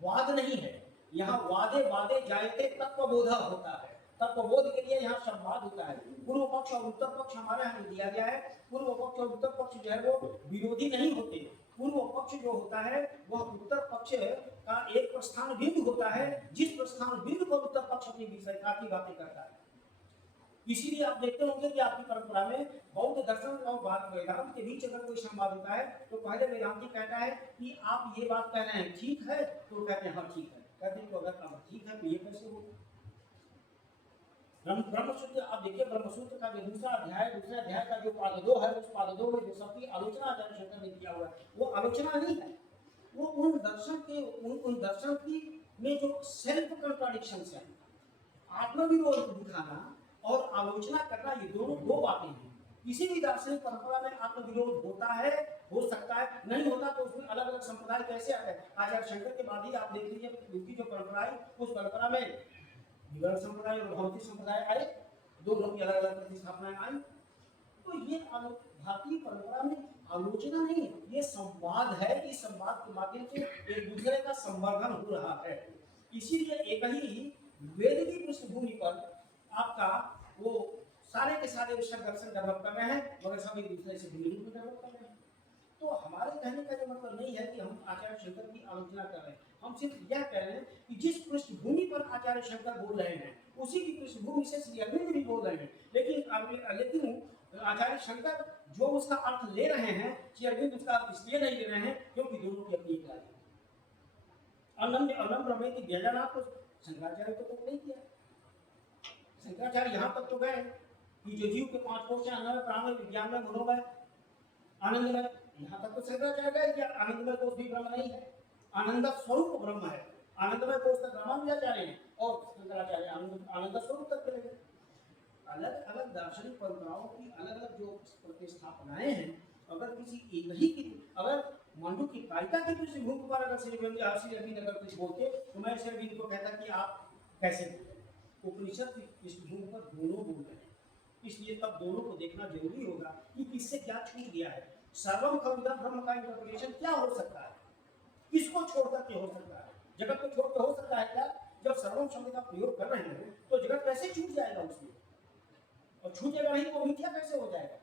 वाद नहीं है। यहाँ वादे वादे जायते तत्वबोध होता है, तत्वबोध के लिए यहाँ संवाद होता है। पूर्व पक्ष और उत्तर पक्ष हमारे यहाँ दिया गया है। पूर्व पक्ष और उत्तर पक्ष जो है वो विरोधी नहीं होते। पूर्व पक्ष जो होता है वह उत्तर पक्ष का एक प्रस्थान बिंदु होता है, जिस प्रस्थान बिंदु पर उत्तर पक्ष अपनी विषयता की बातें करता है। इसीलिए आप देखते होंगे कि आपकी परंपरा में बौद्ध दर्शन और वेदांत के बीच अगर कोई संवाद होता है तो पहले वेदांती कहता है कि आप ये बात कह रहे हैं ठीक है, तो कहते हैं हाँ ठीक है, कहते हैं तो अगर अब ठीक है तो ये कैसे हो। ब्रह्मसूत्र, आप देखिए ब्रह्मसूत्र का जो दूसरे अध्याय का जो पाद 2 है, उस पाद 2 में जो सबकी आलोचना आचार्य शंकर ने किया हुआ है वो आलोचना नहीं है, वो उन दर्शन की में जो सेल्फ कंट्राडिक्शंस हैं, आत्मविरोध दिखाना और आलोचना करना, ये दोनों दो बातें हैं। किसी भी दार्शनिक परंपरा में आत्मविरोध होता है, हो सकता है, नहीं होता तो उसमें अलग अलग संप्रदाय कैसे आ गए। आचार्य शंकर के बाद ही आप देख लीजिए उनकी जो परंपरा है, उस परंपरा में विवरण संप्रदाय और भौतिक संप्रदाय आए, दोनों की अलग अलग प्रतिस्थापनाएं आई। तो ये भारतीय परंपरा में आलोचना नहीं है, ये संवाद है। इस संवाद के माध्यम से एक दूसरे का संवर्धन हो रहा है। इसीलिए एक ही वेद की पृष्ठभूमि पर आपका वो सारे के सारे विषय दर्शन डेवलप कर रहे हैं, मगर सब एक दूसरे से भिन्न रूप में डेवलप कर रहे हैं। तो हमारे कहने का जो मतलब नहीं है कि हम आचार्य शंकर की आलोचना कर रहे हैं, हम सिर्फ यह कह रहे हैं कि जिस पृष्ठभूमि पर आचार्य शंकर बोल रहे हैं उसी की पृष्ठभूमि से श्री अरविंद भी बोल रहे हैं। लेकिन आचार्य शंकर जो उसका अर्थ ले रहे हैं, श्री अरविंद उसका अर्थ इसलिए नहीं ले रहे हैं क्योंकि दोनों की अपनी इकाई है। अनम्र में व्यजना को शंकराचार्य तो नहीं किया। शंकराचार्य यहाँ तक तो गए कि जो जीव के 5 कोश हैं, अन्नमय, प्राणमय, विज्ञानमय, मनोमय, आनंदमय, यहाँ तक तो शंकराचार्य गए कि आनंदमय कोश भी ब्रह्म नहीं है, आनंद स्वरूप ब्रह्म है। आनंदमय कोश तक रामानुजाचार्य हैं और शंकराचार्य आनंद स्वरूप तक चले गए। अलग अलग दार्शनिक परंपराओं की अलग अलग जो प्रतिस्थापनाएं हैं, अगर किसी एक ही की, अगर मांडू की कारिका की पृष्ठभूमि पर अगर श्री अरविंद अगर कुछ बोलते तो मैं श्री अरविंद को कहता कि आप कैसे बोल रहे हैं। उपनिषद की पृष्ठभूमि पर दोनों बोल रहे हैं, इसलिए तब दोनों को देखना जरूरी होगा कि किससे क्या छूट गया है। सर्वम खलुदम ब्रह्म का इंटरप्रिटेशन क्या हो सकता है, किसको छोड़ करके हो सकता है, जगत को छोड़ कर हो सकता है क्या? जब सर्वम शब्द का प्रयोग कर रहे हैं तो जगत कैसे छूट जाएगा उसमें, और छूटेगा नहीं तो मिथ्या कैसे हो जाएगा?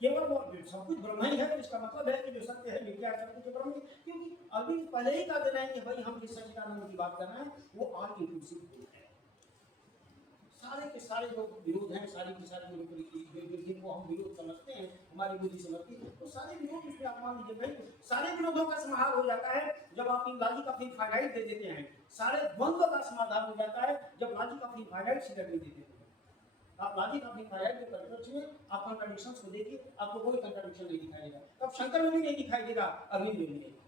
केवल वो सब कुछ ब्रह्म ही है, तो इसका मतलब है कि जो सत्य है मिथ्या है, सब कुछ ब्रह्म ही। क्योंकि अभी पहले ही कर देना है कि भाई हम जिस सच्चिदानंद की बात कर रहे हैं वो ऑल इंक्लूसिव है। सारे के सारे जो विरोध हैं, सारी की सारी जिनको हम विरोध समझते हैं, हमारी बुद्धि समझती है, तो सारे विरोध उसमें आप मान लीजिए भाई सारे विरोधों का समाहार हो जाता है जब आप इन लॉजिक ऑफ इनफाइनाइट दे देते हैं। सारे द्वंद्व का समाधान हो जाता है जब लॉजिक ऑफ इनफाइनाइट से दे देते हैं। आप लॉजिक ऑफ इनफाइनाइट के कंट्रोल में आप कंट्राडिक्शंस को देखिए, आपको कोई कंट्राडिक्शन नहीं दिखाई देगा। तब शंकर में भी नहीं दिखाई देगा, अरविंद में भी नहीं दिखाई।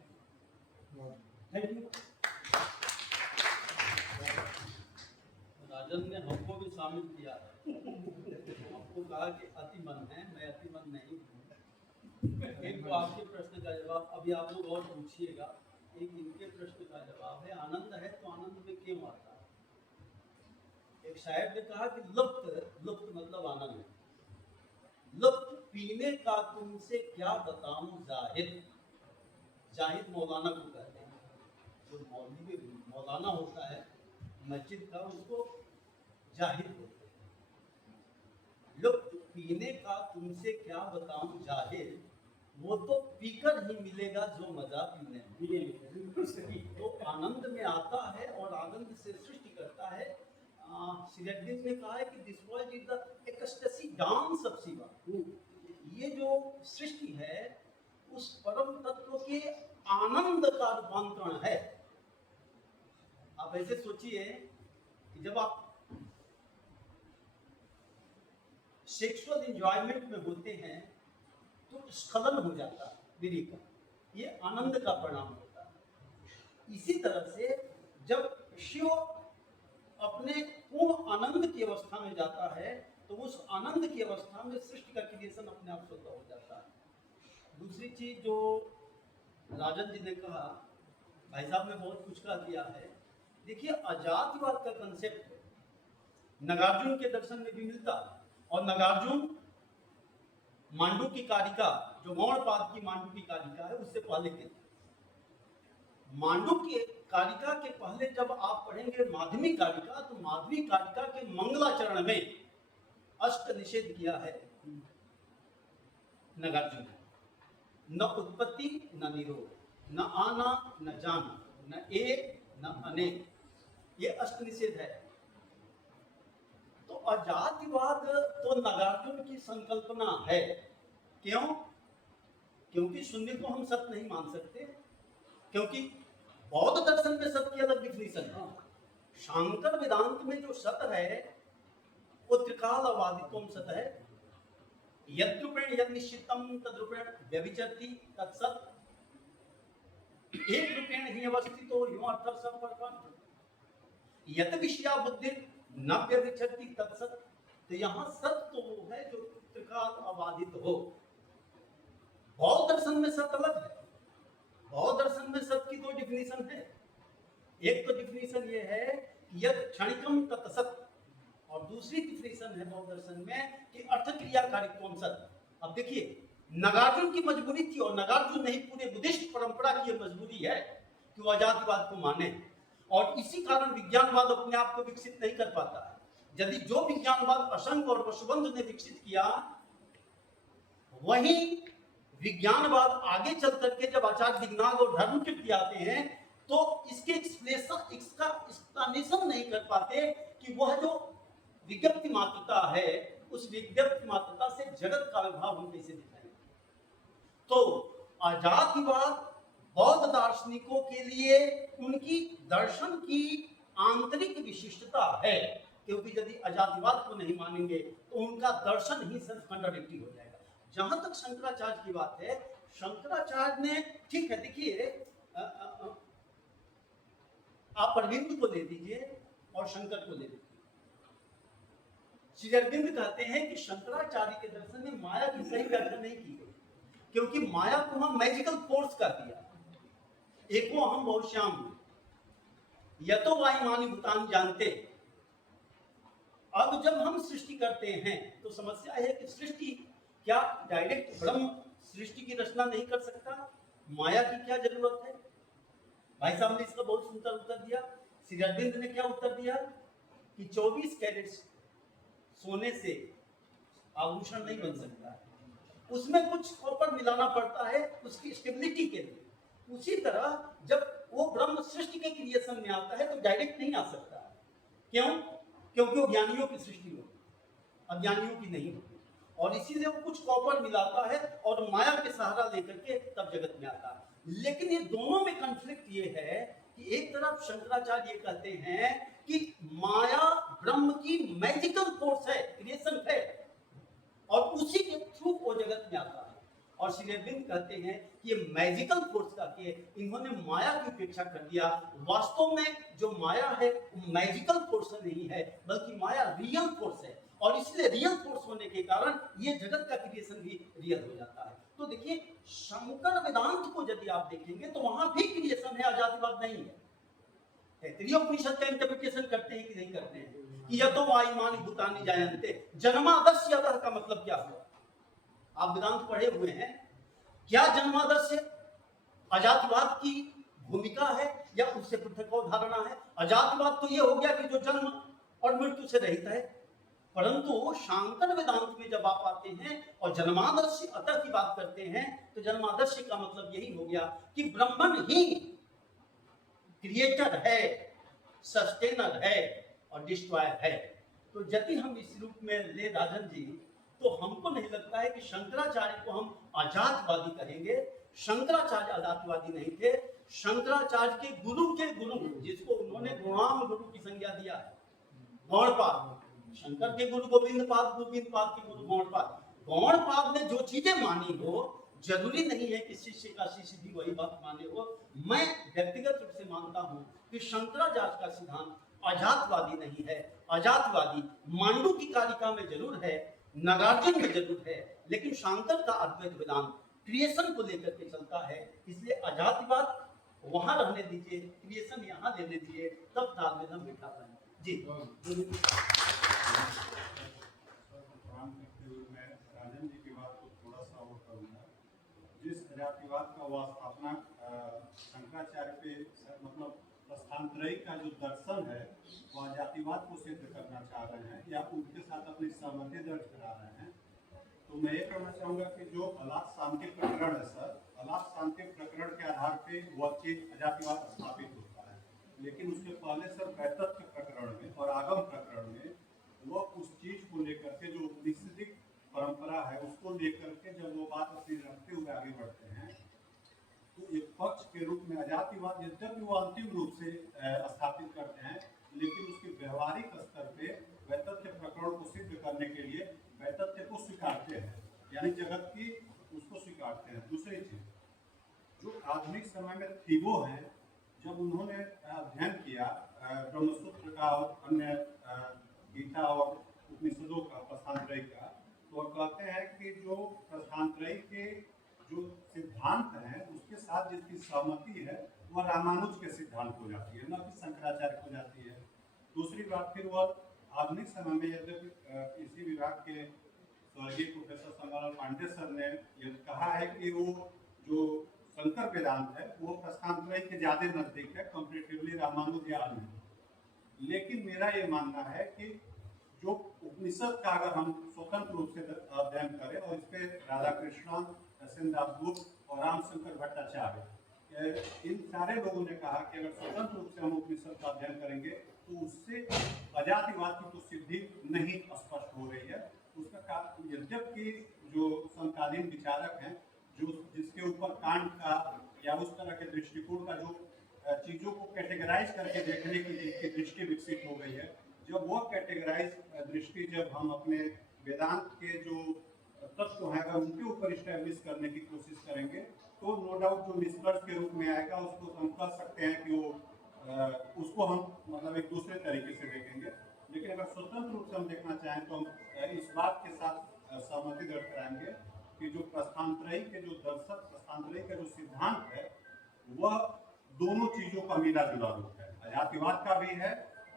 Thank you. राजन ने हमको भी शामिल किया है। हमको कहा कि अति मन है, मैं अति मन नहीं हूँ। एक तो आपके प्रश्न का जवाब अभी आप लोग और पूछिएगा, एक इनके प्रश्न का जवाब है आनंद है तो आनंद में क्यों आता है। एक शायर ने कहा कि लुप्त, लुप्त मतलब आनंद, लुप्त पीने का तुमसे क्या बताऊं जाहिद। जाहिद मौलाना को कहते हैं, जो मौलवी मौलाना होता है मस्जिद का, उसको जाहिद बोलते हैं। लुप्त पीने का तुमसे क्या बताऊं जाहिद, वो तो पीकर ही मिलेगा जो मजा पीने में। तो आनंद में आता है और आनंद से सृष्टि करता है। श्री अरविंद ने कहा है कि this world is the ecstasy dance of Shiva. ये जो सृष्टि है उस परम तत्व के आनंद का रूपांतरण है। आप ऐसे सोचिए कि जब आप सेक्सुअल एंजॉयमेंट में होते हैं तो स्खलन हो जाता है वीर्य का, ये आनंद का परिणाम होता है। इसी तरह से जब शिव अपने पूर्ण आनंद की अवस्था में जाता है तो उस आनंद की अवस्था में सृष्टि का क्रिएशन अपने आप स्वतः हो जाता है। दूसरी चीज जो राजन जी ने कहा, भाई साहब ने बहुत कुछ कह दिया है। देखिए अजातिवाद का कंसेप्ट नागार्जुन के दर्शन में भी मिलता है, और नागार्जुन मांडू की कारिका जो गौड़पाद की मांडू की कारिका है उससे पहले के, मांडू के कारिका के पहले जब आप पढ़ेंगे माध्यमिक कारिका, तो माध्यमिक कारिका के मंगलाचरण में अष्ट निषेध किया है नागार्जुन। न उत्पत्ति न निरोध, न आना न जाना, न एक न अनेक, ये अष्ट निषेध है। तो अजातिवाद तो नागार्जुन की संकल्पना है। क्यों? क्योंकि शून्य को हम सत्य नहीं मान सकते, क्योंकि बौद्ध दर्शन में सत्य की अलग डिफिनेशन है। शांकर वेदांत में जो सत्य है वो त्रिकालवादित्वम सत्य है। यद्रूपेण यद निश्चितम तद्रूपेण व्यभिचरति तत्सत्, एक रूपेण ही अवस्थितो ह्यो अर्थः संपर्कः यत विषया बुद्धि न व्यभिचरति तत्सत्। तो यहाँ सत्य तो वो है जो त्रिकाल अबाधित हो। बौद्ध दर्शन में सत्य अलग है। बौद्ध दर्शन में सत्य की दो डिफिनेशन है। एक तो डिफिनेशन ये है कि यद क्षणिकम तत्सत्, और दूसरी डिफिनेशन है बौद्ध दर्शन में कि अर्थ क्रियाकारित्वम सत्य। अब देखिए नागार्जुन की मजबूरी थी, और नागार्जुन नहीं पूरे बुद्धिस्ट परंपरा की यह मजबूरी है कि वो अजातिवाद को माने, और इसी कारण विज्ञानवाद अपने आप को विकसित नहीं कर पाता है। यदि जो विज्ञानवाद असंग और वसुबंध ने विकसित किया, वही विज्ञानवाद आगे चल करके जब आचार्य दिग्नाग और धर्मकीर्ति आते हैं तो इसके एक्सप्लेनेशन, इसका एक्सप्लेनेशन नहीं कर पाते कि वह जो विज्ञप्ति मात्रता है उस विज्ञप्ति मात्रता से जगत का विभाव हम कैसे दिखाएंगे। तो अजातिवाद बौद्ध दार्शनिकों के लिए उनकी दर्शन की आंतरिक विशिष्टता है, क्योंकि यदि अजातिवाद को नहीं मानेंगे तो उनका दर्शन ही सिर्फ कंट्राडिक्टरी हो जाएगा। जहां तक शंकराचार्य की बात है, शंकराचार्य ने, ठीक है, देखिए आप अरविंद को ले लीजिए और शंकर को ले लीजिए। श्री अरविंद कहते हैं कि शंकराचार्य के दर्शन में माया की सही व्याख्या नहीं की गई, क्योंकि माया को हम मैजिकल फोर्स कर दिया। एको हम बहुश्याम यतो वायुमानी भूतान जानते। अब जब हम सृष्टि करते हैं तो समस्या है कि सृष्टि क्या डायरेक्ट ब्रह्म सृष्टि की रचना नहीं कर सकता? माया की क्या जरूरत है? भाई साहब ने इसका बहुत सुंदर उत्तर दिया। श्री अरविंद ने क्या उत्तर दिया कि 24 कैरेट सोने से आभूषण नहीं बन सकता है, उसमें कुछ कॉपर मिलाना पड़ता है उसकी स्टेबिलिटी के लिए। उसी तरह जब वो ब्रह्म सृष्टि के क्रिएशन में आता है तो डायरेक्ट नहीं आ सकता है। क्यों? क्योंकि वो ज्ञानियों की सृष्टि होती है, अज्ञानियों की नहीं होती, और इसीलिए वो कुछ कॉपर मिलाता है और माया के सहारा लेकर के तब जगत में आता है। लेकिन ये दोनों में कॉन्फ्लिक्ट ये है कि एक तरफ शंकराचार्य ये कहते हैं कि माया ब्रह्म की मैजिकल फोर्स है, क्रिएशन है, और उसी के थ्रू वो जगत में आता है। और श्री अरविंद कहते हैं कि ये मैजिकल फोर्स करके इन्होंने माया की उपेक्षा कर दिया। वास्तव में जो माया है वो मैजिकल फोर्स नहीं है, बल्कि माया रियल फोर्स है, और इसलिए रियल फोर्स होने के कारण ये जगत का क्रिएशन भी रियल हो जाता है। तो देखिए, शंकर वेदांत को यदि आप देखेंगे तो वहां भी क्रिएशन है, आजादवाद नहीं है। तैत्तिरीय उपनिषद का इंटरप्रिटेशन करते हैं कि नहीं करते हैं कि यतो वायुमानी भूतानि जायन्ते, जन्मादस्य यतः का मतलब क्या हुआ? आप वेदांत पढ़े हुए हैं, क्या जन्मादस्य अजातवाद की भूमिका है या उससे पृथक धारणा है? अजातवाद तो ये हो गया कि जो जन्म और मृत्यु से रहित है, परंतु शांकर वेदांत में जब आप आते हैं और जन्मादस्य अतः की बात करते हैं तो जन्मादस्य का मतलब यही हो गया कि ब्रह्मन ही क्रिएटर है, सस्टेनर है और डिस्ट्रॉयर है। तो यदि हम इस रूप में ले राजन जी, तो हमको नहीं लगता है कि शंकराचार्य को हम आजादवादी कहेंगे। शंकराचार्य आजादवादी नहीं थे। शंकराचार्य के गुरु, जिसको उन्होंने गुणाम गुरु की संज्ञा दिया है, गौड़पाद, शंकर के गुरु गोविंदपाद के गुरु गौड़पाद। गौड़पाद ने जो चीजें मानी हो, जरूरी नहीं है कि शिष्य का शिष्य भी वही बात माने हो। मैं व्यक्तिगत रूप से मानता हूं कि शंकराचार्य का सिद्धांत अजातवादी नहीं है। अजातवादी मांडू की कालिका में जरूर है, नागार्जुन में जरूर है, लेकिन शंकर का अद्वैत वेदांत क्रिएशन को लेकर के चलता है। इसलिए अजातवाद वहां रहने दीजिए, क्रिएशन यहाँ लेने दीजिए, तब तालमेल हम बिठा पाएंगे। जी मैं राजन जी की बात को थोड़ा सा और करूँगा। जिस जातिवाद का वह स्थापना शंकराचार्य पे मतलब प्रस्थानत्रयी का जो दर्शन है वह जातिवाद को सिद्ध करना चाह रहे हैं या उनके साथ अपनी सहमति दर्ज करा रहे हैं, तो मैं ये कहना चाहूँगा कि जो अलाप शांति प्रकरण है सर, अलाप शांति प्रकरण के आधार पे वह चीज अजातिवाद स्थापित होता है। लेकिन उसके पहले सर वैतथ्य प्रकरण में और आगम प्रकरण में वह उस चीज को लेकर के जो निश्चित परंपरा है उसको लेकर के जब वो बात अपनी रखते हुए आगे बढ़ते हैं, तो एक पक्ष के रूप में अजातिवाद यद्यपि वो अंतिम रूप से स्थापित करते हैं, लेकिन उसके व्यवहारिक स्तर पे वैतथ्य प्रकरण को सिद्ध करने के लिए वैतथ्य को स्वीकारते हैं, यानी जगत की उसको स्वीकारते हैं। दूसरी चीज जो आधुनिक समय में थीबो है, जब उन्होंने अध्ययन किया ब्रह्मसूत्र का और अन्य गीता और उपनिषदों का प्रस्थानत्रयी का, तो कहते हैं कि जो प्रस्थानत्रयी के जो सिद्धांत हैं उसके साथ जिसकी सहमति है वह रामानुज के सिद्धांत हो जाती है, न कि शंकराचार्य हो जाती है। दूसरी बात फिर वह आधुनिक समय में यद्यपि इसी विभाग के स्वर्गीय प्रोफेसर संगमलाल पांडे सर ने यह कहा है कि वो जो शंकर वेदांत है वो प्रस्थानत्रयी के ज्यादा नजदीक है कंपेरेटिवली रामानुज या अन्य। लेकिन मेरा ये मानना है कि जो उपनिषद का अगर हम स्वतंत्र रूप से अध्ययन करें और इस पे राधा कृष्णन, नरसिंह दासगुप्त और रामशंकर भट्टाचार्य, इन सारे लोगों ने कहा कि अगर स्वतंत्र रूप से हम उपनिषद का अध्ययन करेंगे तो उससे अजातिवाद की तो सिद्धि नहीं स्पष्ट हो रही है। उसका यद्यपि जो समकालीन विचारक हैं जो जिसके ऊपर कांट का या उस तरह के दृष्टिकोण का जो चीजों को कैटेगराइज करके देखने की जिनकी दृष्टि विकसित हो गई है, जब वो कैटेगराइज दृष्टि जब हम अपने वेदांत के जो तत्व हैं अगर उनके ऊपर इस्टेब्लिश करने की कोशिश करेंगे तो नो डाउट जो निष्कर्ष के रूप में आएगा उसको हम कह सकते हैं कि वो उसको हम मतलब एक दूसरे तरीके से देखेंगे। लेकिन अगर स्वतंत्र रूप से हम देखना चाहें तो हम इस बात के साथ सहमति दर्ज कराएंगे कि जो प्रस्थानत्रयी के जो दर्शक प्रस्थानत्रयी का जो सिद्धांत है वह दोनों चीजों का मिला जुला रूप है, अजातिवाद का भी है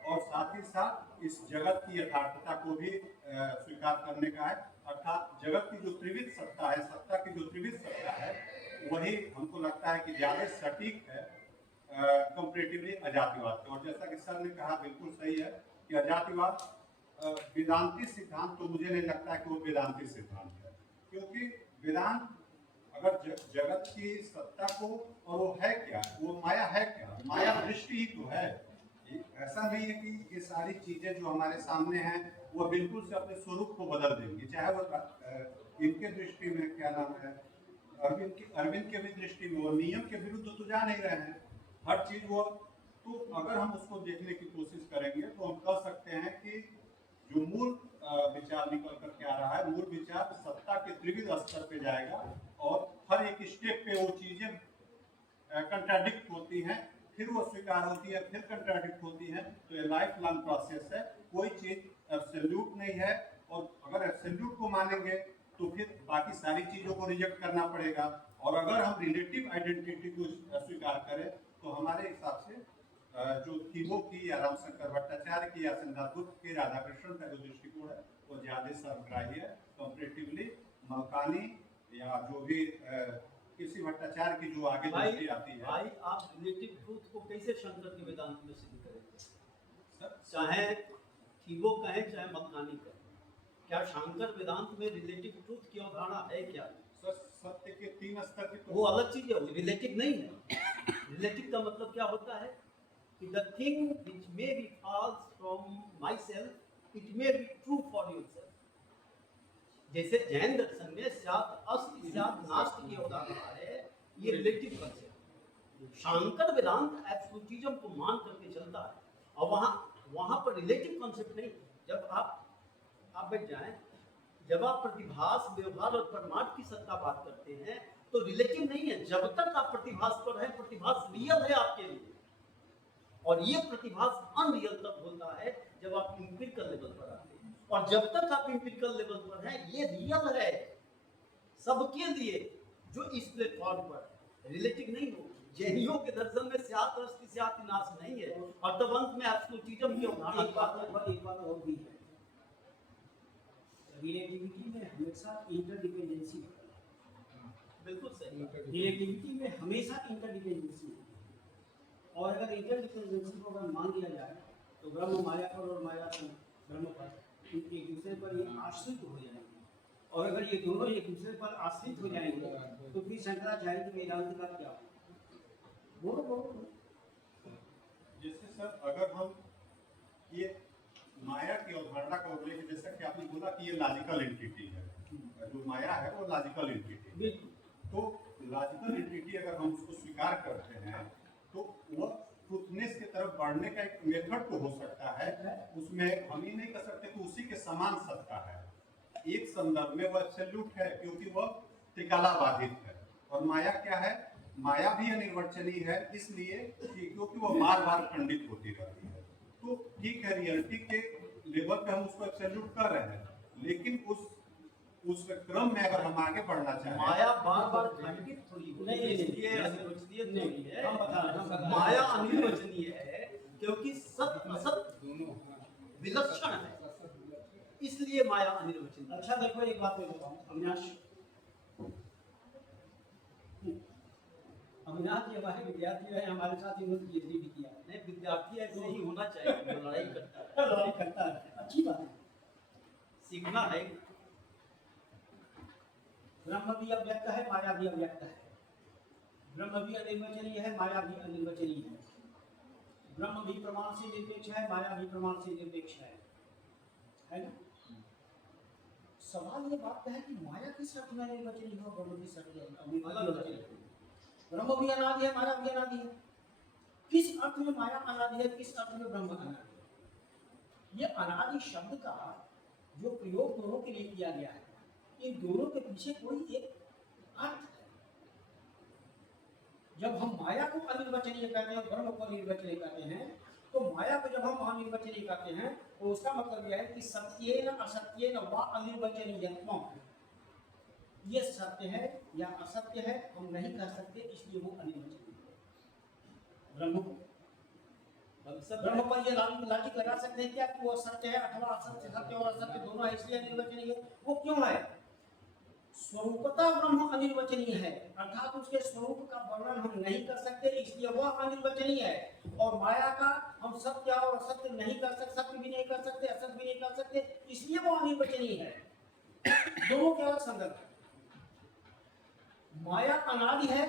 और साथ ही साथ इस जगत की यथार्थता को भी स्वीकार करने का है। अर्थात जगत की जो त्रिविध सत्ता है, सत्ता की जो त्रिविध सत्ता है, वही हमको लगता है कि ज्यादा सटीक है कंपैरेटिवली अजातिवाद के। और जैसा कि सर ने कहा बिल्कुल सही है कि अजातिवाद वेदांती सिद्धांत, तो मुझे नहीं लगता है कि वो वेदांती सिद्धांत है, क्योंकि वेदांत अगर जगत की सत्ता को, और वो है क्या, वो माया है क्या, माया दृष्टि ही तो है। ऐसा नहीं है कि ये सारी चीजें जो हमारे सामने हैं वो बिल्कुल से अपने स्वरूप को बदल देंगी, चाहे वो इनके दृष्टि में क्या नाम है, अरविंद के भी दृष्टि में वो नियम के विरुद्ध तो जा नहीं रहे हैं, हर चीज वो। तो अगर हम उसको देखने की कोशिश करेंगे तो हम कह सकते हैं कि जो मूल विचार निकल कर के आ रहा है, मूल विचार सत्ता के त्रिविध स्तर पे जाएगा और हर एक स्टेप पे वो चीजें कंट्राडिक्ट होती हैं, फिर वो स्वीकार होती है, फिर कंट्राडिक्ट होती है। तो ये लाइफ लॉन्ग प्रोसेस है, कोई चीज एब्सोल्यूट नहीं है। और अगर एब्सोल्यूट को मानेंगे तो फिर बाकी सारी चीजों को रिजेक्ट करना पड़ेगा। और अगर हम रिलेटिव आइडेंटिटी को स्वीकार करें तो हमारे हिसाब से जो थीबो की या रामशंकर भट्टाचार्य की या सिद्धार्थ के राधाकृष्णन का जो दृष्टिकोण है वो ज्यादा सर्वग्राही है कंपैरेटिवली मलकानी या जो भी किसी भट्टाचार्य की जो आगे दृष्टि आती है। भाई आप रिलेटिव ट्रूथ को कैसे शंकर के वेदांत में सिद्ध करेंगे? चाहे थीबो कहें चाहे मलकानी कहें, क्या शंकर वेदांत में रिलेटिव ट्रूथ की अवधारणा है क्या? सत्य के 3 स्तर की वो अलग चीज है, रिलेटिव नहीं है। रिलेटिव का मतलब क्या होता है कि the thing which may be false from myself, it may be true for yourself. जैसे जैन दर्शन में स्यात् अस्ति स्यात् नास्ति की अवधारणा है, ये रिलेटिव कंसेप्ट। शंकर वेदांत एब्सोल्यूटिज्म को मान करके चलता है और वहां पर रिलेटिव कंसेप्ट नहीं। जब आप बैठ जाएं, जब आप प्रतिभास, व्यवहार और परमार्थ की सत्ता बात करते हैं तो रिलेटिव नहीं है। जब तक आप प्रतिभास पर हैं, प्रतिभास रियल है आपके लिए, और ये प्रतिभास अनरियल तक होता है जब आप एम्पिरिकल लेवल पर आते हैं। और जब तक आप एम्पिरिकल लेवल पर हैं, ये रियल है सबके लिए जो इस प्लेटफॉर्म पर रिलेटिव नहीं हो। जैनियों के दर्शन में स्यात् अस्ति स्यात् नाश नहीं है। और तब अंत में एब्सोल्यूटिज्म की अवधारणा एक बात और भी है, रिलेटिविटी में हमेशा इंटरडिपेंडेंसी होती है। बिल्कुल सही। रिलेटिविटी में हमेशा इंटरडिपेंडेंसी होती है, और अगर इंटरडिपेंडेंसी को अगर मान लिया जाए तो ब्रह्म माया पर और माया ब्रह्म पर एक दूसरे पर ये आश्रित हो जाएंगे। और अगर ये दोनों एक दूसरे पर आश्रित हो जाएंगे तो फिर शंकराचार्य की वेदांत का क्या? बोलो। जैसे सर अगर हम ये माया की अवधारणा का उल्लेख, जैसा कि आपने बोला कि ये लॉजिकल एंटिटी है, जो माया है वो लॉजिकल एंटिटी है। तो लॉजिकल एंटिटी अगर हम उसको स्वीकार करते हैं तो वह ट्रूथनेस की तरफ बढ़ने का एक मेथड तो हो सकता है। उसमें हम ये नहीं कह सकते कि उसी के समान सत्ता है। एक संदर्भ में वह एब्सोल्यूट है क्योंकि वह त्रिकाला बाधित है। और माया क्या है? माया भी अनिर्वचनीय है इसलिए क्योंकि वह बार बार खंडित होती रहती है। तो ठीक है, रियलिटी के लेवल पे हम उसको एब्सोल्यूट कर रहे हैं, लेकिन उस क्रम में अगर हम आगे बढ़ना चाहें, माया बार खंडित थोड़ी होती है, इसलिए अनिर्वचनीय नहीं है। माया अनिर्वचनीय है क्योंकि सत असत विलक्षण है, इसलिए माया अनिर्वचनीय। अच्छा देखो, एक बात मैं बताऊं, अविनाश जी हमारे विद्यार्थी रहे, हमारे साथ इन्होंने पीएचडी भी किया। नहीं, विद्यार्थी ऐसे ही होना चाहिए, लड़ाई करता है। अच्छी बात है, सीखना है। ब्रह्म भी अव्यक्त है, माया भी अव्यक्त है। ब्रह्म भी अनिर्वचनीय है, माया भी अनिर्वचनीय है। ब्रह्म भी प्रमाण से निरपेक्ष है, माया भी प्रमाण से निरपेक्ष है ना? सवाल ये बात है कि माया किस अर्थ में अनिर्वचनीय हो, ब्रह्म किस अर्थ में अनिर्वचनीय हो? ब्रह्म भी अनादि है, माया भी अनादि है। किस अर्थ में माया अनादि है, किस अर्थ में ब्रह्म अनादि है? ये अनादि शब्द का जो प्रयोग दोनों के लिए किया गया है, इन दोनों के पीछे कोई एक अर्थ है। जब हम माया को अनिर्वचनीय कहते हैं और ब्रह्म को अनिर्वचनीय कहते हैं तो माया को जब हम अनिर्वचनीय कहते हैं तो उसका मतलब यह है कि सत्येन असत्येन वा अनिर्वचनीयत्वम, ये सत्य है या असत्य है हम नहीं कह सकते, इसलिए वो अनिर्वचनीय है। ब्रह्म पर ये लॉजिक लगा सकते हैं क्या कि वो सत्य है अथवा असत्य, सत्य और असत्य दोनों है इसलिए अनिर्वचनीय है। वो क्यों है? स्वरूपतः ब्रह्म अनिर्वचनीय है, अर्थात उसके स्वरूप का वर्णन हम नहीं कर सकते इसलिए वह अनिर्वचनीय है। और माया का हम सत्य और असत्य नहीं कर सकते, सत्य भी नहीं कर सकते, असत्य भी नहीं कर सकते, इसलिए वो अनिर्वचनीय है। दोनों के अलग संदर्भ है। माया अनादि है,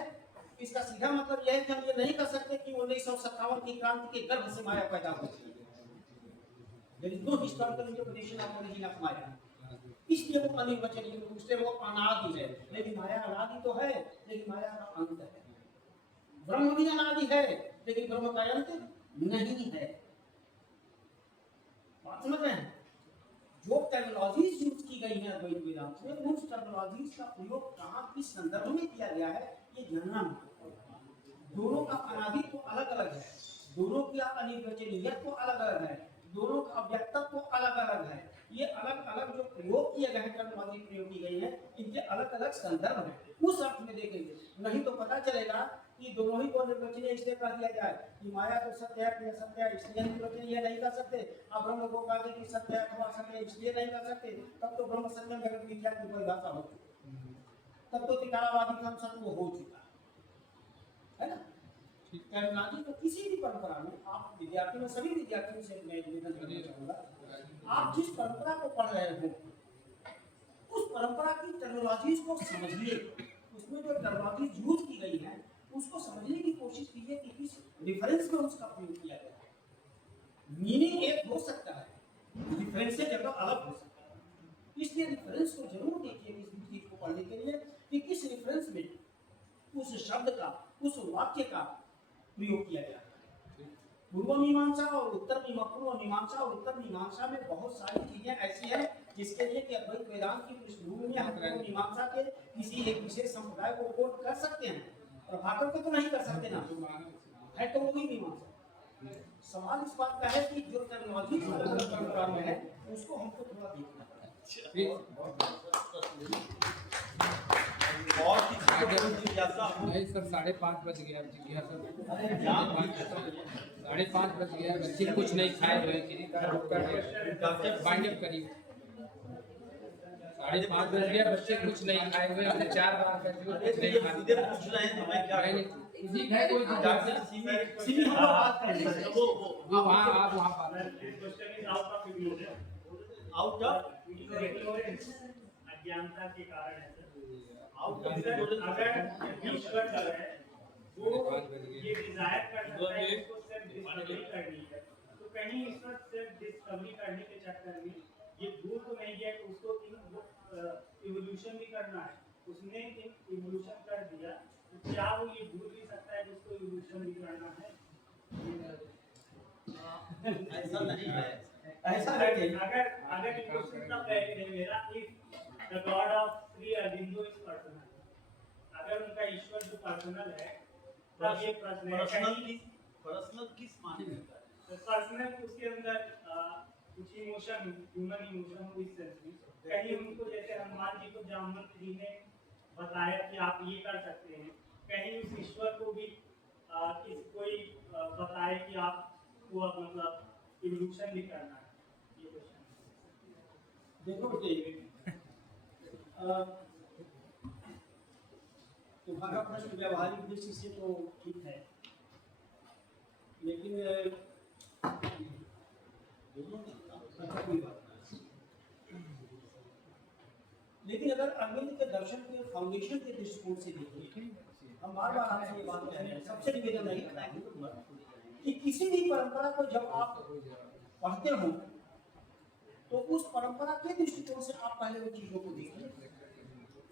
इसका सीधा मतलब यह है कि हम ये नहीं कर सकते कि 1957 की क्रांति के गर्भ से माया पैदा हुई। There is no historical interpretation of origin of Maya. इसलिए वो अनिर्वचनीय रूप से वो अनादि है। लेकिन माया अनादि तो है, लेकिन माया का अंत है। ब्रह्म भी अनादि है, लेकिन ब्रह्म का अंत नहीं है। बात समझ रहे हैं? जो टेक्नोलॉजीज यूज की गई है अद्वैत वेदांत में, उन टेक्नोलॉजीज का प्रयोग कहाँ किस संदर्भ में किया गया है ये जानना महत्वपूर्ण। दोनों का अनादित्व अलग अलग है, दोनों का अनिर्वचनीयत्व अलग अलग है, दोनों का अव्यक्तत्व अलग अलग है। ये अलग अलग जो प्रयोग किए गए हैं, टेक्नोलॉजी प्रयोग की गई है, इनके अलग अलग संदर्भ हैं। उस अर्थ में देखेंगे, नहीं तो पता चलेगा कि दोनों ही को निर्वचनीय इसलिए कह दिया जाए कि माया तो सत्य है कि असत्य है इसलिए निर्वचनीय नहीं कर सकते, अब ब्रह्म को कहा कि सत्य है अथवा असत्य है इसलिए नहीं कर सकते, तब तो ब्रह्म सत्यम जगत मिथ्या की परिभाषा हो चुकी, तब तो त्रिकालवादी का सत्य हो चुका है ना। टेक्नोलॉजी तो किसी भी परंपरा में, आप विद्यार्थी में सभी विद्यार्थियों से मैं निवेदन करना चाहूंगा, आप जिस परंपरा को पढ़ रहे हो उस परंपरा की टेक्नोलॉजीज को समझिए, उसमें जो टेक्नोलॉजी यूज की गई है उसको समझने की कोशिश कीजिए कि किस डिफरेंस में उसका प्रयोग किया गया है। मीनिंग एक हो सकता है, डिफरेंस से जगह अलग हो सकता है, इसलिए डिफरेंस को जरूर देखिए किसी चीज को पढ़ने के लिए कि किस डिफरेंस में उस शब्द का, उस वाक्य का प्रयोग किया गया है। पूर्व मीमांसा और उत्तर मीमांसा में बहुत सारी चीजें ऐसी हैं जिसके लिए कि अद्वैत वेदांत की पृष्ठभूमि में हम पूर्व मीमांसा के किसी एक विशेष संप्रदाय को कोट कर सकते हैं, प्रभाकर को तो नहीं कर सकते ना, है तो वही मीमांसा। सवाल इस बात का है कि जो टेक्नोलॉजी परंपरा में है उसको हमको थोड़ा देखना है। और किसी को कोई जिज्ञासा हो? नहीं सर, 5:30 बज गया, जिज्ञासा 5:30 बज गया, बच्चे कुछ नहीं खाए हुए, बाइंड अप करिए। 5:30 बज गया, बच्चे कुछ नहीं खाए हुए, हमने 4 बार कर दिया, कुछ नहीं खाए। सीधे पूछ रहे हैं तो मैं क्या करूं? इसी है कोई जिज्ञासा सीधी हम बात कर रहे हैं। वो वहाँ आप वहाँ बात आउट ऑफ अज्ञानता के कारण है सर। आउट ऑफ अगर ईश्वर जो है वो ये डिजायर कर सकता है इसको सिर्फ डिस्कवरी करनी है, तो कहीं ईश्वर सिर्फ डिस्कवरी करने के चक्कर में ये भूल तो नहीं है कि उसको इवोल्यूशन भी करना है, उसने इवोल्यूशन कर दिया, तो क्या वो ये भूल भी सकता है कि उसको इवोल्यूशन भी करना है? ऐसा नहीं है। ऐसा है कि अगर इवोल्यूशन का पहले मेरा if the God of Shri Aurobindo is personal, अगर उनका ईश्वर जो पर्सनल है तब ये प्रश्न है पर्सनल किस माने में है? पर्सनल उसके अंदर कुछ इमोशन, ह्यूमन इमोशन हो इस सेंस में, कहीं उनको जैसे हनुमान जी को जामवंत जी ने बताया कि आप ये कर सकते हैं, कहीं उस ईश्वर को भी कोई बताए कि आपको अब मतलब इवोल्यूशन भी करना है। ये क्वेश्चन देखो तुम्हारा प्रश्न व्यवहारिक दृष्टि से तो ठीक है, लेकिन कोई बात नहीं। लेकिन अगर अरविंद के दर्शन के फाउंडेशन के दृष्टिकोण से देखें, हम बार बार आपसे ये बात कह रहे हैं, सबसे निवेदन नहीं करना है कि किसी भी परंपरा को जब आप पढ़ते हो तो उस परंपरा के दृष्टिकोण से आप पहले उन चीजों को देखिए,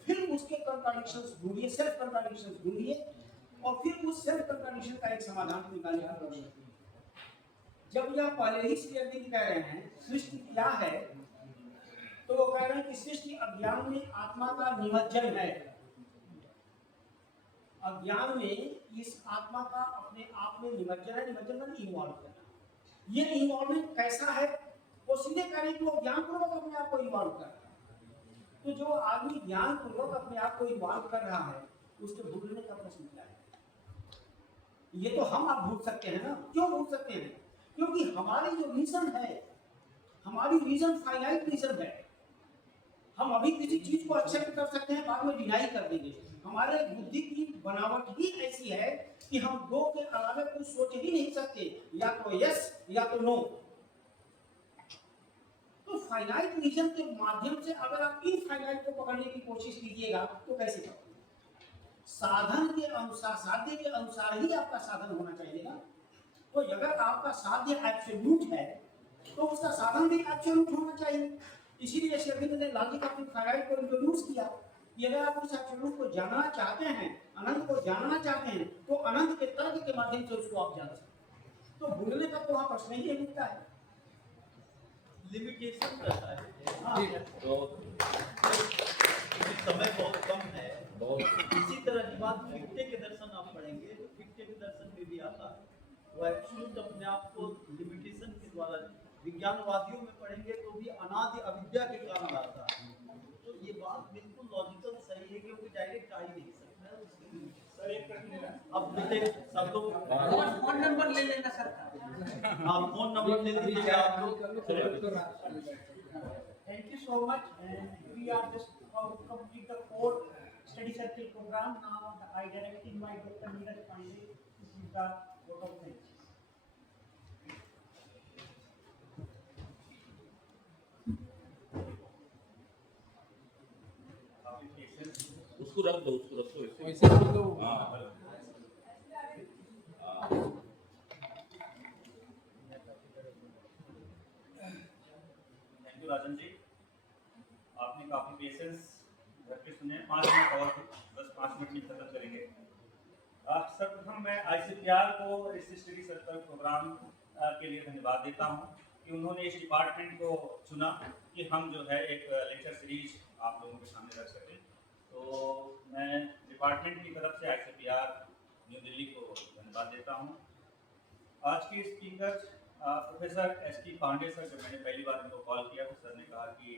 फिर उसके कंट्राडिक्शंस ढूंढिए, सेल्फ कंट्राडिक्शंस ढूंढिए, और फिर उस सेल्फ कंट्राडिक्शन का एक समाधान निकालने का प्रयास करिए। जब यह पहले ही श्री अरविंद कह रहे हैं सृष्टि क्या है, तो वो कह रहे हैं कि सृष्टि अज्ञान में आत्मा का निमज्जन है। अज्ञान में इस आत्मा का अपने आप में निमज्जन है, निमज्जन मतलब इन्वॉल्व करना, ये इन्वॉल्वमेंट कैसा है, वो सीधे कह रहे हैं कि वो ज्ञानपूर्वक अपने आप को इन्वॉल्व कर रहा है। तो जो आदमी ज्ञानपूर्वक अपने आप को इन्वॉल्व कर रहा है उसके भूलने का प्रश्न क्या है? ये तो हम आप भूल सकते हैं ना। क्यों भूल सकते हैं? क्योंकि हमारी जो रीजन है, हमारी रीजन फाइनाइट रीजन है। हम अभी किसी चीज को एक्सेप्ट कर सकते हैं, बाद में डिनाई कर देंगे। हमारे बुद्धि की बनावट ही ऐसी है कि हम दो के अलावा कुछ सोच ही नहीं सकते, या तो यस या तो नो। तो फाइनाइट रीजन के माध्यम से अगर आप इनफाइनाइट को पकड़ने की कोशिश कीजिएगा तो कैसे पकड़ेंगे? साधन के अनुसार, साध्य के अनुसार ही आपका साधन होना चाहिए ना। तो अगर आपका साध्य एब्सोल्यूट है तो उसका साधन भी एब्सोल्यूट होना चाहिए। इसीलिए शेरविंद ने लॉजिक ऑफ इनफाइनाइट को इंट्रोड्यूस किया कि अगर आप उस एब्सोल्यूट को जानना चाहते हैं, अनंत को जानना चाहते हैं, तो अनंत के तर्क के माध्यम से उसको आप जान सकते हैं। तो भूलने का तो वहां प्रश्न ही नहीं मिलता है, लिमिटेशन रहता है। हाँ। तो समय बहुत कम है। बहुत इसी तरह की बात फिक्टे के दर्शन आप पढ़ेंगे तो फिक्टे के दर्शन में भी आता है। वो एब्सोल्यूट अपने आप को लिमिटेशन के द्वारा, विज्ञानवादियों में पढ़ेंगे तो भी अनादि अविद्या के कारण आता है। तो ये बात बिल्कुल लॉजिकल सही है, क्योंकि डायरेक्ट आ ही नहीं सकता है उसके। सर एक प्रश्न है, अब बेटे सब लोग फोन नंबर ले लेना सर। हाँ, फोन नंबर ले लीजिए आप लोग। Thank you so much, and we are just about to complete the 4th study circle program. Now I directly invite Dr. Neeraj Pandey to give the vote of thanks. उसको रख दो ऐसे। वैसे ही तो हाँ थैंक यू राजन जी, आपने काफी patience रख के सुने। 5 मिनट और थे, बस 5 मिनट में खत्म करेंगे। सर्वप्रथम मैं ICPR को इस स्टडी सर्कल प्रोग्राम के लिए धन्यवाद देता हूं कि उन्होंने इस डिपार्टमेंट को चुना कि हम जो है एक लेक्चर सीरीज आप लोगों के सामने रख सकें। तो मैं डिपार्टमेंट की तरफ से ICPR न्यू दिल्ली को धन्यवाद देता हूं। आज के speaker professor ST Pande sir, जब मैंने पहली बार इनको कॉल किया तो सर ने कहा कि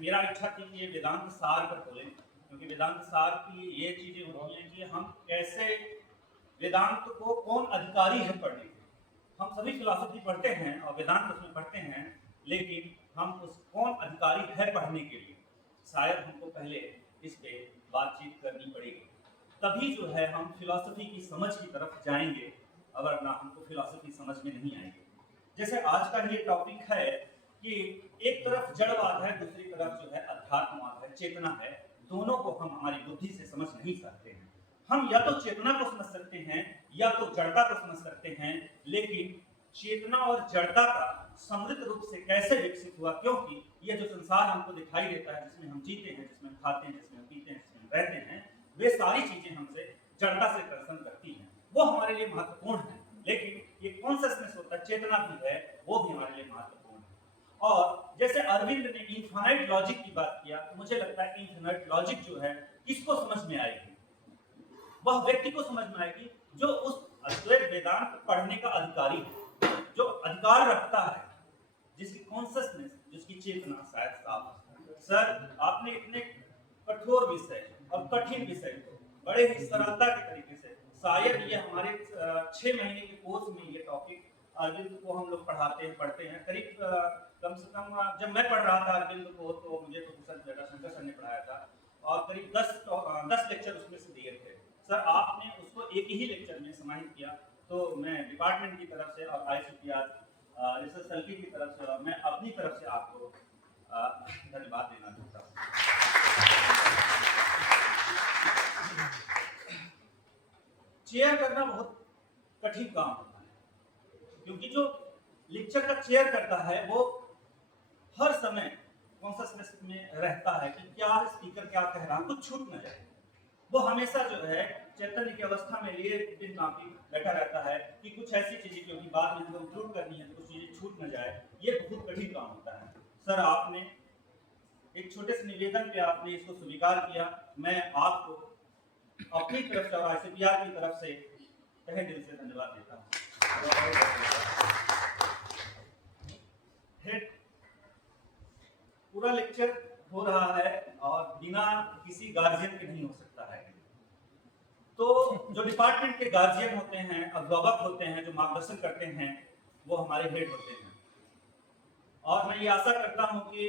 मेरा इच्छा थी कि ये वेदांत सार पर बोलें, क्योंकि वेदांत सार की ये चीज़ें होती हैं कि हम कैसे वेदांत को, कौन अधिकारी है पढ़ने के। हम सभी फिलॉसफी पढ़ते हैं और वेदांत उसमें पढ़ते हैं, लेकिन हम उस कौन अधिकारी है पढ़ने के लिए, शायद हमको पहले इस पे बातचीत करनी पड़ेगी, तभी जो है हम फिलॉसफी की समझ की तरफ जाएंगे, अगर ना हमको फिलॉसफी समझ में नहीं आएगी। जैसे आज का ये टॉपिक है कि एक तरफ जड़वाद है, दूसरी तरफ जो है अध्यात्मवाद है, चेतना है। दोनों को हम हमारी बुद्धि से समझ नहीं सकते हैं। हम या तो चेतना को समझ सकते हैं या तो जड़ता को समझ सकते हैं, लेकिन चेतना और जड़ता का समृद्ध रूप से कैसे विकसित हुआ, क्योंकि ये जो संसार हमको दिखाई देता है, जिसमें हम जीते हैं, जिसमें हम खाते हैं, जिसमें हम पीते हैं, जिसमें हम रहते हैं, वे सारी चीजें हमसे जड़ता से कंसर्न करती हैं। वो हमारे लिए महत्वपूर्ण है, लेकिन ये कॉन्शियसनेस होता है, चेतना भी है, वो भी हमारे लिए महत्वपूर्ण है। और जैसे अरविंद ने इनफाइनाइट लॉजिक की बात किया, तो मुझे लगता है इनफाइनाइट लॉजिक जो है किसको समझ में आएगी? वह व्यक्ति को समझ में आएगी जो उस अद्वैत वेदांत पढ़ने का अधिकारी है, जो अधिकार रखता है, जिसकी कॉन्शियसनेस, जिसकी चेतना शायद साफ। सर, आपने इतने कठोर विषय और कठिन विषय को बड़े ही सरलता के तरीके से, शायद ये हमारे 6 महीने के कोर्स में ये टॉपिक अरविंद को हम लोग पढ़ते हैं। करीब कम से कम जब मैं पढ़ रहा था अरविंद को, तो मुझे प्रोफेसर जटाशंकर सर ने पढ़ाया था और करीब 10 लेक्चर उसमें से दिए थे। सर, आपने उसको एक ही लेक्चर में समाहित किया, तो मैं डिपार्टमेंट की तरफ से और ICPR रिसर्च सर्किल की तरफ से और मैं अपनी तरफ से आपको धन्यवाद देना चाहता हूँ। चेयर करना बहुत कठिन काम होता है, क्योंकि जो लेक्चर का चेयर करता है वो हर समय कॉन्शियसनेस में रहता है कि क्या स्पीकर क्या कह रहा है, कुछ छूट न जाए। वो हमेशा जो है चैतन्य की अवस्था में लिए दिन काफी बैठा रहता है कि कुछ ऐसी चीजें क्योंकि बाद में हमको इंक्लूड करनी है, तो कुछ चीजें छूट न जाए। ये बहुत कठिन काम होता है। सर, आपने एक छोटे से निवेदन पे आपने इसको स्वीकार किया। मैं आपको अपनी तरफ से और ICPR की तरफ से तहे दिल से धन्यवाद देता हूँ। हेड पूरा लेक्चर हो रहा है और बिना किसी गार्जियन के नहीं हो सकता है। तो जो डिपार्टमेंट के गार्जियन होते हैं, अभिभावक होते हैं, जो मार्गदर्शन करते हैं, वो हमारे हेड होते हैं। और मैं ये आशा करता हूँ कि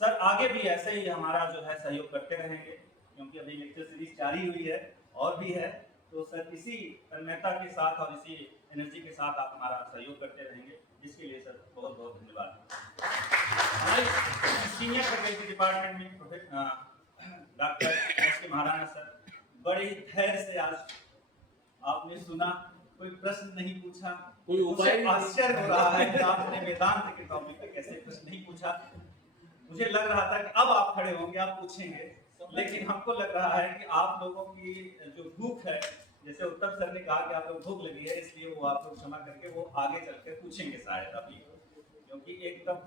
सर आगे भी ऐसे ही हमारा जो है सहयोग करते रहेंगे, क्योंकि अभी लेक्चर सीरीज जारी हुई है और भी है। तो सर इसी तन्मयता के साथ और इसी एनर्जी के साथ आप हमारा सहयोग करते रहेंगे, जिसके लिए सर बहुत बहुत धन्यवाद। हमारे सीनियर फैकल्टी डिपार्टमेंट में डॉक्टर एस.के. महाराणा सर बड़े धैर्य से आज आपने सुना, कोई प्रश्न नहीं पूछा, कोई उपाय मुझे आश्चर्य हो रहा है कि आपने वेदांत के टॉपिक पे कैसे प्रश्न नहीं पूछा। मुझे लग रहा था कि अब आप खड़े होंगे, आप पूछेंगे, लेकिन हमको लग रहा है कि आप लोगों की जो भूख है, जैसे उत्तम सर ने कहा कि आप लोग भूख लगी है, इसलिए वो आप लोग क्षमा करके वो आगे चलकर पूछेंगे शायद अभी, क्योंकि एक कप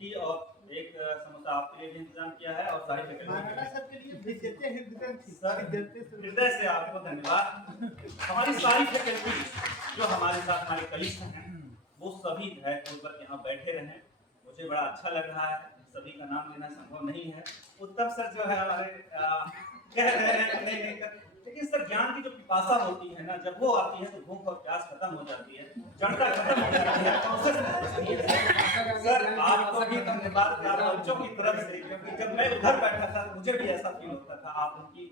टी और एक समोसा आपके लिए भी इंतजाम किया है और सारी हृदय से आपको धन्यवाद। हमारी सारी फैकल्टी जो हमारे साथ हमारे कलीग हैं, वो सभी धैर्यपूर्वक यहाँ बैठे रहे। मुझे बड़ा अच्छा लग रहा है, सभी का नाम लेना संभव नहीं है। उत्तम सर जो है हमारे कह रहे हैं नहीं, लेकिन सर ज्ञान की जो पिपासा होती है ना, जब वो आती है तो भूख और प्यास खत्म हो जाती है, जड़ता खत्म हो जाती है। सर आपको भी धन्यवाद बच्चों की तरफ से, क्योंकि जब मैं उधर बैठा था मुझे भी ऐसा फील होता था। आप उनकी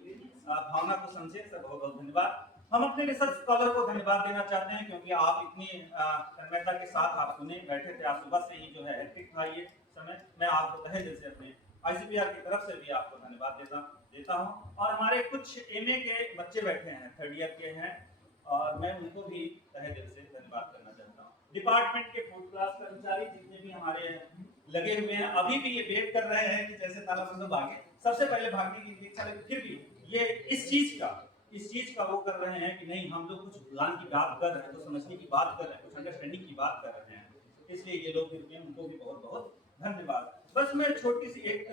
भावना को समझे, सर बहुत बहुत धन्यवाद। हम अपने रिसर्च स्कॉलर को धन्यवाद देना चाहते हैं, क्योंकि आप इतनी तन्मयता के साथ आप सुने बैठे थे। आप सुबह से ही जो है हेक्टिक था ये समय। मैं आपको तहे दिल से अपने ICPR की तरफ से भी आपको धन्यवाद देता हूँ। और हमारे कुछ MA के बच्चे बैठे हैं, 3rd ईयर के हैं, और मैं उनको भी तहे दिल से धन्यवाद करना चाहता हूँ। डिपार्टमेंट के फूड क्लास कर्मचारी जितने भी हमारे लगे हुए हैं, अभी भी ये वेट कर रहे हैं कि जैसे ताला बंद भागे, सबसे पहले भागने की इच्छा, लेकिन फिर भी ये इस चीज का वो कर रहे हैं कि नहीं, हम लोग कुछ ज्ञान की बात कर रहे हैं, तो समझने की बात कर रहे हैं, कुछ अंडरस्टैंडिंग की बात कर रहे हैं, इसलिए ये लोग भी रुके, उनको भी बहुत बहुत धन्यवाद। बस मैं छोटी सी एक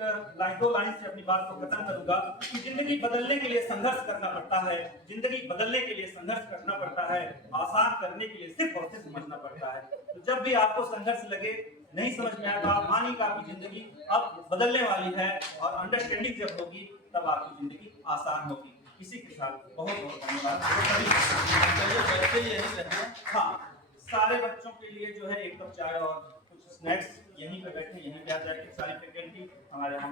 दो लाइन से अपनी बात को खत्म करूंगा कि जिंदगी बदलने के लिए संघर्ष करना पड़ता है, जिंदगी बदलने के लिए संघर्ष करना पड़ता है, आसान करने के लिए सिर्फ और सिर्फ समझना पड़ता है। तो जब भी आपको संघर्ष लगे, नहीं समझ में आए, तो आप मानिए कि आपकी जिंदगी अब बदलने वाली है, और अंडरस्टैंडिंग जब होगी तब आपकी जिंदगी आसान होगी। इसी के साथ बहुत बहुत धन्यवाद। हाँ, सारे बच्चों के लिए जो है एक कप चाय और कुछ स्नैक्स यहीं पे बैठे, यहीं पे आ जाएंगे सारी फैकल्टी हमारे।